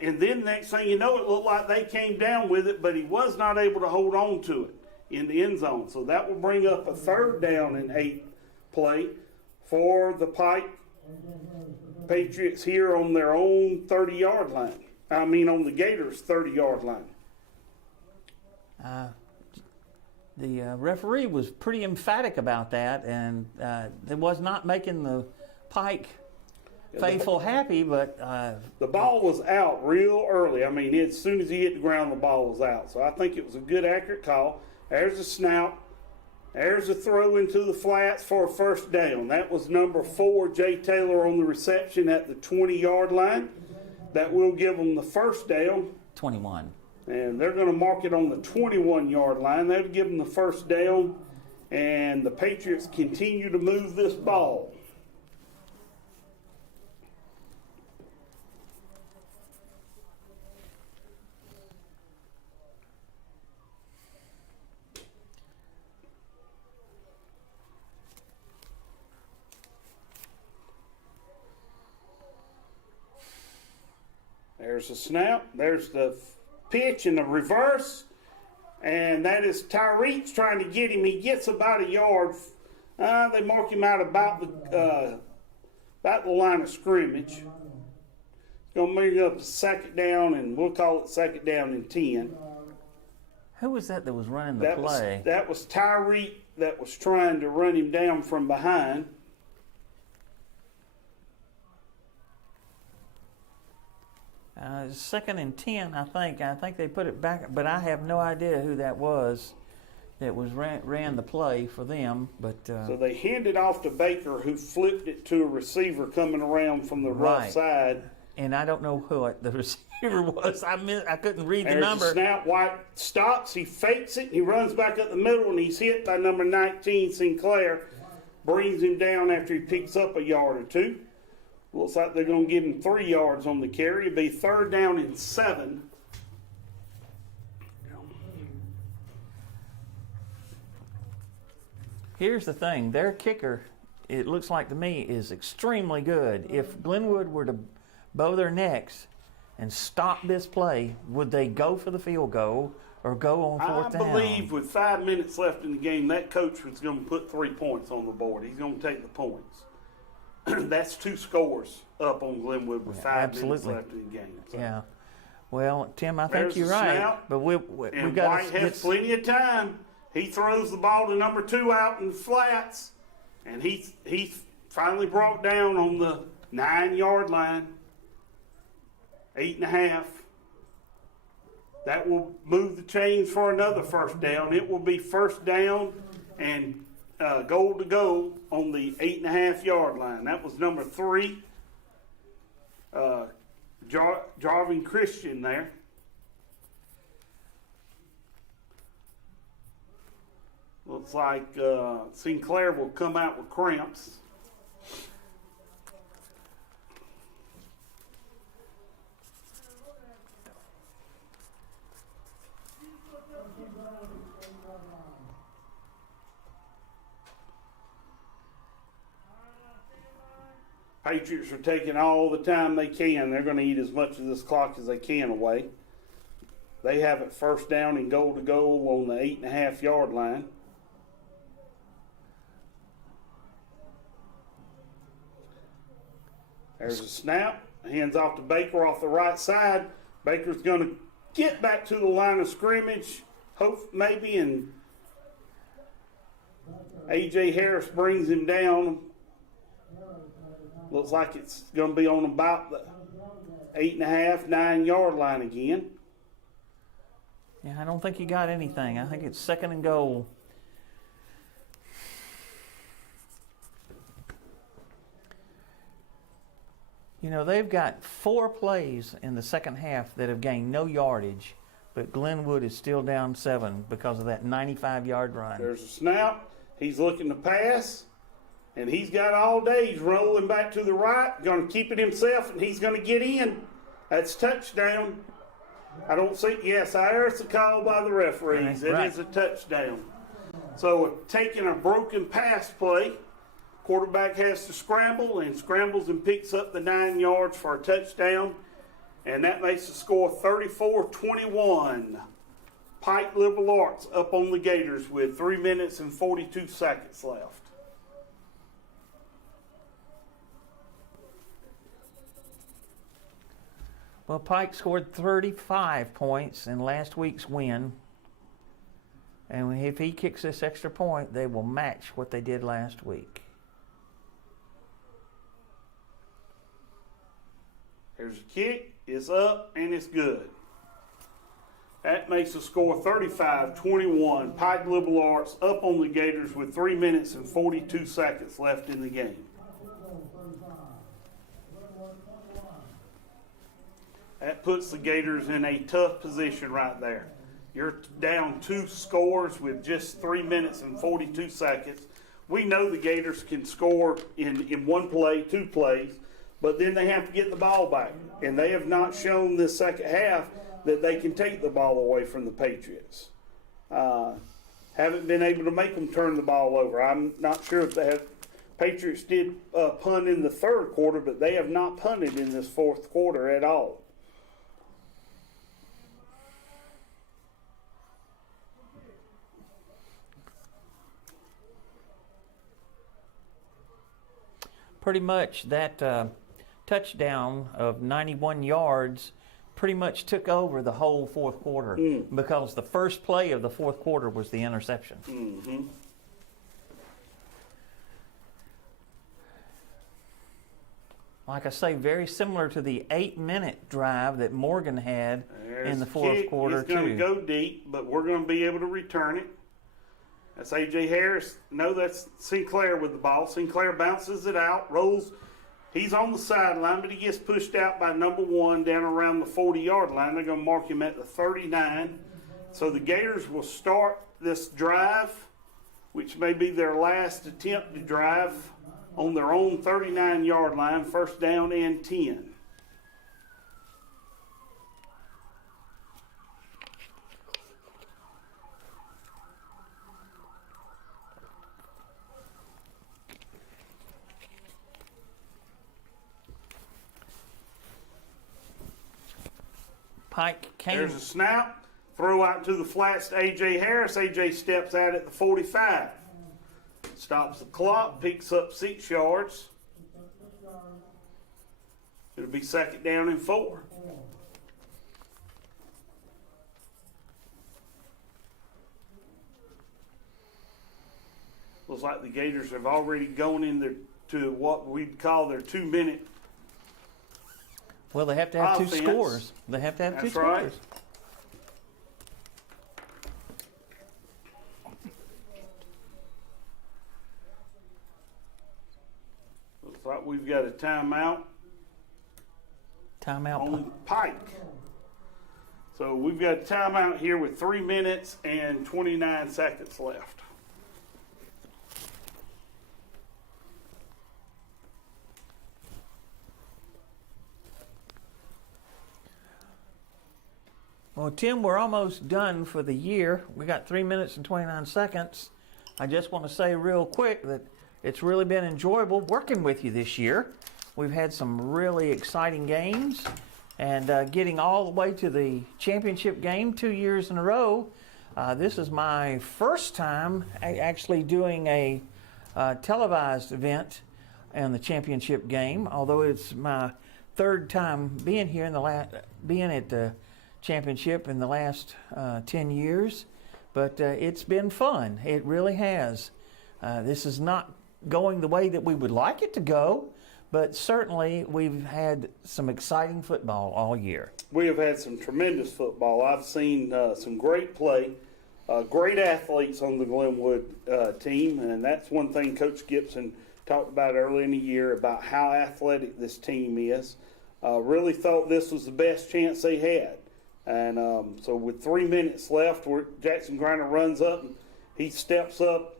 and then next thing you know, it looked like they came down with it, but he was not able to hold on to it in the end zone. So that will bring up a 3rd down and 8 play for the Pike Patriots here on their own 30-yard line. On the Gators' 30-yard line. The referee was pretty emphatic about that, and it was not making the Pike faithful happy, but the ball was out real early. As soon as he hit the ground, the ball was out. So I think it was a good, accurate call. There's a snap. There's a throw into the flats for a 1st down. That was number 4, Jay Taylor, on the reception at the 20-yard line. That will give them the 1st down. 21. And they're going to mark it on the 21-yard line. That'll give them the 1st down. And the Patriots continue to move this ball. There's a snap. There's the pitch and the reverse. And that is Tyreek's trying to get him. He gets about a yard. They mark him out about the line of scrimmage. It's going to bring up 2nd down, and we'll call it 2nd down and 10. Who was that was running the play? That was Tyreek that was trying to run him down from behind. Second and 10, I think. I think they put it back, but I have no idea who that was ran the play for them. But so they handed off to Baker, who flipped it to a receiver coming around from the rough side. And I don't know who the receiver was. I couldn't read the There's number. A snap. White stops. He fakes it. He runs back up the middle, and he's hit by number 19, Sinclair. Brings him down after he picks up a yard or 2. Looks like they're going to give him 3 yards on the carry. It'll be 3rd down and 7. Here's the thing. Their kicker, it looks like to me, is extremely good. If Glenwood were to bow their necks and stop this play, would they go for the field goal or go on 4th down? I believe with 5 minutes left in the game, that coach was going to put 3 points on the board. He's going to take the points. That's 2 scores up on Glenwood with 5 minutes left in the game. So. Yeah. Well, Tim, I think you're right. Snap, but we've got White has plenty of time. He throws the ball to number 2 out in the flats, and he's finally brought down on the 9-yard line. 8.5. That will move the chains for another 1st down. It will be 1st down and goal to go on the 8.5-yard line. That was number 3, Jarvin Christian there. Looks like Sinclair will come out with cramps. Patriots are taking all the time they can. They're going to eat as much of this clock as they can away. They have it 1st down and goal to go on the 8.5-yard line. There's a snap. Hands off to Baker off the right side. Baker's going to get back to the line of scrimmage, hope maybe, and A.J. Harris brings him down. Looks like it's going to be on about the 8.5, 9-yard line again. Yeah, I don't think he got anything. I think it's 2nd and goal. You know, they've got 4 plays in the second half that have gained no yardage but Glenwood is still down 7 because of that 95-yard run. There's a snap. He's looking to pass, and he's got all day. He's rolling back to the right, going to keep it himself, and he's going to get in. That's touchdown. I don't see. Yes, there's a call by the referees. It is a touchdown. So taking a broken pass play, quarterback has to scramble and scrambles and picks up the 9 yards for a touchdown. And that makes the score 34-21. Pike Liberal Arts up on the Gators with 3 minutes and 42 seconds left. Well, Pike scored 35 points in last week's win. And if he kicks this extra point, they will match what they did last week. Here's a kick. It's up, and it's good. That makes the score 35-21. Pike Liberal Arts up on the Gators with 3 minutes and 42 seconds left in the game. That puts the Gators in a tough position right there. You're down 2 scores with just 3 minutes and 42 seconds. We know the Gators can score in 1 play, 2 plays, but then they have to get the ball back. And they have not shown this second half that they can take the ball away from the Patriots. Haven't been able to make them turn the ball over. I'm not sure if they have. Patriots did punt in the 3rd quarter, but they have not punted in this 4th quarter at all. Pretty much that touchdown of 91 yards pretty much took over the whole 4th quarter because the first play of the 4th quarter was the interception. Mm-hmm. Like I say, very similar to the 8-minute drive that Morgan had in the 4th quarter, too. It's going to go deep, but we're going to be able to return it. That's A.J. Harris. No, that's Sinclair with the ball. Sinclair bounces it out, rolls. He's on the sideline, but he gets pushed out by number 1 down around the 40-yard line. They're going to mark him at the 39. So the Gators will start this drive, which may be their last attempt to drive, on their own 39-yard line, 1st down and 10. Pike came. There's a snap. Throw out to the flats to A.J. Harris. A.J. steps out at the 45. Stops the clock. Picks up 6 yards. It'll be 2nd down and 4. Looks like the Gators have already gone to what we'd call their 2-minute. Well, they have to have offense. 2 scores. They have to have That's 2 right. scores. Looks like we've got a timeout. Timeout. On Pike. So we've got a timeout here with 3 minutes and 29 seconds left. Well, Tim, we're almost done for the year. We got 3 minutes and 29 seconds. I just want to say real quick that it's really been enjoyable working with you this year. We've had some really exciting games, and getting all the way to the championship game 2 years in a row. This is my first time actually doing a televised event in the championship game, although it's my 3rd time being here being at the championship in the last 10 years, but it's been fun. It really has. This is not going the way that we would like it to go, but certainly we've had some exciting football all year. We have had some tremendous football. I've seen some great play, great athletes on the Glenwood team, and that's one thing Coach Gibson talked about early in the year about how athletic this team is. Really thought this was the best chance they had. And so with 3 minutes left, where Jackson Griner runs up, and he steps up,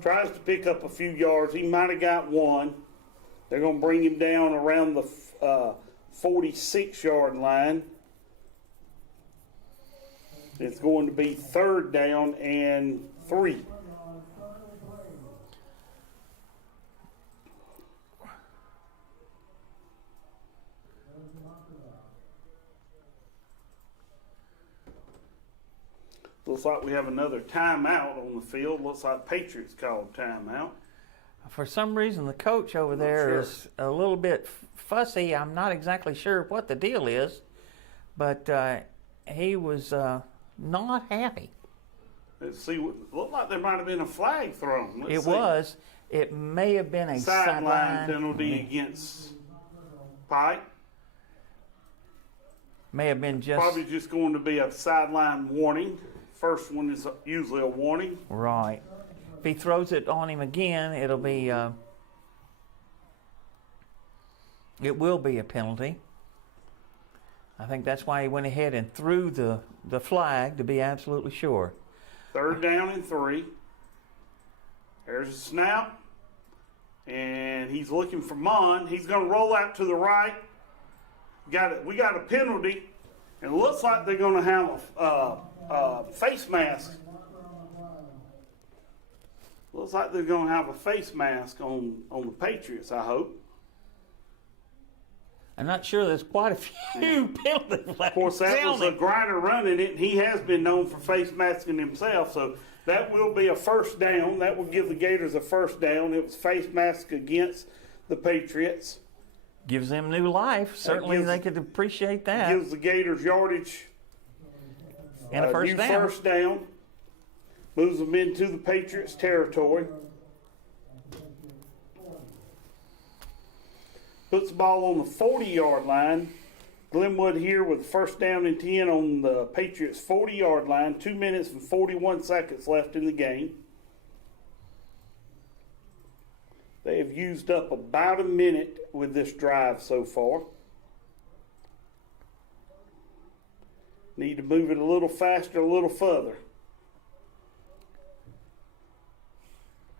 tries to pick up a few yards. He might have got one. They're going to bring him down around the 46-yard line. It's going to be 3rd down and 3. Looks like we have another timeout on the field. Looks like Patriots called timeout. For some reason, the coach over there is a little bit fussy. I'm not exactly sure what the deal is, but he was not happy. Let's see. Looked like there might have been a flag thrown. It was. It may have been a sideline penalty against Pike. May have been just probably just going to be a sideline warning. First one is usually a warning. Right. If he throws it on him again, it'll be it will be a penalty. I think that's why he went ahead and threw the flag to be absolutely sure. 3rd down and 3. There's a snap, and he's looking for Mon. He's going to roll out to the right. We got a penalty, and it looks like they're going to have a face mask. Looks like they're going to have a face mask on the Patriots, I hope. I'm not sure. There's quite a few penalty flags. Of course, that was a Griner running it, and he has been known for face masking himself, so that will be a 1st down. That will give the Gators a 1st down. It was face mask against the Patriots. Gives them new life. Certainly they could appreciate that. Gives the Gators yardage and a 1st down. 1st down. Moves them into the Patriots' territory. Puts the ball on the 40-yard line. Glenwood here with 1st down and 10 on the Patriots' 40-yard line. 2 minutes and 41 seconds left in the game. They have used up about a minute with this drive so far. Need to move it a little faster, a little further.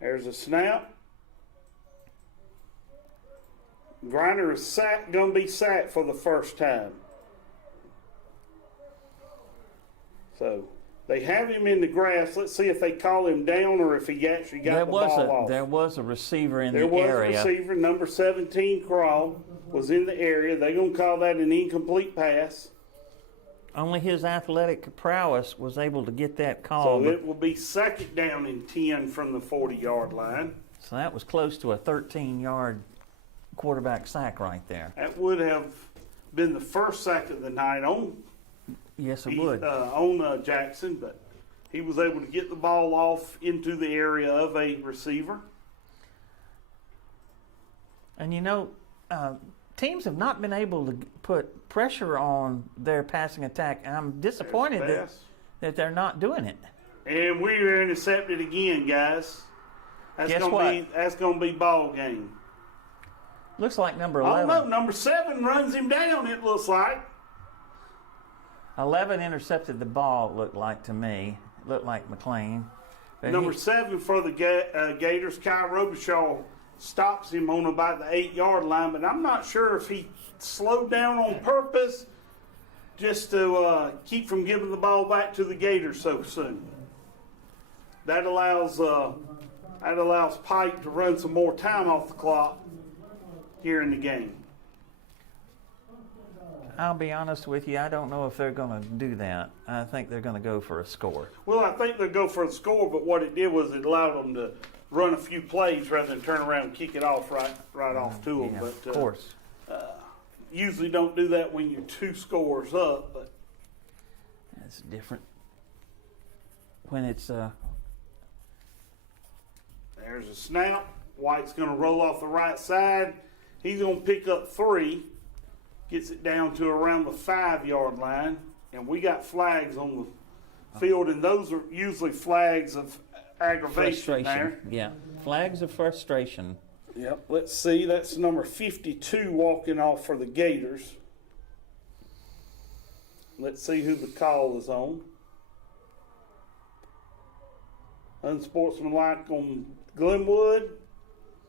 There's a snap. Griner is going to be sacked for the 1st time. So they have him in the grass. Let's see if they call him down or if he actually got the ball off. There was a receiver in the area. There was a receiver. Number 17, Crawl, was in the area. They're going to call that an incomplete pass. Only his athletic prowess was able to get that call. So it will be 2nd down and 10 from the 40-yard line. So that was close to a 13-yard quarterback sack right there. That would have been the 1st sack of the night on. Yes, it would. On Jackson, but he was able to get the ball off into the area of a receiver. And teams have not been able to put pressure on their passing attack. I'm disappointed that they're not doing it. And we are intercepted again, guys. Guess what? That's going to be ball game. Looks like number 11. Oh, no, number 7 runs him down, it looks like. 11 intercepted the ball, it looked like to me. It looked like McLean. But number 7 for the Gators, Kyle Robichaud, stops him on about the 8-yard line, but I'm not sure if he slowed down on purpose just to keep from giving the ball back to the Gators so soon. That allows Pike to run some more time off the clock here in the game. I'll be honest with you, I don't know if they're going to do that. I think they're going to go for a score. Well, I think they'll go for a score, but what it did was it allowed them to run a few plays rather than turn around and kick it off right off to them. Yeah, but, of course. Usually don't do that when you're 2 scores up. But it's different when it's... There's a snap. White's going to roll off the right side. He's going to pick up 3. Gets it down to around the 5-yard line. And we got flags on the field, and those are usually flags of aggravation there. Yeah, flags of frustration. Yep, let's see. That's number 52 walking off for the Gators. Let's see who the call is on. Unsportsmanlike on Glenwood,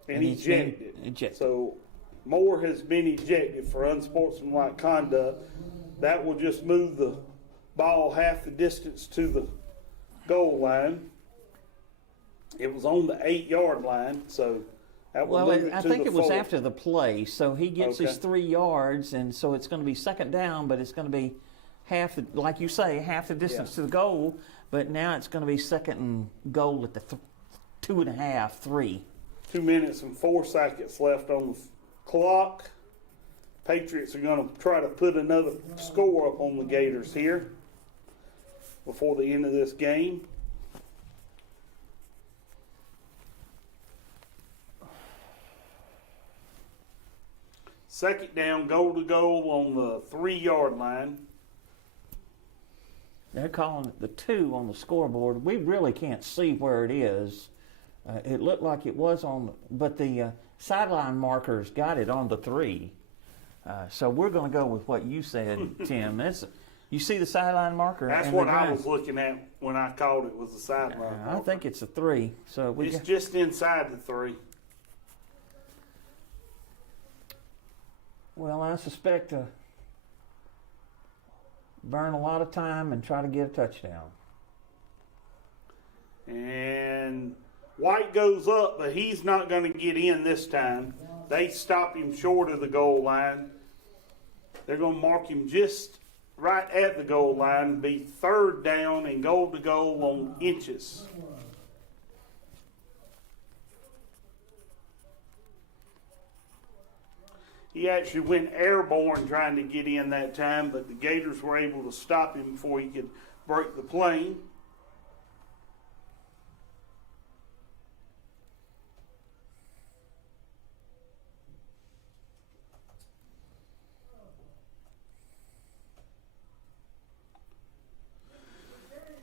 and ejected. So Moore has been ejected for unsportsmanlike conduct. That will just move the ball half the distance to the goal line. It was on the 8-yard line, so that will move it I to think the it was 4. after the play, so he gets his 3 yards, and so it's going to be second down, but it's going to be half, like you say, half the distance to the goal. But now it's going to be second and goal at the 2.5, 3. 2 minutes and 4 seconds left on the clock. Patriots are going to try to put another score up on the Gators here before the end of this game. Second down, goal to goal on the 3-yard line. They're calling it the 2 on the scoreboard. We really can't see where it is. It looked like it was on, but the sideline markers got it on the 3. So we're going to go with what you said, Tim. You see the sideline marker? That's what I was looking at when I called it, was the sideline marker. I think it's a 3. So it's just inside the 3. Well, I suspect burn a lot of time and try to get a touchdown. And White goes up, but he's not going to get in this time. They stop him short of the goal line. They're going to mark him just right at the goal line and be third down and goal to goal on inches. He actually went airborne trying to get in that time, but the Gators were able to stop him before he could break the plane.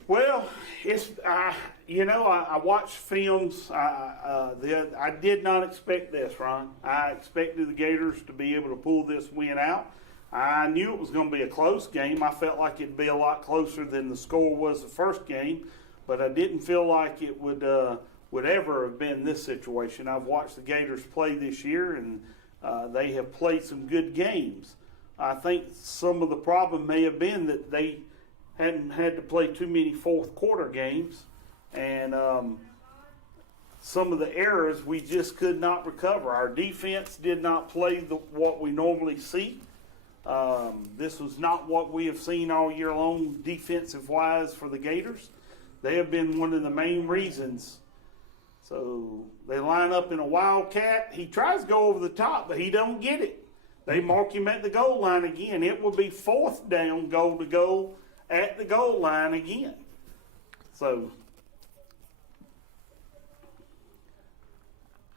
Well, it's I watched films. I did not expect this, Ron. I expected the Gators to be able to pull this win out. I knew it was going to be a close game. I felt like it'd be a lot closer than the score was the first game, but I didn't feel like it would ever have been this situation. I've watched the Gators play this year, and they have played some good games. I think some of the problem may have been that they hadn't had to play too many fourth quarter games, and some of the errors we just could not recover. Our defense did not play what we normally see. This was not what we have seen all year long defensive-wise for the Gators. They have been one of the main reasons. So they line up in a wildcat. He tries to go over the top, but he don't get it. They mark him at the goal line again. It will be fourth down, goal to goal at the goal line again. So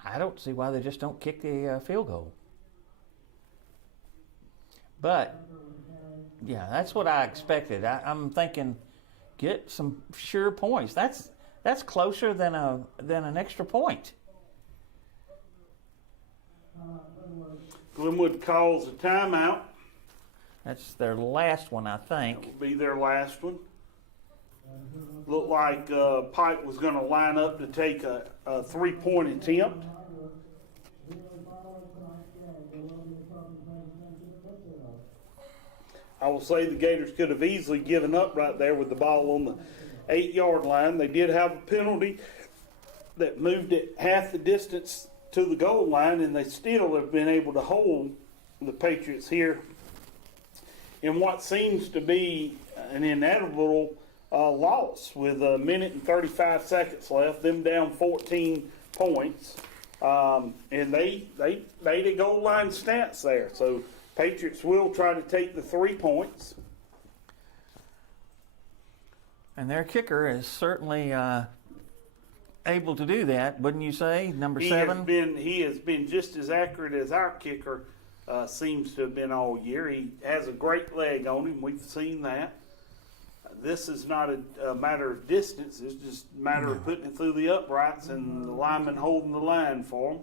I don't see why they just don't kick the field goal. But yeah, that's what I expected. I'm thinking, get some sure points. That's closer than an extra point. Glenwood calls a timeout. That's their last one, I think. That will be their last one. Looked like Pike was going to line up to take a 3-point attempt. I will say the Gators could have easily given up right there with the ball on the 8-yard line. They did have a penalty that moved it half the distance to the goal line, and they still have been able to hold the Patriots here in what seems to be an inevitable loss with a minute and 35 seconds left, them down 14 points. And they made a goal line stance there. So Patriots will try to take the 3 points. And their kicker is certainly able to do that, wouldn't you say? Number 7? He has been just as accurate as our kicker seems to have been all year. He has a great leg on him. We've seen that. This is not a matter of distance. It's just a matter of putting it through the uprights and the lineman holding the line for him.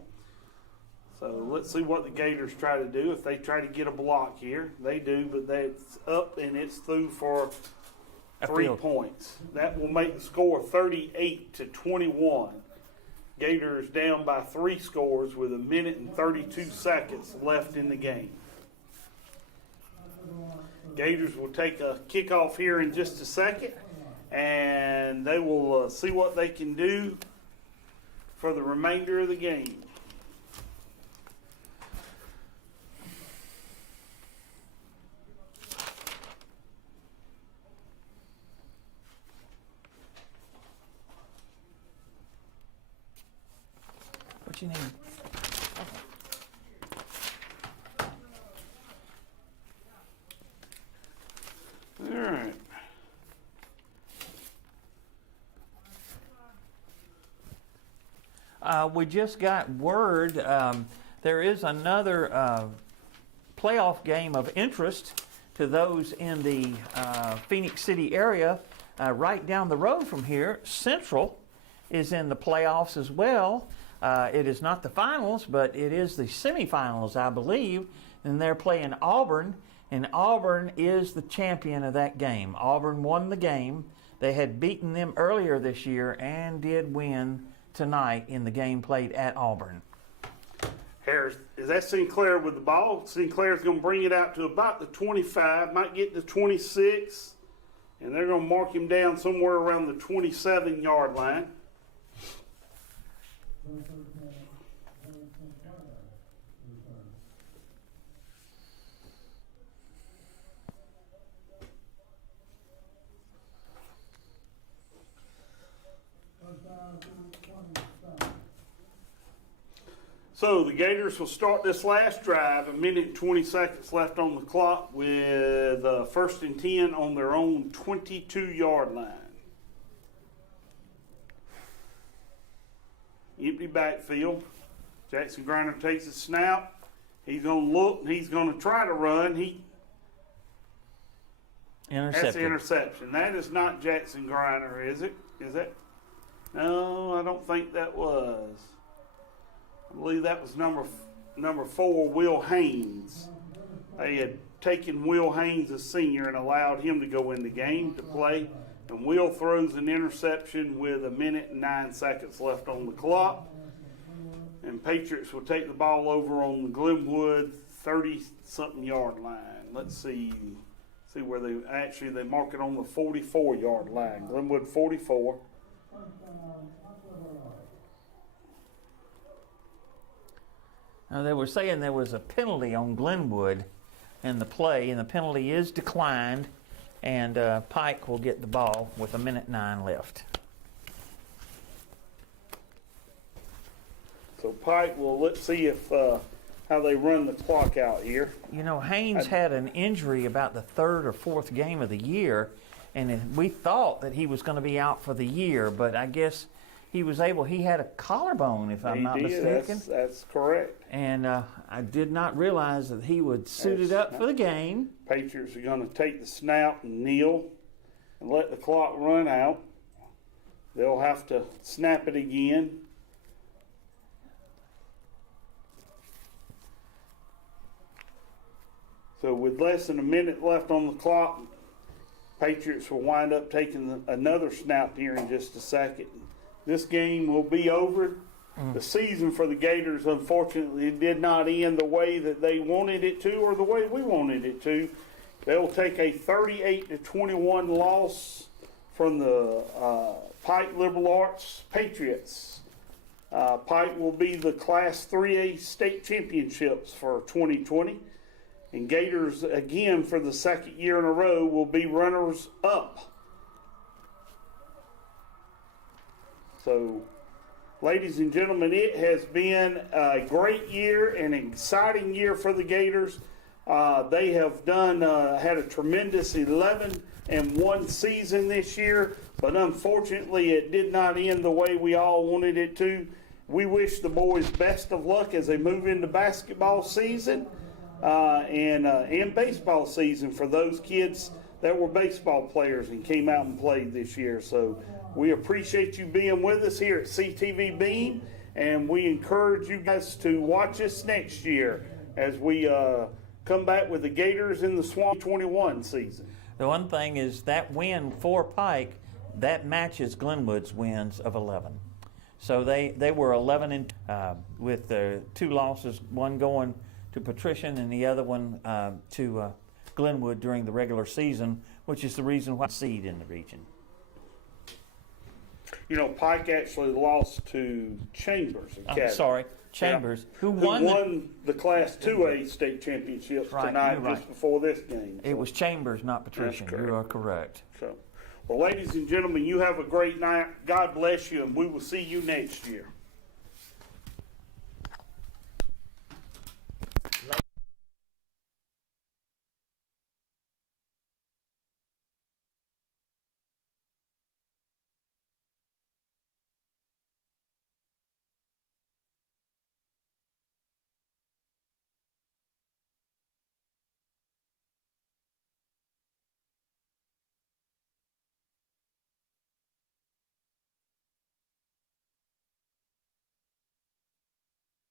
So let's see what the Gators try to do. If they try to get a block here, they do, but that's up and it's through for 3 points. That will make the score 38-21. Gators down by 3 scores with 1 minute and 32 seconds left in the game. Gators will take a kickoff here in just a second, and they will see what they can do for the remainder of the game. What you need? All right. We just got word there is another playoff game of interest to those in the Phoenix City area right down the road from here. Central is in the playoffs as well. It is not the finals, but it is the semifinals, I believe, and they're playing Auburn, and Auburn is the champion of that game. Auburn won the game. They had beaten them earlier this year and did win tonight in the game played at Auburn. Harris, is that Sinclair with the ball? Sinclair's going to bring it out to about the 25, might get to 26, and they're going to mark him down somewhere around the 27-yard line. So the Gators will start this last drive, 1 minute and 20 seconds left on the clock with 1st and 10 on their own 22-yard line. Empty backfield. Jackson Griner takes a snap. He's going to look and he's going to try to run. That's an interception. That is not Jackson Griner, is it? Is that? No, I don't think that was. I believe that was number 4, Will Haynes. They had taken Will Haynes, a senior, and allowed him to go in the game to play. And Will throws an interception with 1 minute and 9 seconds left on the clock. And Patriots will take the ball over on the Glenwood 30-something yard line. Let's see where they mark it on the 44-yard line. Glenwood 44. Now they were saying there was a penalty on Glenwood in the play, and the penalty is declined, and Pike will get the ball with 1 minute 9 left. So Pike will, let's see if how they run the clock out here. You know, Haynes had an injury about the 3rd or 4th game of the year, and we thought that he was going to be out for the year, but I guess he had a collarbone, if I'm not mistaken. That's correct. And I did not realize that he would suit it up for the game. Patriots are going to take the snap and kneel and let the clock run out. They'll have to snap it again. So with less than a minute left on the clock, Patriots will wind up taking another snap here in just a second. This game will be over. The season for the Gators, unfortunately, did not end the way that they wanted it to or the way we wanted it to. They will take a 38-21 loss from the Pike Liberal Arts Patriots. Pike will be the Class 3A state championships for 2020. And Gators, again, for the 2nd year in a row, will be runners-up. So, ladies and gentlemen, it has been a great year, an exciting year for the Gators. They have had a tremendous 11-1 season this year, but unfortunately it did not end the way we all wanted it to. We wish the boys best of luck as they move into basketball season and baseball season for those kids that were baseball players and came out and played this year. So we appreciate you being with us here at CTV Beam, and we encourage you guys to watch us next year as we come back with the Gators in the Swamp 21 season. The one thing is that win for Pike, that matches Glenwood's wins of 11. So they were 11 with the 2 losses, one going to Patrician and the other one to Glenwood during the regular season, which is the reason why seed in the region. You know, Pike actually lost to Chambers Academy. Chambers, yeah, who won the Class 2A state championships tonight just before this game. It was Chambers, not Patrician. You are correct. So, well, ladies and gentlemen, you have a great night. God bless you, and we will see you next year.